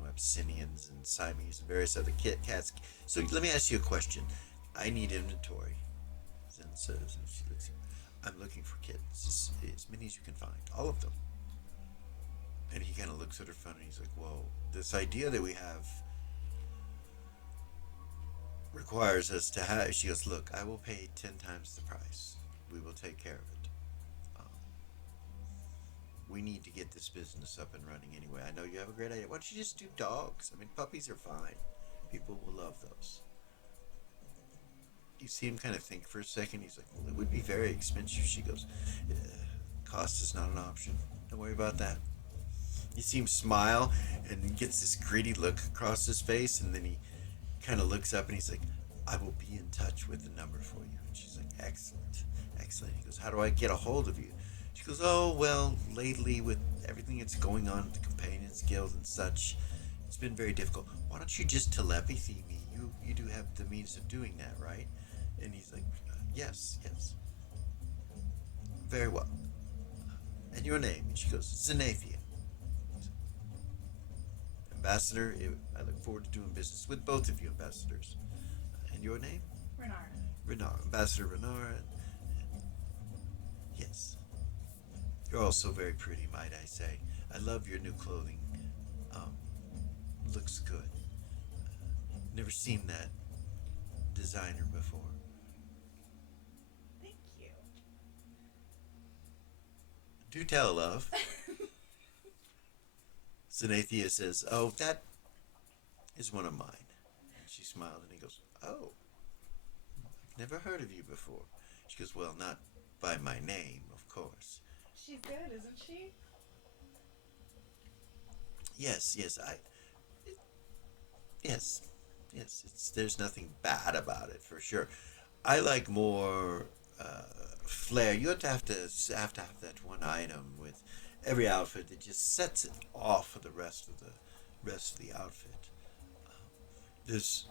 Abyssinians and Siamese and various other cats. So let me ask you a question. I need inventory. Zen says, and she looks at me. I'm looking for kittens, as many as you can find, all of them. And he kind of looks at her funny. He's like, whoa, this idea that we have requires us to have. She goes, look, I will pay 10 times the price. We will take care of it. We need to get this business up and running anyway. I know you have a great idea. Why don't you just do dogs? I mean, puppies are fine. People will love those. You see him kind of think for a second. He's like, well, it would be very expensive. She goes, cost is not an option. Don't worry about that. You see him smile and he gets this greedy look across his face, and then he kind of looks up and he's like, I will be in touch with the number for you. And she's like, excellent, excellent. He goes, how do I get a hold of you? She goes, oh, well, lately with everything that's going on with the Companions Guild and such, it's been very difficult. Why don't you just telepathy me? You do have the means of doing that, right? And he's like, yes. Very well. And your name? And she goes, Xanathia. Ambassador, I look forward to doing business with both of you, ambassadors. And your name? Renard. Ambassador Renard. Yes. You're also very pretty, might I say. I love your new clothing. Looks good. Never seen that designer before. Thank you. Do tell, love. Xanathia says, oh, that is one of mine. And she smiled and he goes, oh, I've never heard of you before. She goes, well, not by my name, of course. She's good, isn't she? Yes, there's nothing bad about it, for sure. I like more flair. You have to have that one item with every outfit that just sets it off for the rest of the outfit. There's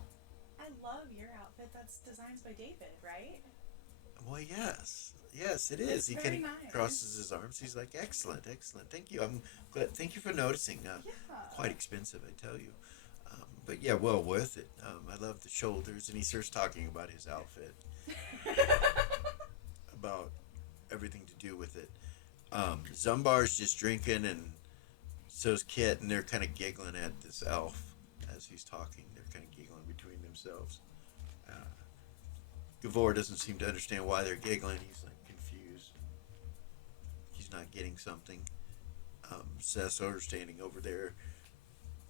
I love your outfit. That's designs by David, right? Well, yes, it is. It's He very kind of nice. crosses his arms. He's like, excellent. Thank you. I'm glad. Thank you for noticing. Yeah. Quite expensive, I tell you. But yeah, well worth it. I love the shoulders, and he starts talking about his outfit, about everything to do with it. Zumbar's just drinking, and so's Kit, and they're kind of giggling at this elf as he's talking. They're kind of giggling between themselves. Gavor doesn't seem to understand why they're giggling. He's like confused. He's not getting something. Cesar's standing over there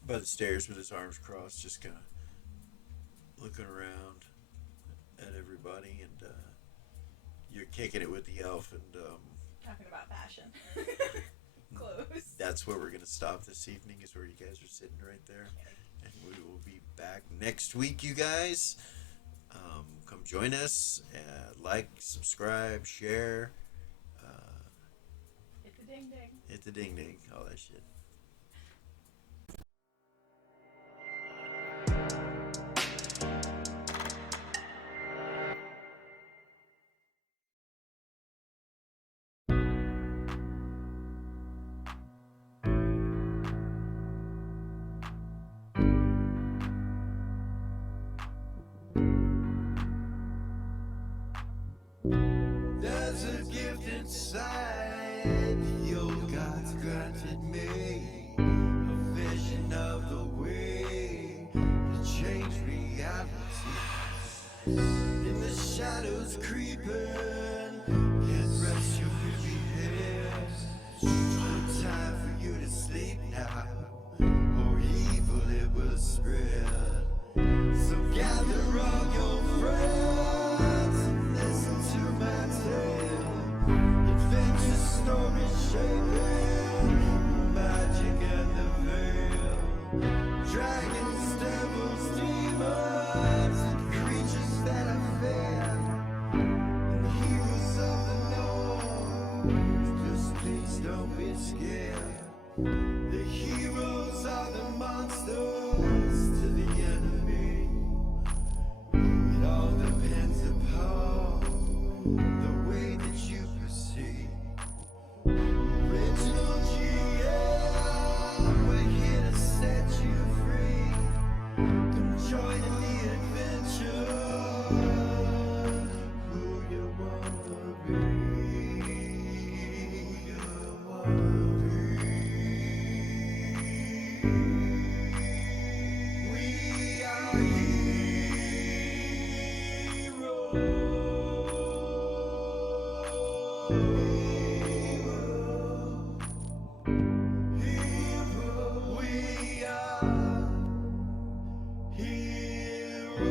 by the stairs with his arms crossed, just kind of looking around at everybody, and you're kicking it with the elf, and Talking about fashion. Clothes. that's where we're going to stop this evening, is where you guys are sitting right there. And we will be back next week, you guys. Come join us. Like, subscribe, share. Hit the ding ding. Hit the ding ding. All that shit. There's a gift inside your God's granted me, a vision of the way to change reality. In the shadows creeping, can't rest your weary head. No time for you to sleep now, or evil it will spread. So gather all your friends and listen to my tale. Adventure story shaping, magic and the veil. Dragons, devils, demons, and creatures that are fair, and heroes of the north. The heroes are the monsters to the enemy. It all depends upon the way that you perceive. Original GM, we're here to set you free. Come join in the adventure. Who you wanna be? Who you wanna be? We are heroes. We are heroes.